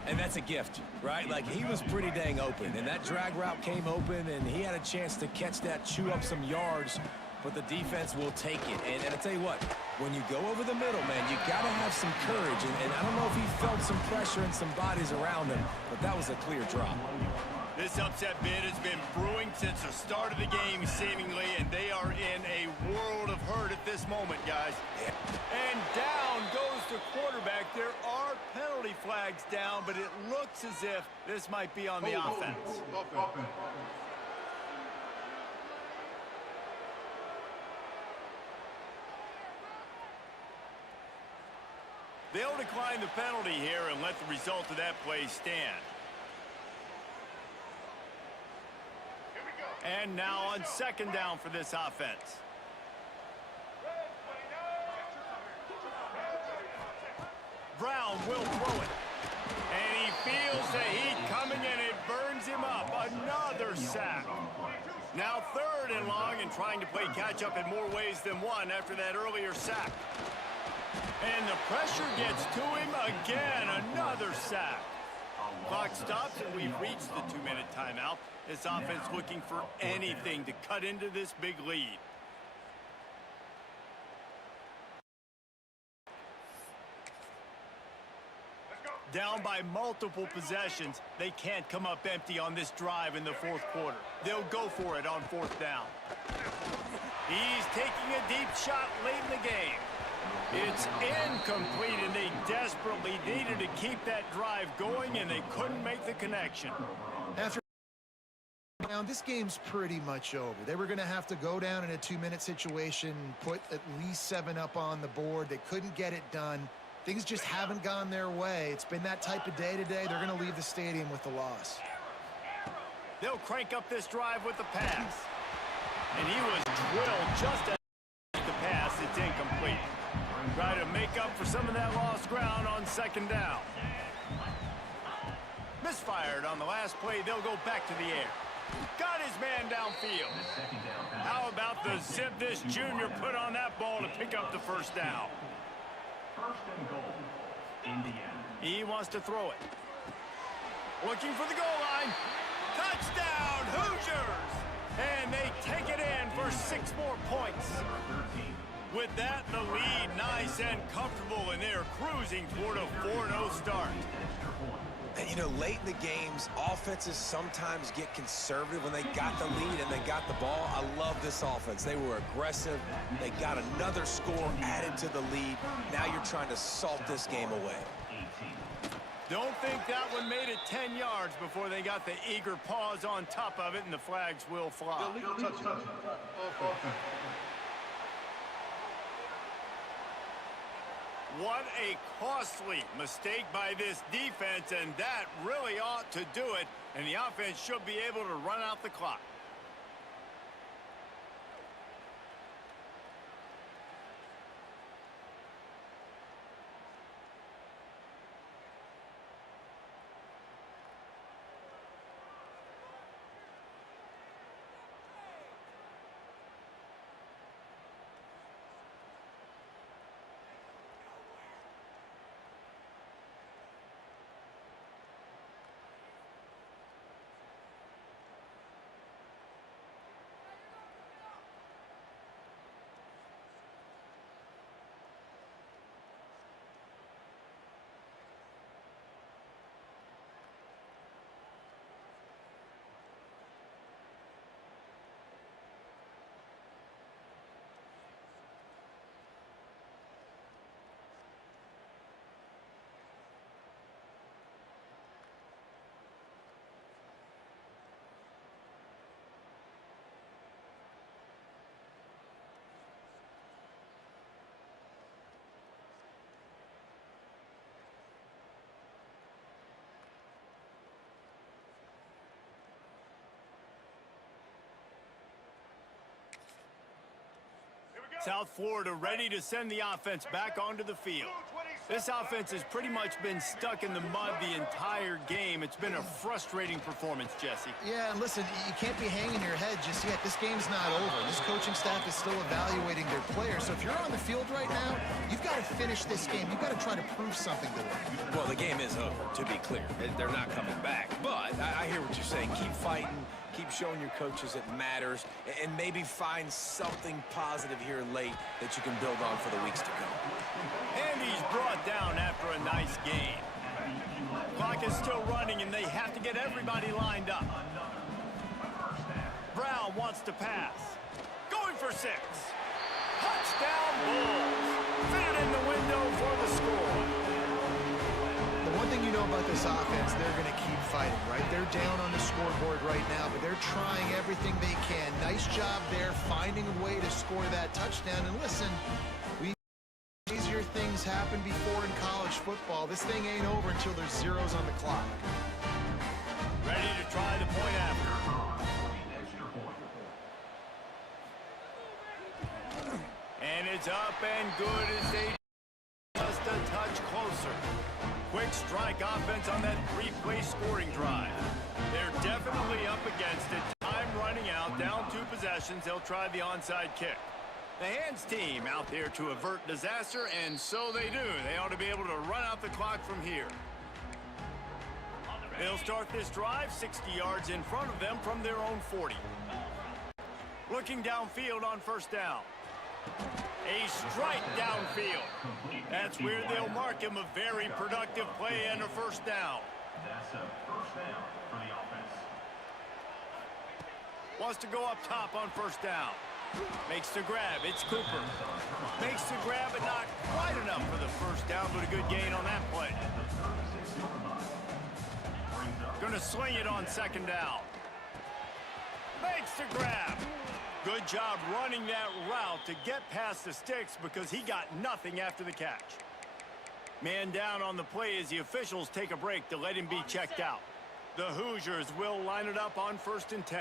And that's a gift, right? Like, he was pretty dang open, and that drag route came open, and he had a chance to catch that, chew up some yards, but the defense will take it. And I tell you what, when you go over the middle, man, you got to have some courage. And I don't know if he felt some pressure and some bodies around him, but that was a clear drop. This upset bid has been brewing since the start of the game, seemingly, and they are in a world of hurt at this moment, guys. Yeah. And down goes the quarterback. There are penalty flags down, but it looks as if this might be on the offense. They'll decline the penalty here and let the result of that play stand. And now on 2nd down for this offense. Brown will throw it. And he feels the heat coming, and it burns him up. Another sack. Now 3rd and long, and trying to play catch-up in more ways than one after that earlier sack. And the pressure gets to him again. Another sack. Clock stops, and we've reached the 2-minute timeout. This offense looking for anything to cut into this big lead. Down by multiple possessions, they can't come up empty on this drive in the 4th quarter. They'll go for it on 4th down. He's taking a deep shot late in the game. It's incomplete, and they desperately needed to keep that drive going, and they couldn't make the connection. After down, this game's pretty much over. They were going to have to go down in a 2-minute situation, put at least 7 up on the board. They couldn't get it done. Things just haven't gone their way. It's been that type of day today. They're going to leave the stadium with the loss. They'll crank up this drive with the pass. And he was drilled just as the pass. It's incomplete. Try to make up for some of that lost ground on 2nd down. Misfired on the last play. They'll go back to the air. Got his man downfield. How about the zip this junior put on that ball to pick up the 1st down? 1st and goal, Indiana. He wants to throw it. Looking for the goal line. Touchdown, Hoosiers! And they take it in for 6 more points. With that, the lead nice and comfortable, and they're cruising toward a 4-0 start. And, you know, late in the games, offenses sometimes get conservative when they got the lead and they got the ball. I love this offense. They were aggressive. They got another score added to the lead. Now you're trying to salt this game away. Don't think that one made it 10 yards before they got the eager paws on top of it, and the flags will fly. What a costly mistake by this defense, and that really ought to do it, and the offense should be able to run out the clock. South Florida ready to send the offense back onto the field. This offense has pretty much been stuck in the mud the entire game. It's been a frustrating performance, Jesse. Yeah, and listen, you can't be hanging your head just yet. This game's not over. This coaching staff is still evaluating their players. So if you're on the field right now, you've got to finish this game. You've got to try to prove something to them. Well, the game is over, to be clear. They're not coming back. But I hear what you're saying. Keep fighting. Keep showing your coaches it matters, and maybe find something positive here late that you can build on for the weeks to come. And he's brought down after a nice game. Clock is still running, and they have to get everybody lined up. Brown wants to pass. Going for 6. Touchdown Bulls. Fit it in the window for the score. The one thing you know about this offense, they're going to keep fighting, right? They're down on the scoreboard right now, but they're trying everything they can. Nice job there, finding a way to score that touchdown. And listen, easier things happen before in college football. This thing ain't over until there's zeros on the clock. Ready to try the point after. And it's up and good as they just a touch closer. Quick strike offense on that 3-play scoring drive. They're definitely up against it. Time running out, down 2 possessions. They'll try the onside kick. The hands team out there to avert disaster, and so they do. They ought to be able to run out the clock from here. They'll start this drive 60 yards in front of them from their own 40. Looking downfield on first down. A strike downfield. That's where they'll mark him. A very productive play and a first down. That's a first down for the offense. Wants to go up top on first down. Makes the grab. It's Cooper. Makes the grab, but not quite enough for the first down, but a good gain on that play. Gonna sling it on second down. Makes the grab. Good job running that route to get past the sticks because he got nothing after the catch. Man down on the play as the officials take a break to let him be checked out. The Hoosiers will line it up on 1st and 10.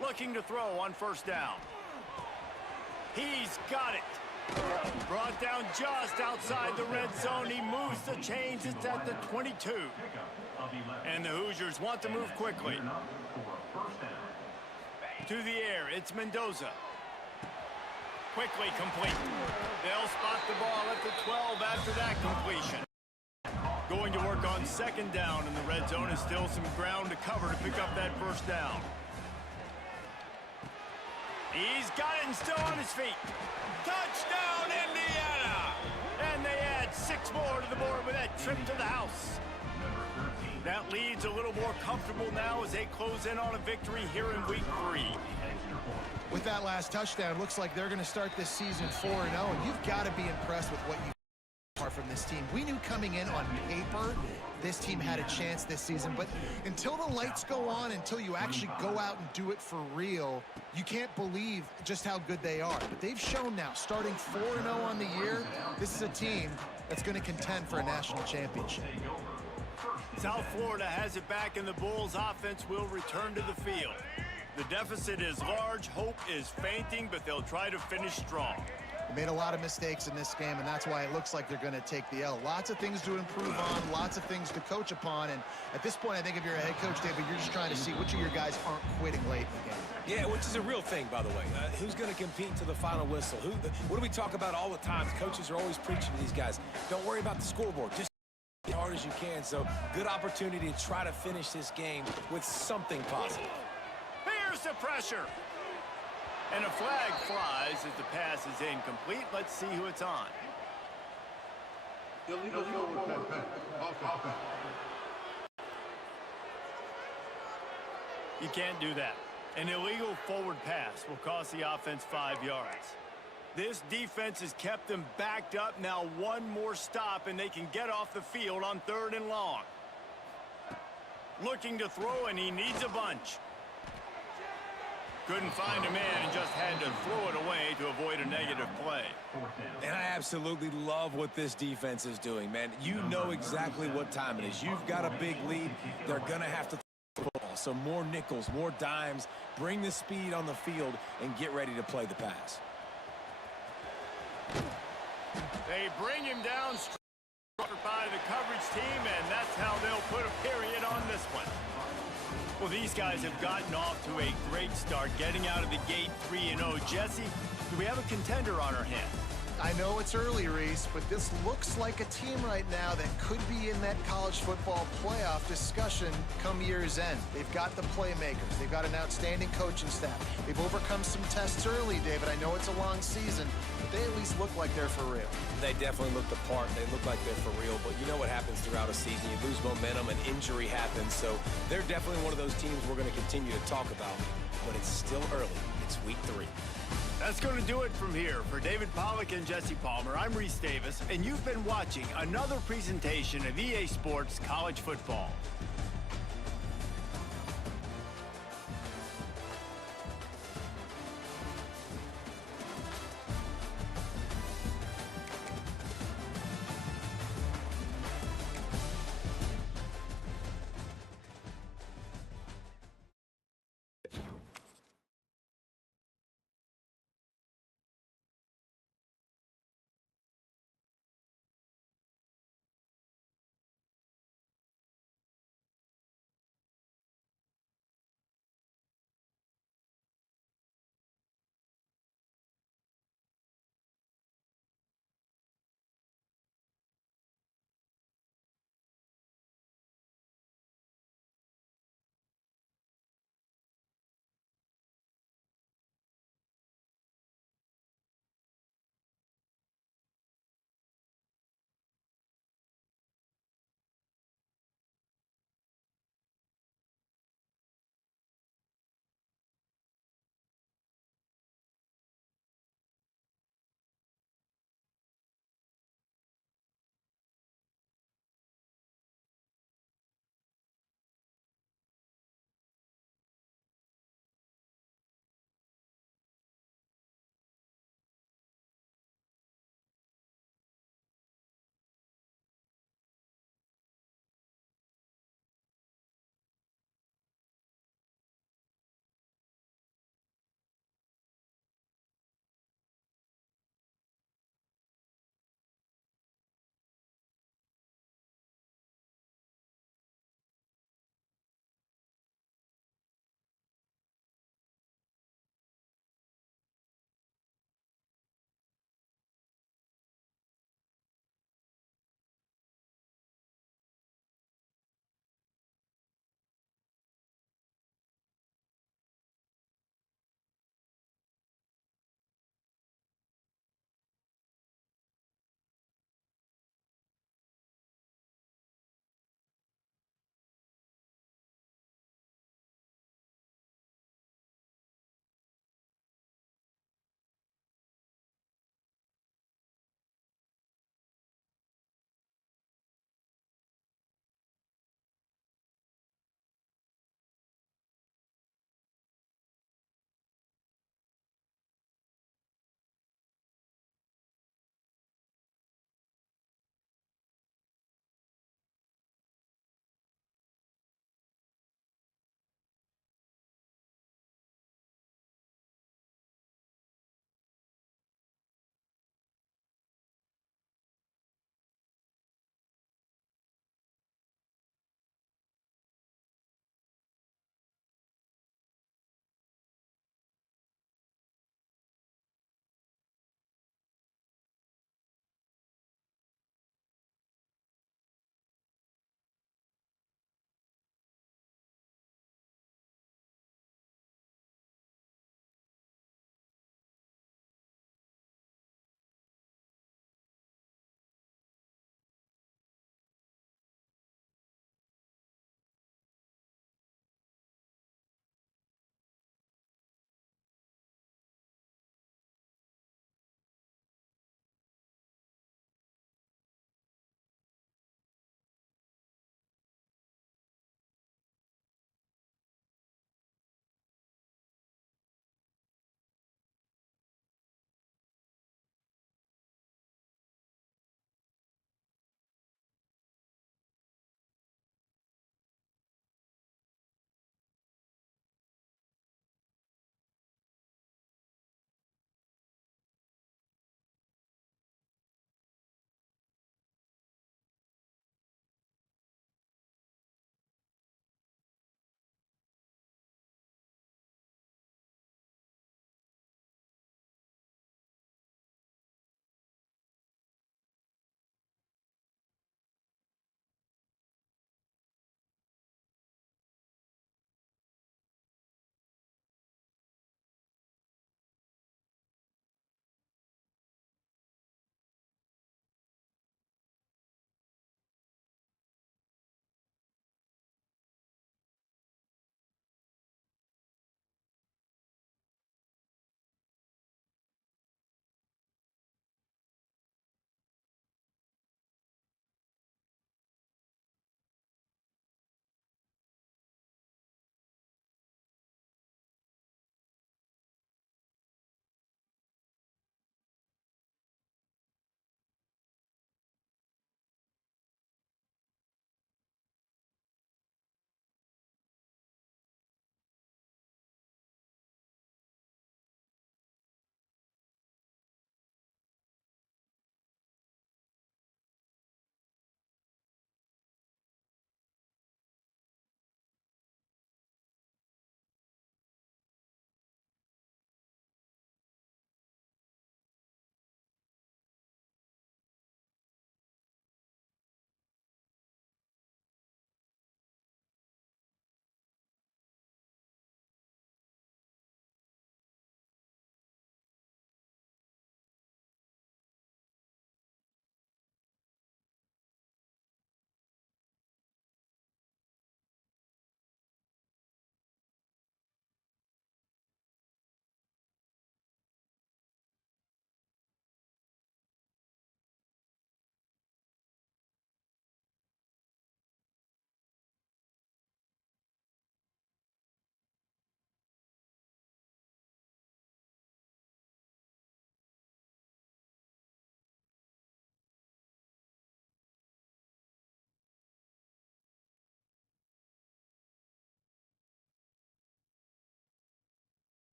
Looking to throw on first down. He's got it. Brought down just outside the red zone. He moves the chains. It's at the 22. And the Hoosiers want to move quickly. To the air, it's Mendoza. Quickly complete. They'll spot the ball at the 12 after that completion. Going to work on second down in the red zone, and still some ground to cover to pick up that first down. He's got it and still on his feet. Touchdown, Indiana! And they add 6 more to the board with that trip to the house. That lead's a little more comfortable now as they close in on a victory here in week 3. With that last touchdown, looks like they're going to start this season 4-0, and you've got to be impressed with what you are from this team. We knew coming in on paper this team had a chance this season, but until the lights go on, until you actually go out and do it for real, you can't believe just how good they are. But they've shown now, starting 4-0 on the year, this is a team that's going to contend for a national championship. South Florida has it back, and the Bulls offense will return to the field. The deficit is large, hope is fainting, but they'll try to finish strong. They made a lot of mistakes in this game, and that's why it looks like they're going to take the L. Lots of things to improve on, lots of things to coach upon, and at this point, I think if you're a head coach, David, you're just trying to see which of your guys aren't quitting late in the game. Yeah, which is a real thing, by the way. Who's going to compete to the final whistle? What do we talk about all the time? Coaches are always preaching to these guys. Don't worry about the scoreboard. Just as hard as you can. So good opportunity to try to finish this game with something positive. Here's the pressure. And a flag flies as the pass is incomplete. Let's see who it's on. Illegal forward pass. You can't do that. An illegal forward pass will cost the offense 5 yards. This defense has kept them backed up. Now one more stop, and they can get off the field on 3rd and long. Looking to throw, and he needs a bunch. Couldn't find a man and just had to throw it away to avoid a negative play. And I absolutely love what this defense is doing, man. You know exactly what time it is. You've got a big lead. They're going to have to throw the ball. So more nickels, more dimes, bring the speed on the field, and get ready to play the pass. They bring him down by the coverage team, and that's how they'll put a period on this one. Well, these guys have gotten off to a great start, getting out of the gate 3-0. Jesse, do we have a contender on our hands? I know it's early, Reese, but this looks like a team right now that could be in that college football playoff discussion come year's end. They've got the playmakers. They've got an outstanding coaching staff. They've overcome some tests early, David. I know it's a long season, but they at least look like they're for real. They definitely look the part. They look like they're for real, but you know what happens throughout a season. You lose momentum, and injury happens, so they're definitely one of those teams we're going to continue to talk about, but it's still early. It's week 3. That's going to do it from here. For David Pollack and Jesse Palmer, I'm Reese Davis, and you've been watching another presentation of EA Sports College Football.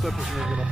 Clippers are going to...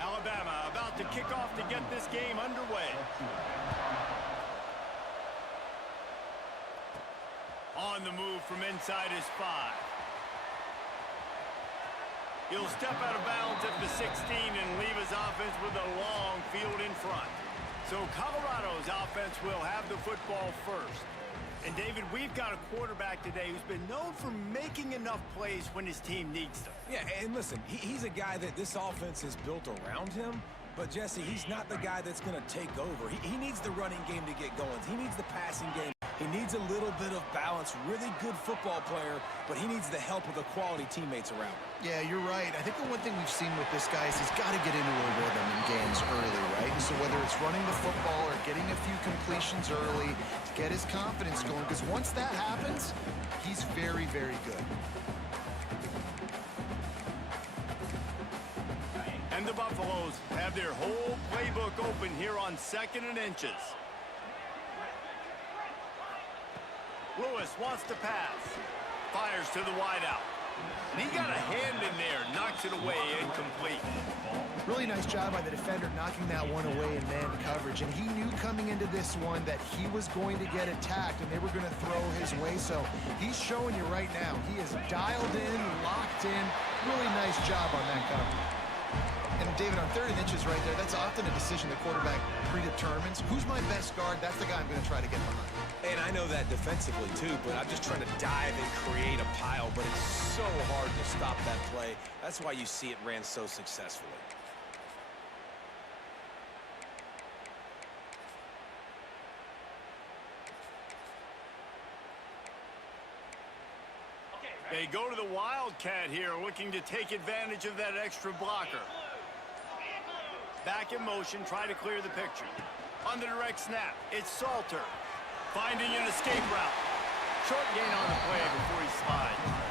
Alabama about to kick off to get this game underway. On the move from inside his 5. He'll step out of bounds at the 16 and leave his offense with a long field in front. So Colorado's offense will have the football first. And David, we've got a quarterback today who's been known for making enough plays when his team needs them. Yeah, and listen, he's a guy that this offense is built around him. But, Jesse, he's not the guy that's going to take over. He needs the running game to get going. He needs the passing game. He needs a little bit of balance. Really good football player, but he needs the help of the quality teammates around him. Yeah, you're right. I think the one thing we've seen with this guy is he's got to get into a rhythm in games early, right? And so whether it's running the football or getting a few completions early to get his confidence going, because once that happens, he's very, very good. And the Buffaloes have their whole playbook open here on 2nd and inches. Lewis wants to pass. Fires to the wideout. And he got a hand in there, knocks it away, incomplete. Really nice job by the defender knocking that one away in man coverage. And he knew coming into this one that he was going to get attacked and they were going to throw his way. So he's showing you right now. He is dialed in, locked in. Really nice job on that coverage. And David, on 3rd and inches right there, that's often a decision the quarterback predetermines. Who's my best guard? That's the guy I'm going to try to get behind. And I know that defensively, too, but I'm just trying to dive and create a pile, but it's so hard to stop that play. That's why you see it ran so successfully. They go to the Wildcat here, looking to take advantage of that extra blocker. Back in motion, try to clear the picture. On the direct snap, it's Salter. Finding an escape route. Short gain on the play before he slides.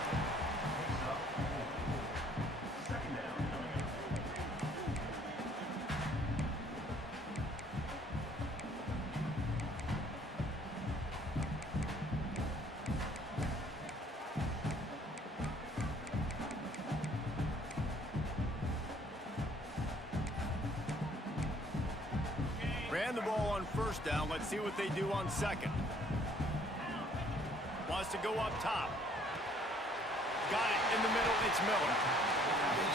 Ran the ball on 1st down. Let's see what they do on 2nd. Wants to go up top. Got it in the middle. It's Miller.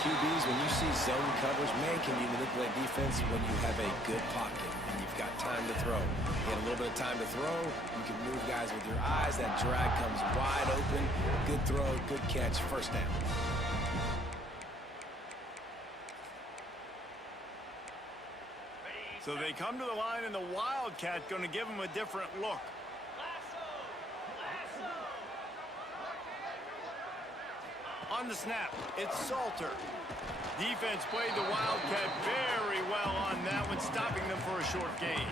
QBs, when you see zone coverage, man, can you manipulate defense when you have a good pocket and you've got time to throw. You get a little bit of time to throw. You can move guys with your eyes. That drag comes wide open. Good throw, good catch, 1st down. So they come to the line, and the Wildcat going to give them a different look. On the snap, it's Salter. Defense played the Wildcat very well on that one, stopping them for a short gain.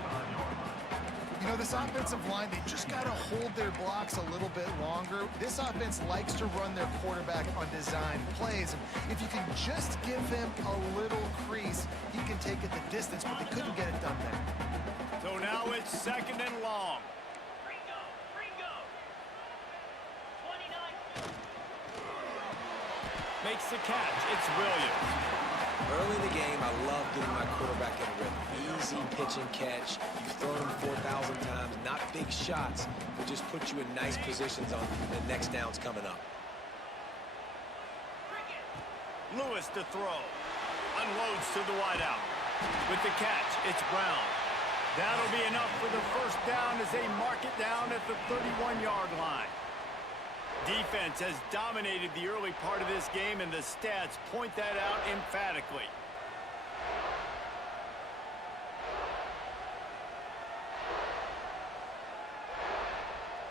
You know, this offensive line, they just got to hold their blocks a little bit longer. This offense likes to run their quarterback on design plays. And if you can just give him a little crease, he can take it the distance, but they couldn't get it done there. So now it's 2nd and long. Makes the catch. It's Williams. Early in the game, I love getting my quarterback in a rhythm. Easy pitch and catch. You've thrown them 4,000 times. Not big shots, but just put you in nice positions on the next downs coming up. Lewis to throw. Unloads to the wideout. With the catch, it's Brown. That'll be enough for the first down as they mark it down at the 31-yard line. Defense has dominated the early part of this game, and the stats point that out emphatically.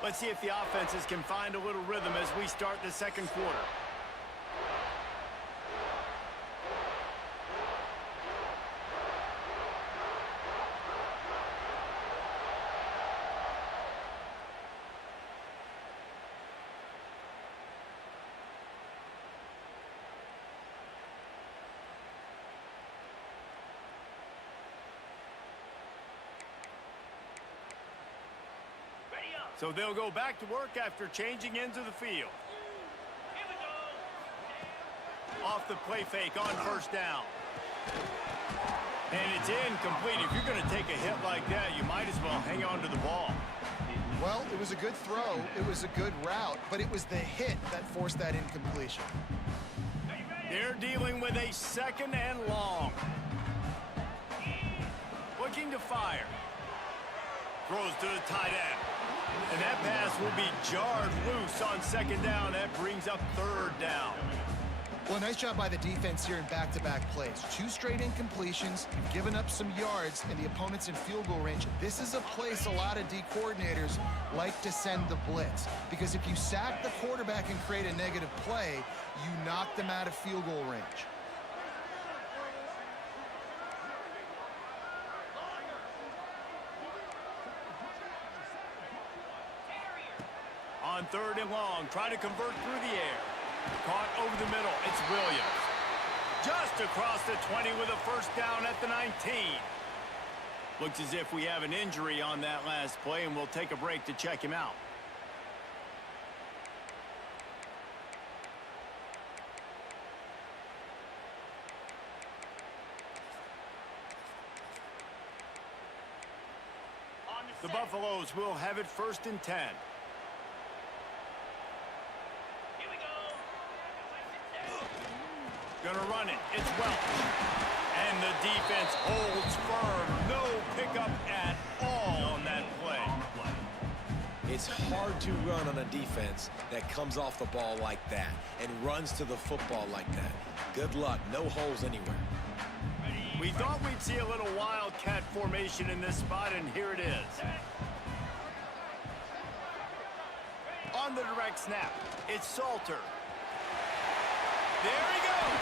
Let's see if the offenses can find a little rhythm as we start the second quarter. So they'll go back to work after changing into the field. Off the play fake on first down. And it's incomplete. If you're going to take a hit like that, you might as well hang on to the ball. Well, it was a good throw. It was a good route, but it was the hit that forced that incompletion. They're dealing with a second and long. Looking to fire. Throws to the tight end. And that pass will be jarred loose on second down. That brings up third down. Well, nice job by the defense here in back-to-back plays. 2 straight incompletions. You've given up some yards, and the opponent's in field goal range. This is a place a lot of D coordinators like to send the blitz, because if you sack the quarterback and create a negative play, you knock them out of field goal range. On third and long, trying to convert through the air. Caught over the middle. It's Williams. Just across the 20 with a first down at the 19. Looks as if we have an injury on that last play, and we'll take a break to check him out. The Buffaloes will have it 1st and 10. Gonna run it. It's Welch. And the defense holds firm. No pickup at all on that play. It's hard to run on a defense that comes off the ball like that and runs to the football like that. Good luck. No holes anywhere. We thought we'd see a little wildcat formation in this spot, and here it is. On the direct snap, it's Salter. There he goes.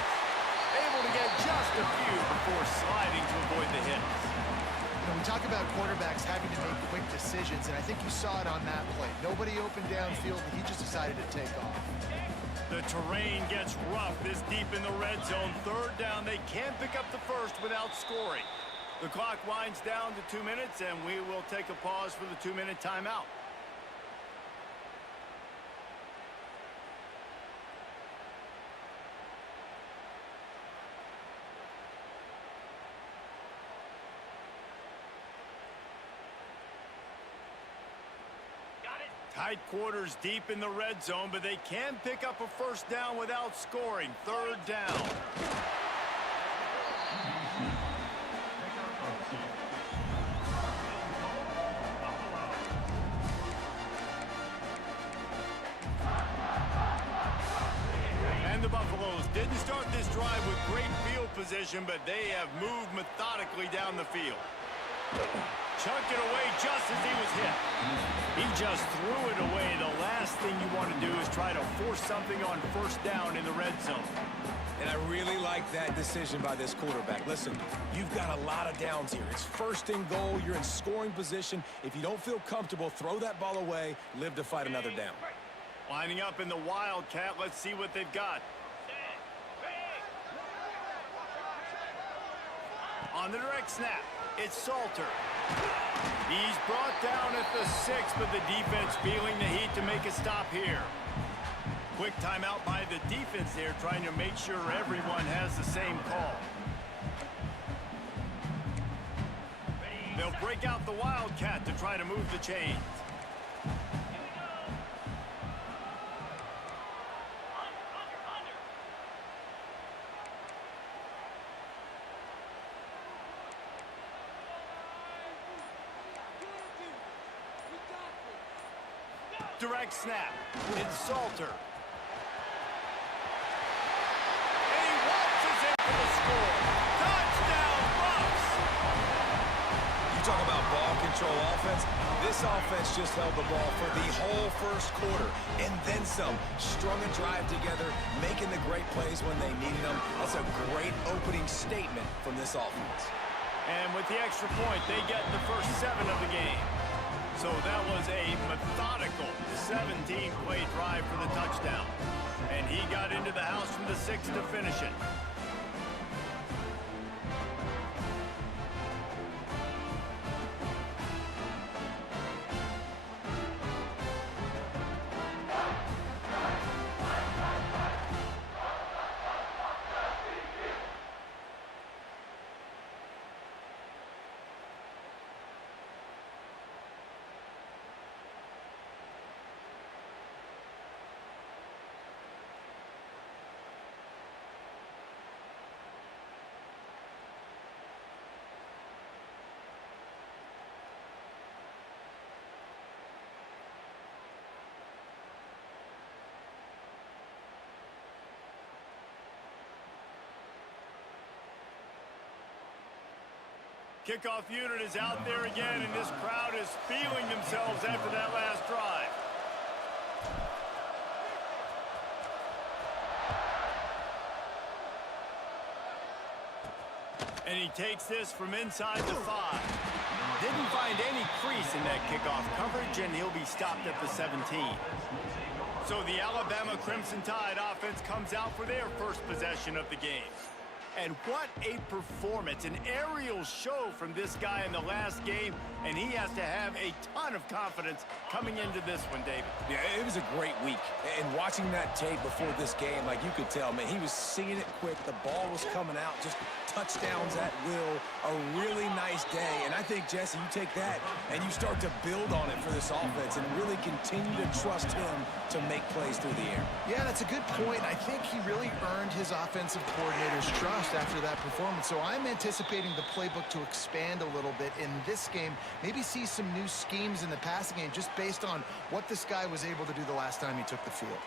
Able to get just a few before sliding to avoid the hits. You know, we talk about quarterbacks having to make quick decisions, and I think you saw it on that play. Nobody opened downfield, and he just decided to take off. The terrain gets rough this deep in the red zone. Third down, they can't pick up the first without scoring. The clock winds down to 2 minutes, and we will take a pause for the 2-minute timeout. Tight quarters deep in the red zone, but they can pick up a first down without scoring. Third down. And the Buffaloes didn't start this drive with great field position, but they have moved methodically down the field. Chucked it away just as he was hit. He just threw it away. The last thing you want to do is try to force something on first down in the red zone. And I really like that decision by this quarterback. Listen, you've got a lot of downs here. It's 1st and goal. You're in scoring position. If you don't feel comfortable, throw that ball away. Live to fight another down. Lining up in the Wildcat. Let's see what they've got. On the direct snap, it's Salter. He's brought down at the 6, but the defense feeling the heat to make a stop here. Quick timeout by the defense there, trying to make sure everyone has the same call. They'll break out the Wildcat to try to move the chains. Direct snap. It's Salter. And he waltzes in for the score. Touchdown, Bucks! You talk about ball control offense. This offense just held the ball for the whole first quarter and then some. Strung a drive together, making the great plays when they needed them. That's a great opening statement from this offense. And with the extra point, they get the first 7 of the game. So that was a methodical 17-play drive for the touchdown. And he got into the house from the 6 to finish it. Kickoff unit is out there again, and this crowd is feeling themselves after that last drive. And he takes this from inside the 5. Didn't find any crease in that kickoff coverage, and he'll be stopped at the 17. So the Alabama Crimson Tide offense comes out for their first possession of the game. And what a performance, an aerial show from this guy in the last game, and he has to have a ton of confidence coming into this one, David. Yeah, it was a great week. And watching that tape before this game, like you could tell, man, he was seeing it quick. The ball was coming out, just touchdowns at will. A really nice day. And I think, Jesse, you take that and you start to build on it for this offense and really continue to trust him to make plays through the air. Yeah, that's a good point. I think he really earned his offensive coordinator's trust after that performance. So I'm anticipating the playbook to expand a little bit in this game. Maybe see some new schemes in the passing game just based on what this guy was able to do the last time he took the field.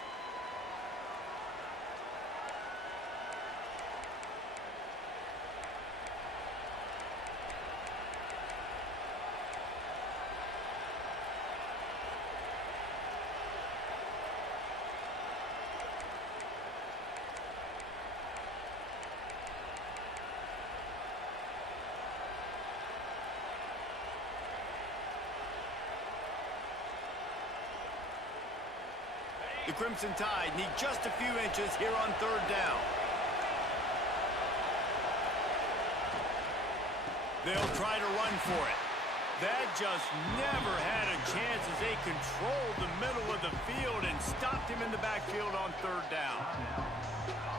The Crimson Tide need just a few inches here on 3rd down. They'll try to run for it. That just never had a chance as they controlled the middle of the field and stopped him in the backfield on 3rd down.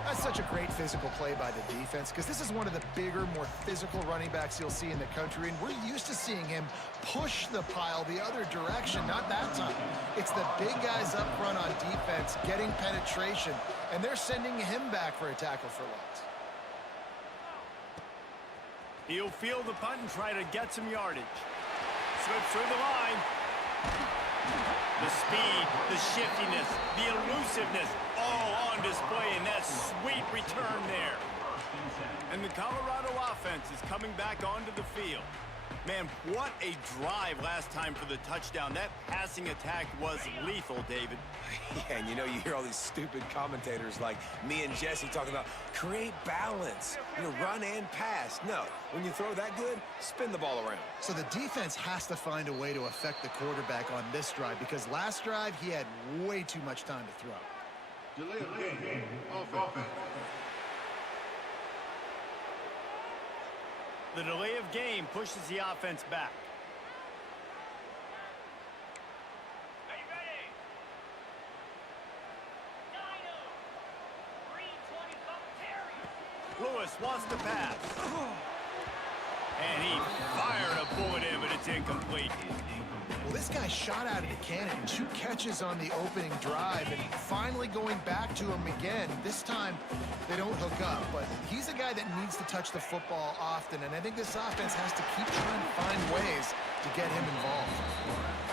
That's such a great physical play by the defense because this is one of the bigger, more physical running backs you'll see in the country, and we're used to seeing him push the pile the other direction. Not that time. It's the big guys up front on defense getting penetration, and they're sending him back for a tackle for loss. He'll field the punt and try to get some yardage. Slips through the line. The speed, the shiftiness, the elusiveness, all on display in that sweet return there. And the Colorado offense is coming back onto the field. Man, what a drive last time for the touchdown. That passing attack was lethal, David. Yeah, and you know, you hear all these stupid commentators like me and Jesse talking about create balance, run and pass. No, when you throw that good, spin the ball around. So the defense has to find a way to affect the quarterback on this drive because last drive he had way too much time to throw. Delay of game. Offense. The delay of game pushes the offense back. Lewis wants to pass. And he fired a bullet incomplete. Well, this guy shot out of the cannon. 2 catches on the opening drive, and finally going back to him again. This time, they don't hook up, but he's a guy that needs to touch the football often, and I think this offense has to keep trying to find ways to get him involved.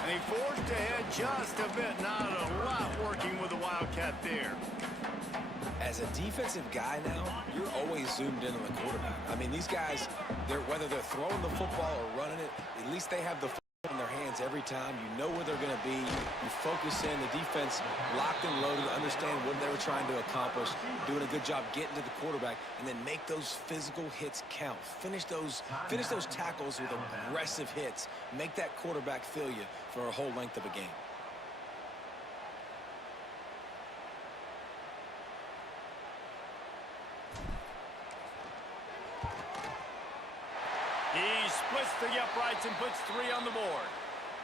And he forced ahead just a bit. Not a lot working with the Wildcat there. As a defensive guy now, you're always zoomed in on the quarterback. I mean, these guys, whether they're throwing the football or running it, at least they have the football in their hands every time. You know where they're going to be. You focus in. The defense locked and loaded, understand what they were trying to accomplish, doing a good job getting to the quarterback, and then make those physical hits count. Finish those tackles with aggressive hits. Make that quarterback feel you for a whole length of a game. He splits the uprights and puts 3 on the board.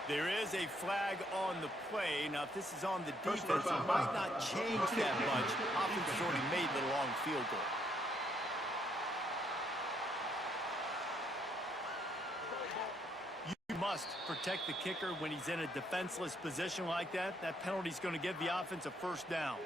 There is a flag on the play. Now, if this is on the defense, it might not change that much. Offense has already made the long field goal. You must protect the kicker when he's in a defenseless position like that. That penalty is going to give the offense a first down.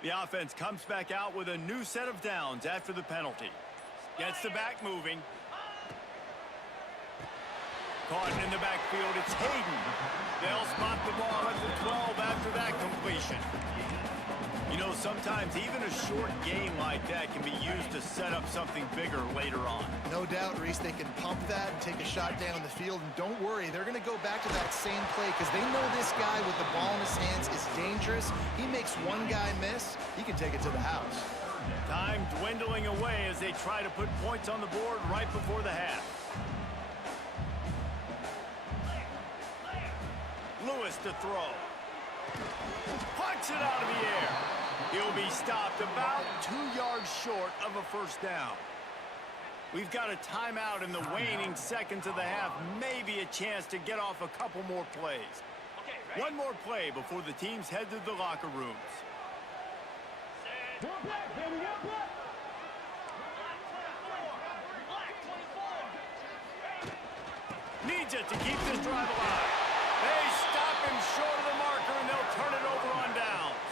The offense comes back out with a new set of downs after the penalty. Gets the back moving. Caught in the backfield, it's Hayden. They'll spot the ball at the 12 after that completion. You know, sometimes even a short game like that can be used to set up something bigger later on. No doubt, Reese, they can pump that and take a shot down the field. And don't worry, they're going to go back to that same play because they know this guy with the ball in his hands is dangerous. He makes one guy miss, he can take it to the house. Time dwindling away as they try to put points on the board right before the half. Lewis to throw. Punch it out of the air. He'll be stopped about 2 yards short of a first down. We've got a timeout in the waning seconds of the half. Maybe a chance to get off a couple more plays. One more play before the teams head to the locker rooms. Needs it to keep this drive alive. They stop him short of the marker, and they'll turn it over on downs.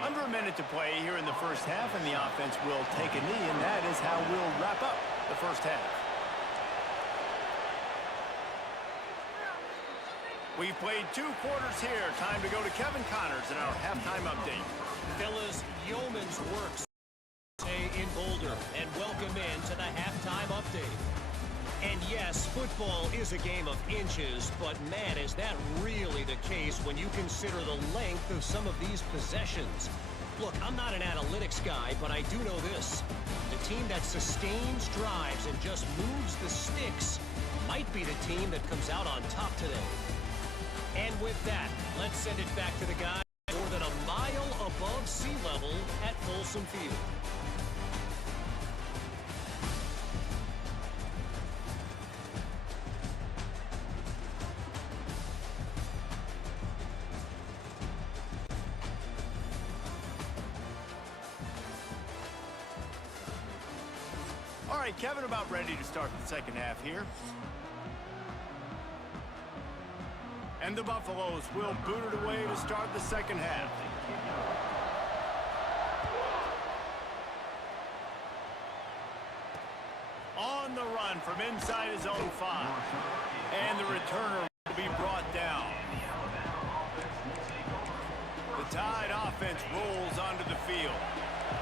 Under a minute to play here in the first half, and the offense will take a knee, and that is how we'll wrap up the first half. We've played 2 quarters here. Time to go to Kevin Connors in our halftime update. Fellas, yeoman's work in Boulder, and welcome in to the halftime update. And yes, football is a game of inches, but man, is that really the case when you consider the length of some of these possessions. Look, I'm not an analytics guy, but I do know this. The team that sustains drives and just moves the sticks might be the team that comes out on top today. And with that, let's send it back to the guys more than a mile above sea level at Folsom Field. All right, Kevin, about ready to start the second half here. And the Buffaloes will boot it away to start the second half. On the run from inside his own 5. And the returner will be brought down. The Tide offense rolls onto the field.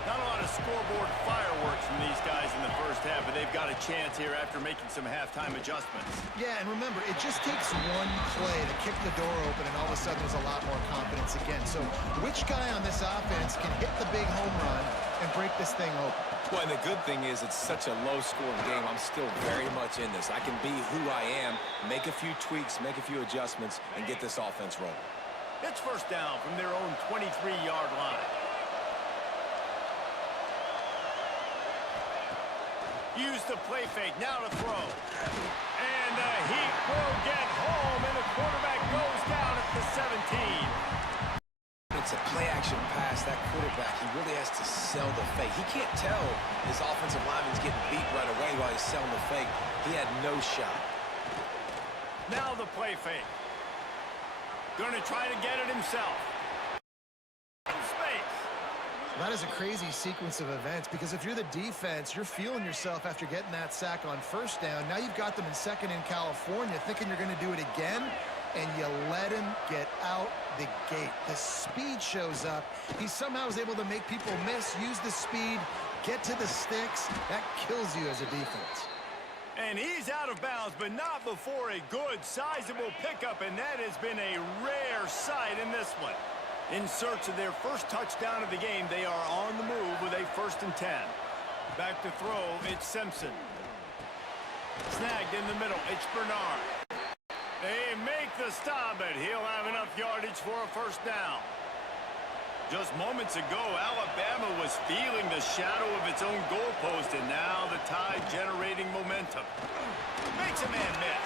Not a lot of scoreboard fireworks from these guys in the first half, but they've got a chance here after making some halftime adjustments. Yeah, and remember, it just takes one play to kick the door open, and all of a sudden there's a lot more confidence again. So which guy on this offense can hit the big home run and break this thing open? Well, and the good thing is it's such a low-scoring game. I'm still very much in this. I can be who I am, make a few tweaks, make a few adjustments, and get this offense rolling. It's first down from their own 23-yard line. Use the play fake, now to throw. And the heat will get home, and the quarterback goes down at the 17. It's a play-action pass. That quarterback, he really has to sell the fake. He can't tell his offensive lineman's getting beat right away while he's selling the fake. He had no shot. Now the play fake. Gonna try to get it himself. Space. That is a crazy sequence of events because if you're the defense, you're feeling yourself after getting that sack on first down. Now you've got them in second in California thinking you're going to do it again, and you let him get out the gate. The speed shows up. He somehow is able to make people miss, use the speed, get to the sticks. That kills you as a defense. And he's out of bounds, but not before a good, sizable pickup, and that has been a rare sight in this one. In search of their first touchdown of the game, they are on the move with a 1st and 10. Back to throw, it's Simpson. Snagged in the middle, it's Bernard. They make the stop, but he'll have enough yardage for a 1st down. Just moments ago, Alabama was feeling the shadow of its own goalpost, and now the Tide generating momentum. Makes a man miss.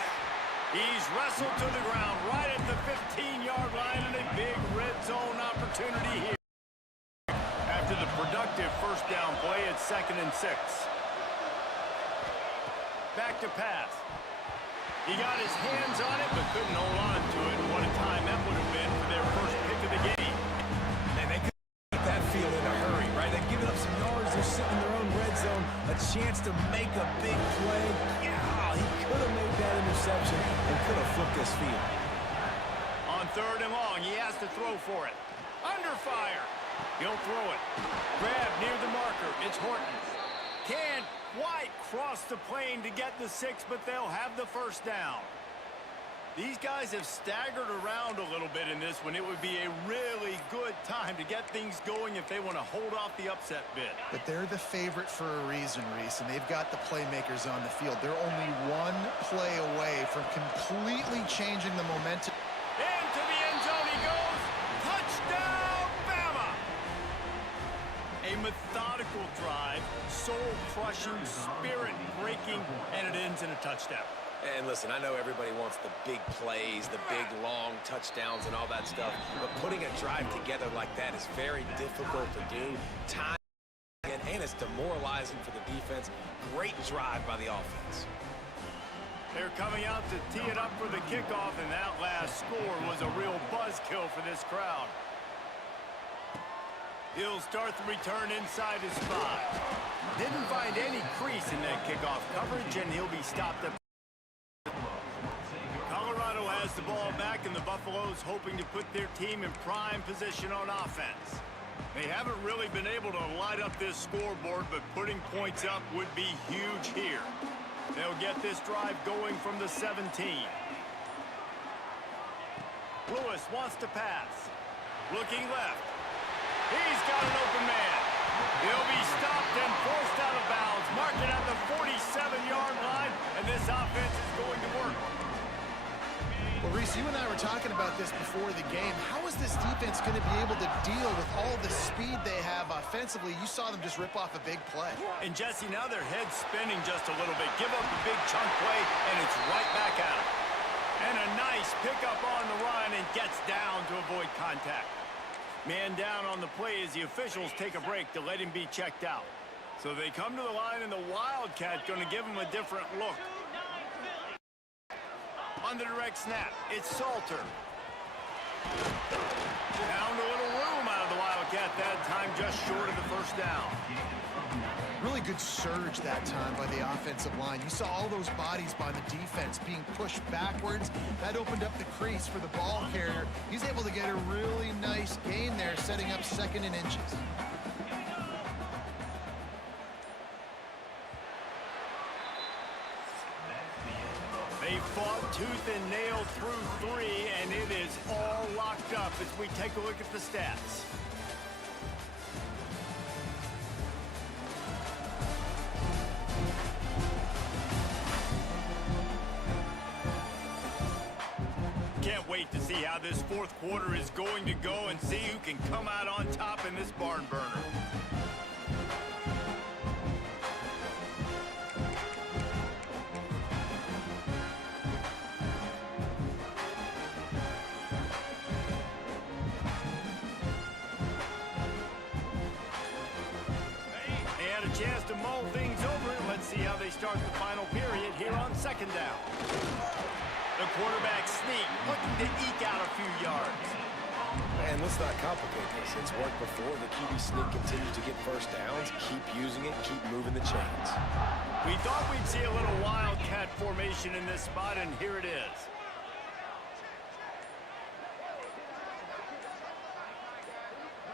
He's wrestled to the ground right at the 15-yard line, and a big red zone opportunity here. After the productive 1st down play, it's 2nd and 6. Back to pass. He got his hands on it, but couldn't hold on to it. What a time that would have been for their first pick of the game. And they could get that field in a hurry, right? They've given up some yards. They're sitting in their own red zone. A chance to make a big play. Yeah, he could have made that interception and could have flipped this field. On 3rd and long, he has to throw for it. Under fire. He'll throw it. Grab near the marker. It's Horton. Can't quite cross the plane to get the 6, but they'll have the 1st down. These guys have staggered around a little bit in this one. It would be a really good time to get things going if they want to hold off the upset bid. But they're the favorite for a reason, Reese, and they've got the playmakers on the field. They're only one play away from completely changing the momentum. Into the end zone he goes. Touchdown, Bama! A methodical drive, soul-crushing, spirit-breaking, and it ends in a touchdown. And listen, I know everybody wants the big plays, the big, long touchdowns and all that stuff, but putting a drive together like that is very difficult to do. Time and it's demoralizing for the defense. Great drive by the offense. They're coming out to tee it up for the kickoff, and that last score was a real buzzkill for this crowd. He'll start the return inside his 5. Didn't find any crease in that kickoff coverage, and he'll be stopped at Colorado has the ball back, and the Buffaloes hoping to put their team in prime position on offense. They haven't really been able to light up this scoreboard, but putting points up would be huge here. They'll get this drive going from the 17. Lewis wants to pass. Looking left. He's got an open man. He'll be stopped and forced out of bounds. Mark it at the 47-yard line, and this offense is going to work. Well, Reese, you and I were talking about this before the game. How is this defense going to be able to deal with all the speed they have offensively? You saw them just rip off a big play. And, Jesse, now their head's spinning just a little bit. Give up a big chunk play, and it's right back out. And a nice pickup on the run, and gets down to avoid contact. Man down on the play as the officials take a break to let him be checked out. So they come to the line, and the Wildcat going to give him a different look. On the direct snap, it's Salter. Found a little room out of the Wildcat that time, just short of the 1st down. Really good surge that time by the offensive line. You saw all those bodies by the defense being pushed backwards. That opened up the crease for the ball carrier. He's able to get a really nice gain there, setting up 2nd and inches. They fought tooth and nail through 3, and it is all locked up as we take a look at the stats. Can't wait to see how this 4th quarter is going to go and see who can come out on top in this barn burner. chance to mull things over. Let's see how they start the final period here on second down. The quarterback sneak, looking to eke out a few yards. And let's not complicate this. It's worked before. The QB sneak continues to get first downs. Keep using it. Keep moving the chains. We thought we'd see a little wildcat formation in this spot, and here it is.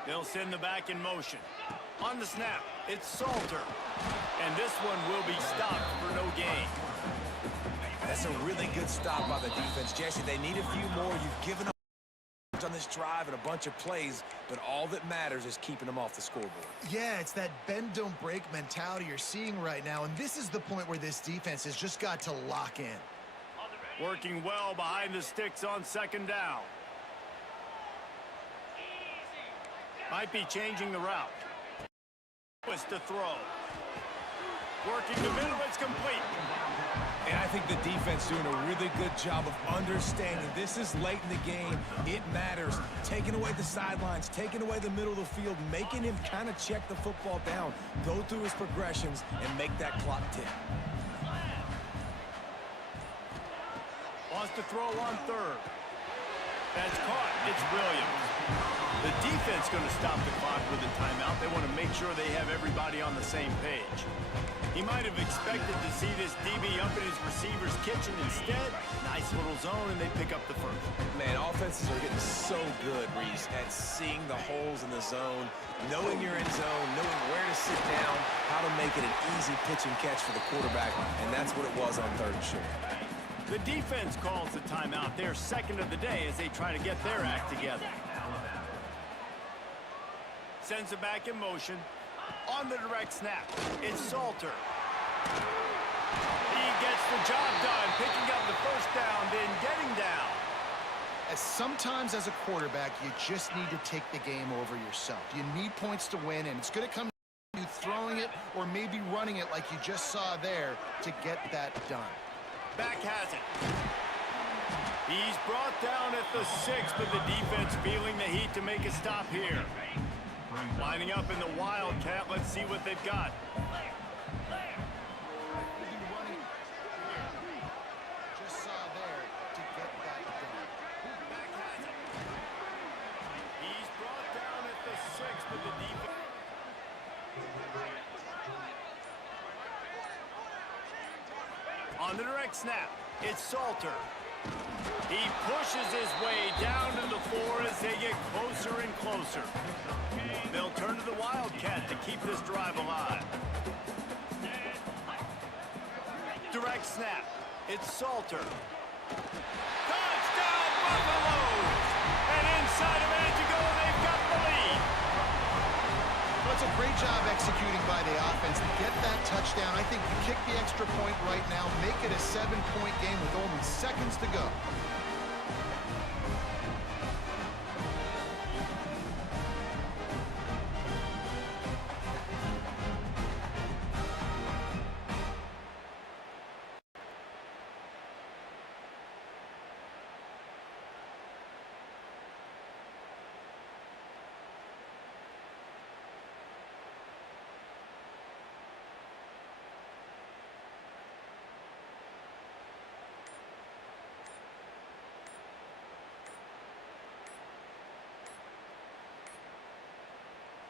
They'll send the back in motion. On the snap, it's Salter. And this one will be stopped for no gain. That's a really good stop by the defense. Jesse, they need a few more. You've given up on this drive and a bunch of plays, but all that matters is keeping them off the scoreboard. Yeah, it's that bend, don't break mentality you're seeing right now, and this is the point where this defense has just got to lock in. Working well behind the sticks on second down. Might be changing the route. Twist to throw. Working the middle, it's complete. And I think the defense doing a really good job of understanding this is late in the game. It matters. Taking away the sidelines, taking away the middle of the field, making him kind of check the football down, go through his progressions, and make that clock tick. Wants to throw on third. That's caught. It's Williams. The defense going to stop the clock with a timeout. They want to make sure they have everybody on the same page. He might have expected to see this DB up in his receiver's kitchen. Instead, nice little zone, and they pick up the first. Man, offenses are getting so good, Reese, at seeing the holes in the zone, knowing you're in zone, knowing where to sit down, how to make it an easy pitch and catch for the quarterback, and that's what it was on third and short. The defense calls the timeout. Their second of the day as they try to get their act together. Sends it back in motion. On the direct snap, it's Salter. He gets the job done, picking up the first down, then getting down. As sometimes as a quarterback, you just need to take the game over yourself. You need points to win, and it's going to come to you throwing it or maybe running it like you just saw there to get that done. Beck has it. He's brought down at the 6, but the defense feeling the heat to make a stop here. Lining up in the Wildcat. Let's see what they've got. Just saw there to get that done. Beck has it. He's brought down at the 6, but the defense. On the direct snap, it's Salter. He pushes his way down to the 4 as they get closer and closer. They'll turn to the Wildcat to keep this drive alive. Direct snap. It's Salter. Touchdown, Buffaloes! And inside a minute to go, they've got the lead. Well, it's a great job executing by the offense to get that touchdown. I think you kick the extra point right now, make it a 7-point game with only seconds to go.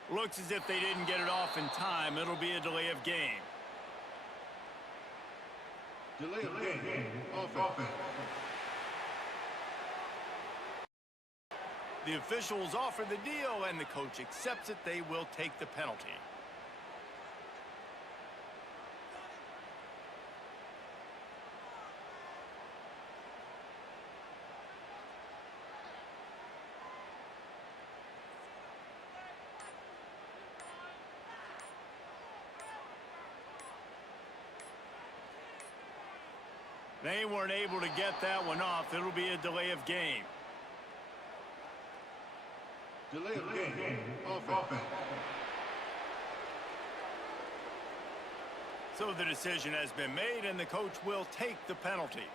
Looks as if they didn't get it off in time. It'll be a delay of game. Delay of game. Offense. The officials offer the deal, and the coach accepts it. They will take the penalty. They weren't able to get that one off. It'll be a delay of game. Delay of game. Offense. So the decision has been made, and the coach will take the penalty.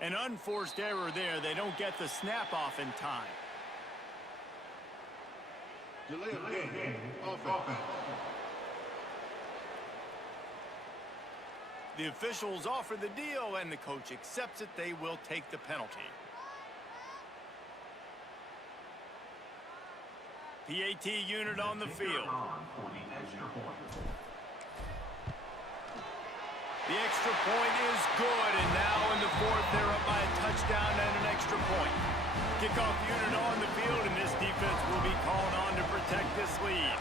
An unforced error there. They don't get the snap off in time. Delay of game. Offense. The officials offer the deal, and the coach accepts it. They will take the penalty. PAT unit on the field. The extra point is good, and now in the fourth, they're up by a touchdown and an extra point. Kickoff unit on the field, and this defense will be called on to protect this lead.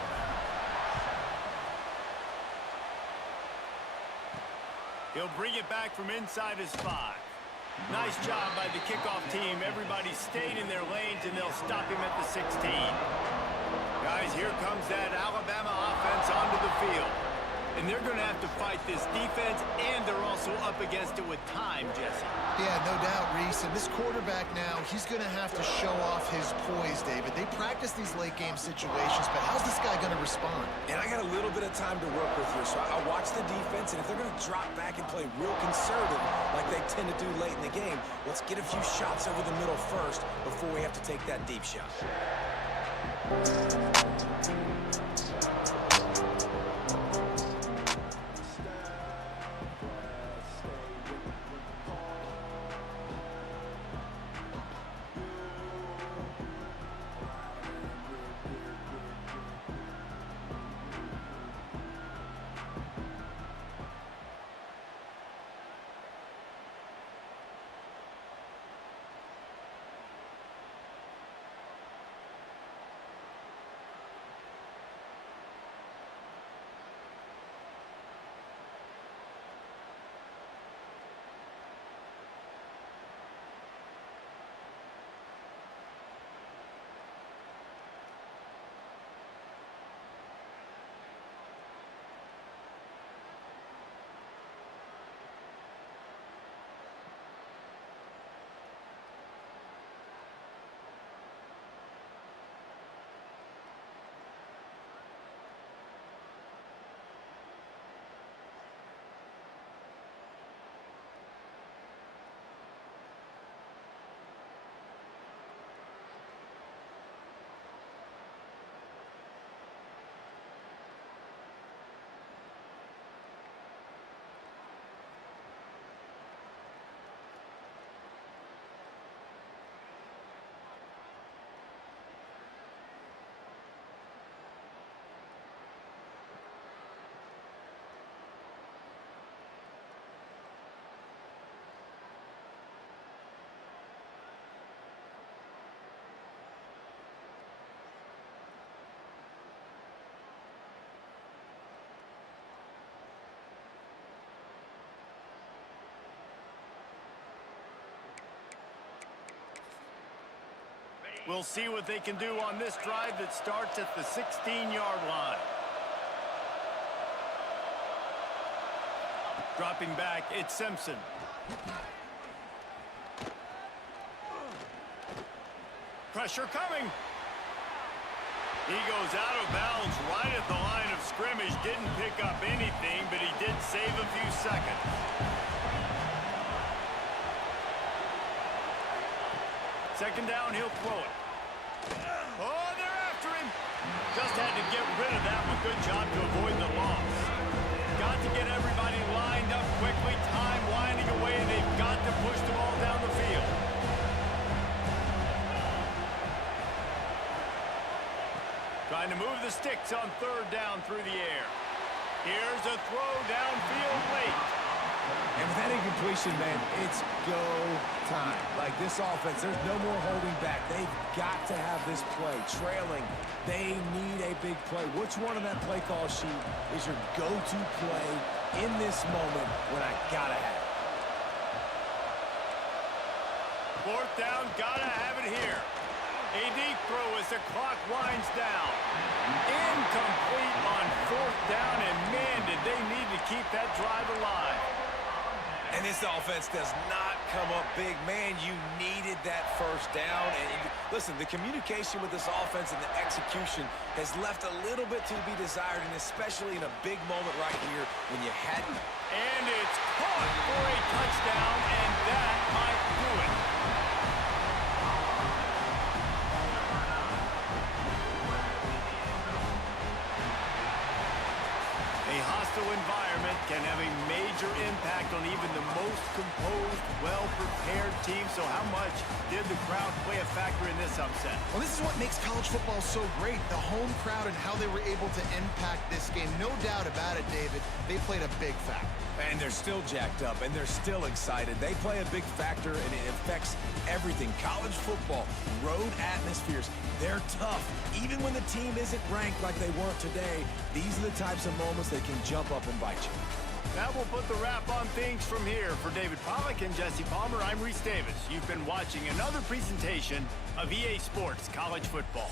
He'll bring it back from inside his 5. Nice job by the kickoff team. Everybody stayed in their lanes, and they'll stop him at the 16. Guys, here comes that Alabama offense onto the field. And they're going to have to fight this defense, and they're also up against it with time, Jesse. Yeah, no doubt, Reese. And this quarterback now, he's going to have to show off his poise, David. They practice these late-game situations, but how's this guy going to respond? And I got a little bit of time to work with here, so I watch the defense, and if they're going to drop back and play real conservative like they tend to do late in the game, let's get a few shots over the middle first before we have to take that deep shot. We'll see what they can do on this drive that starts at the 16-yard line. Dropping back, it's Simpson. Pressure coming. He goes out of bounds right at the line of scrimmage. Didn't pick up anything, but he did save a few seconds. Second down, he'll throw it. Oh, they're after him. Just had to get rid of that one. Good job to avoid the loss. Got to get everybody lined up quickly. Time winding away. They've got to push the ball down the field. Trying to move the sticks on third down through the air. Here's a throw downfield late. And with that incompletion, man, it's go time. Like this offense, there's no more holding back. They've got to have this play. Trailing, they need a big play. Which one on that play call sheet is your go-to play in this moment when I gotta have it? Fourth down, gotta have it here. A deep throw as the clock winds down. Incomplete on fourth down, and man, did they need to keep that drive alive. And this offense does not come up big. Man, you needed that first down. And listen, the communication with this offense and the execution has left a little bit to be desired, and especially in a big moment right here when you hadn't. And it's caught for a touchdown, and that might do it. A hostile environment can have a major impact on even the most composed, well-prepared team. So how much did the crowd play a factor in this upset? Well, this is what makes college football so great, the home crowd and how they were able to impact this game. No doubt about it, David. They played a big factor. And they're still jacked up, and they're still excited. They play a big factor, and it affects everything. College football, road atmospheres, they're tough. Even when the team isn't ranked like they weren't today, these are the types of moments that can jump up and bite you. That will put the wrap on things from here. For David Pollack and Jesse Palmer, I'm Reese Davis. You've been watching another presentation of EA Sports College Football.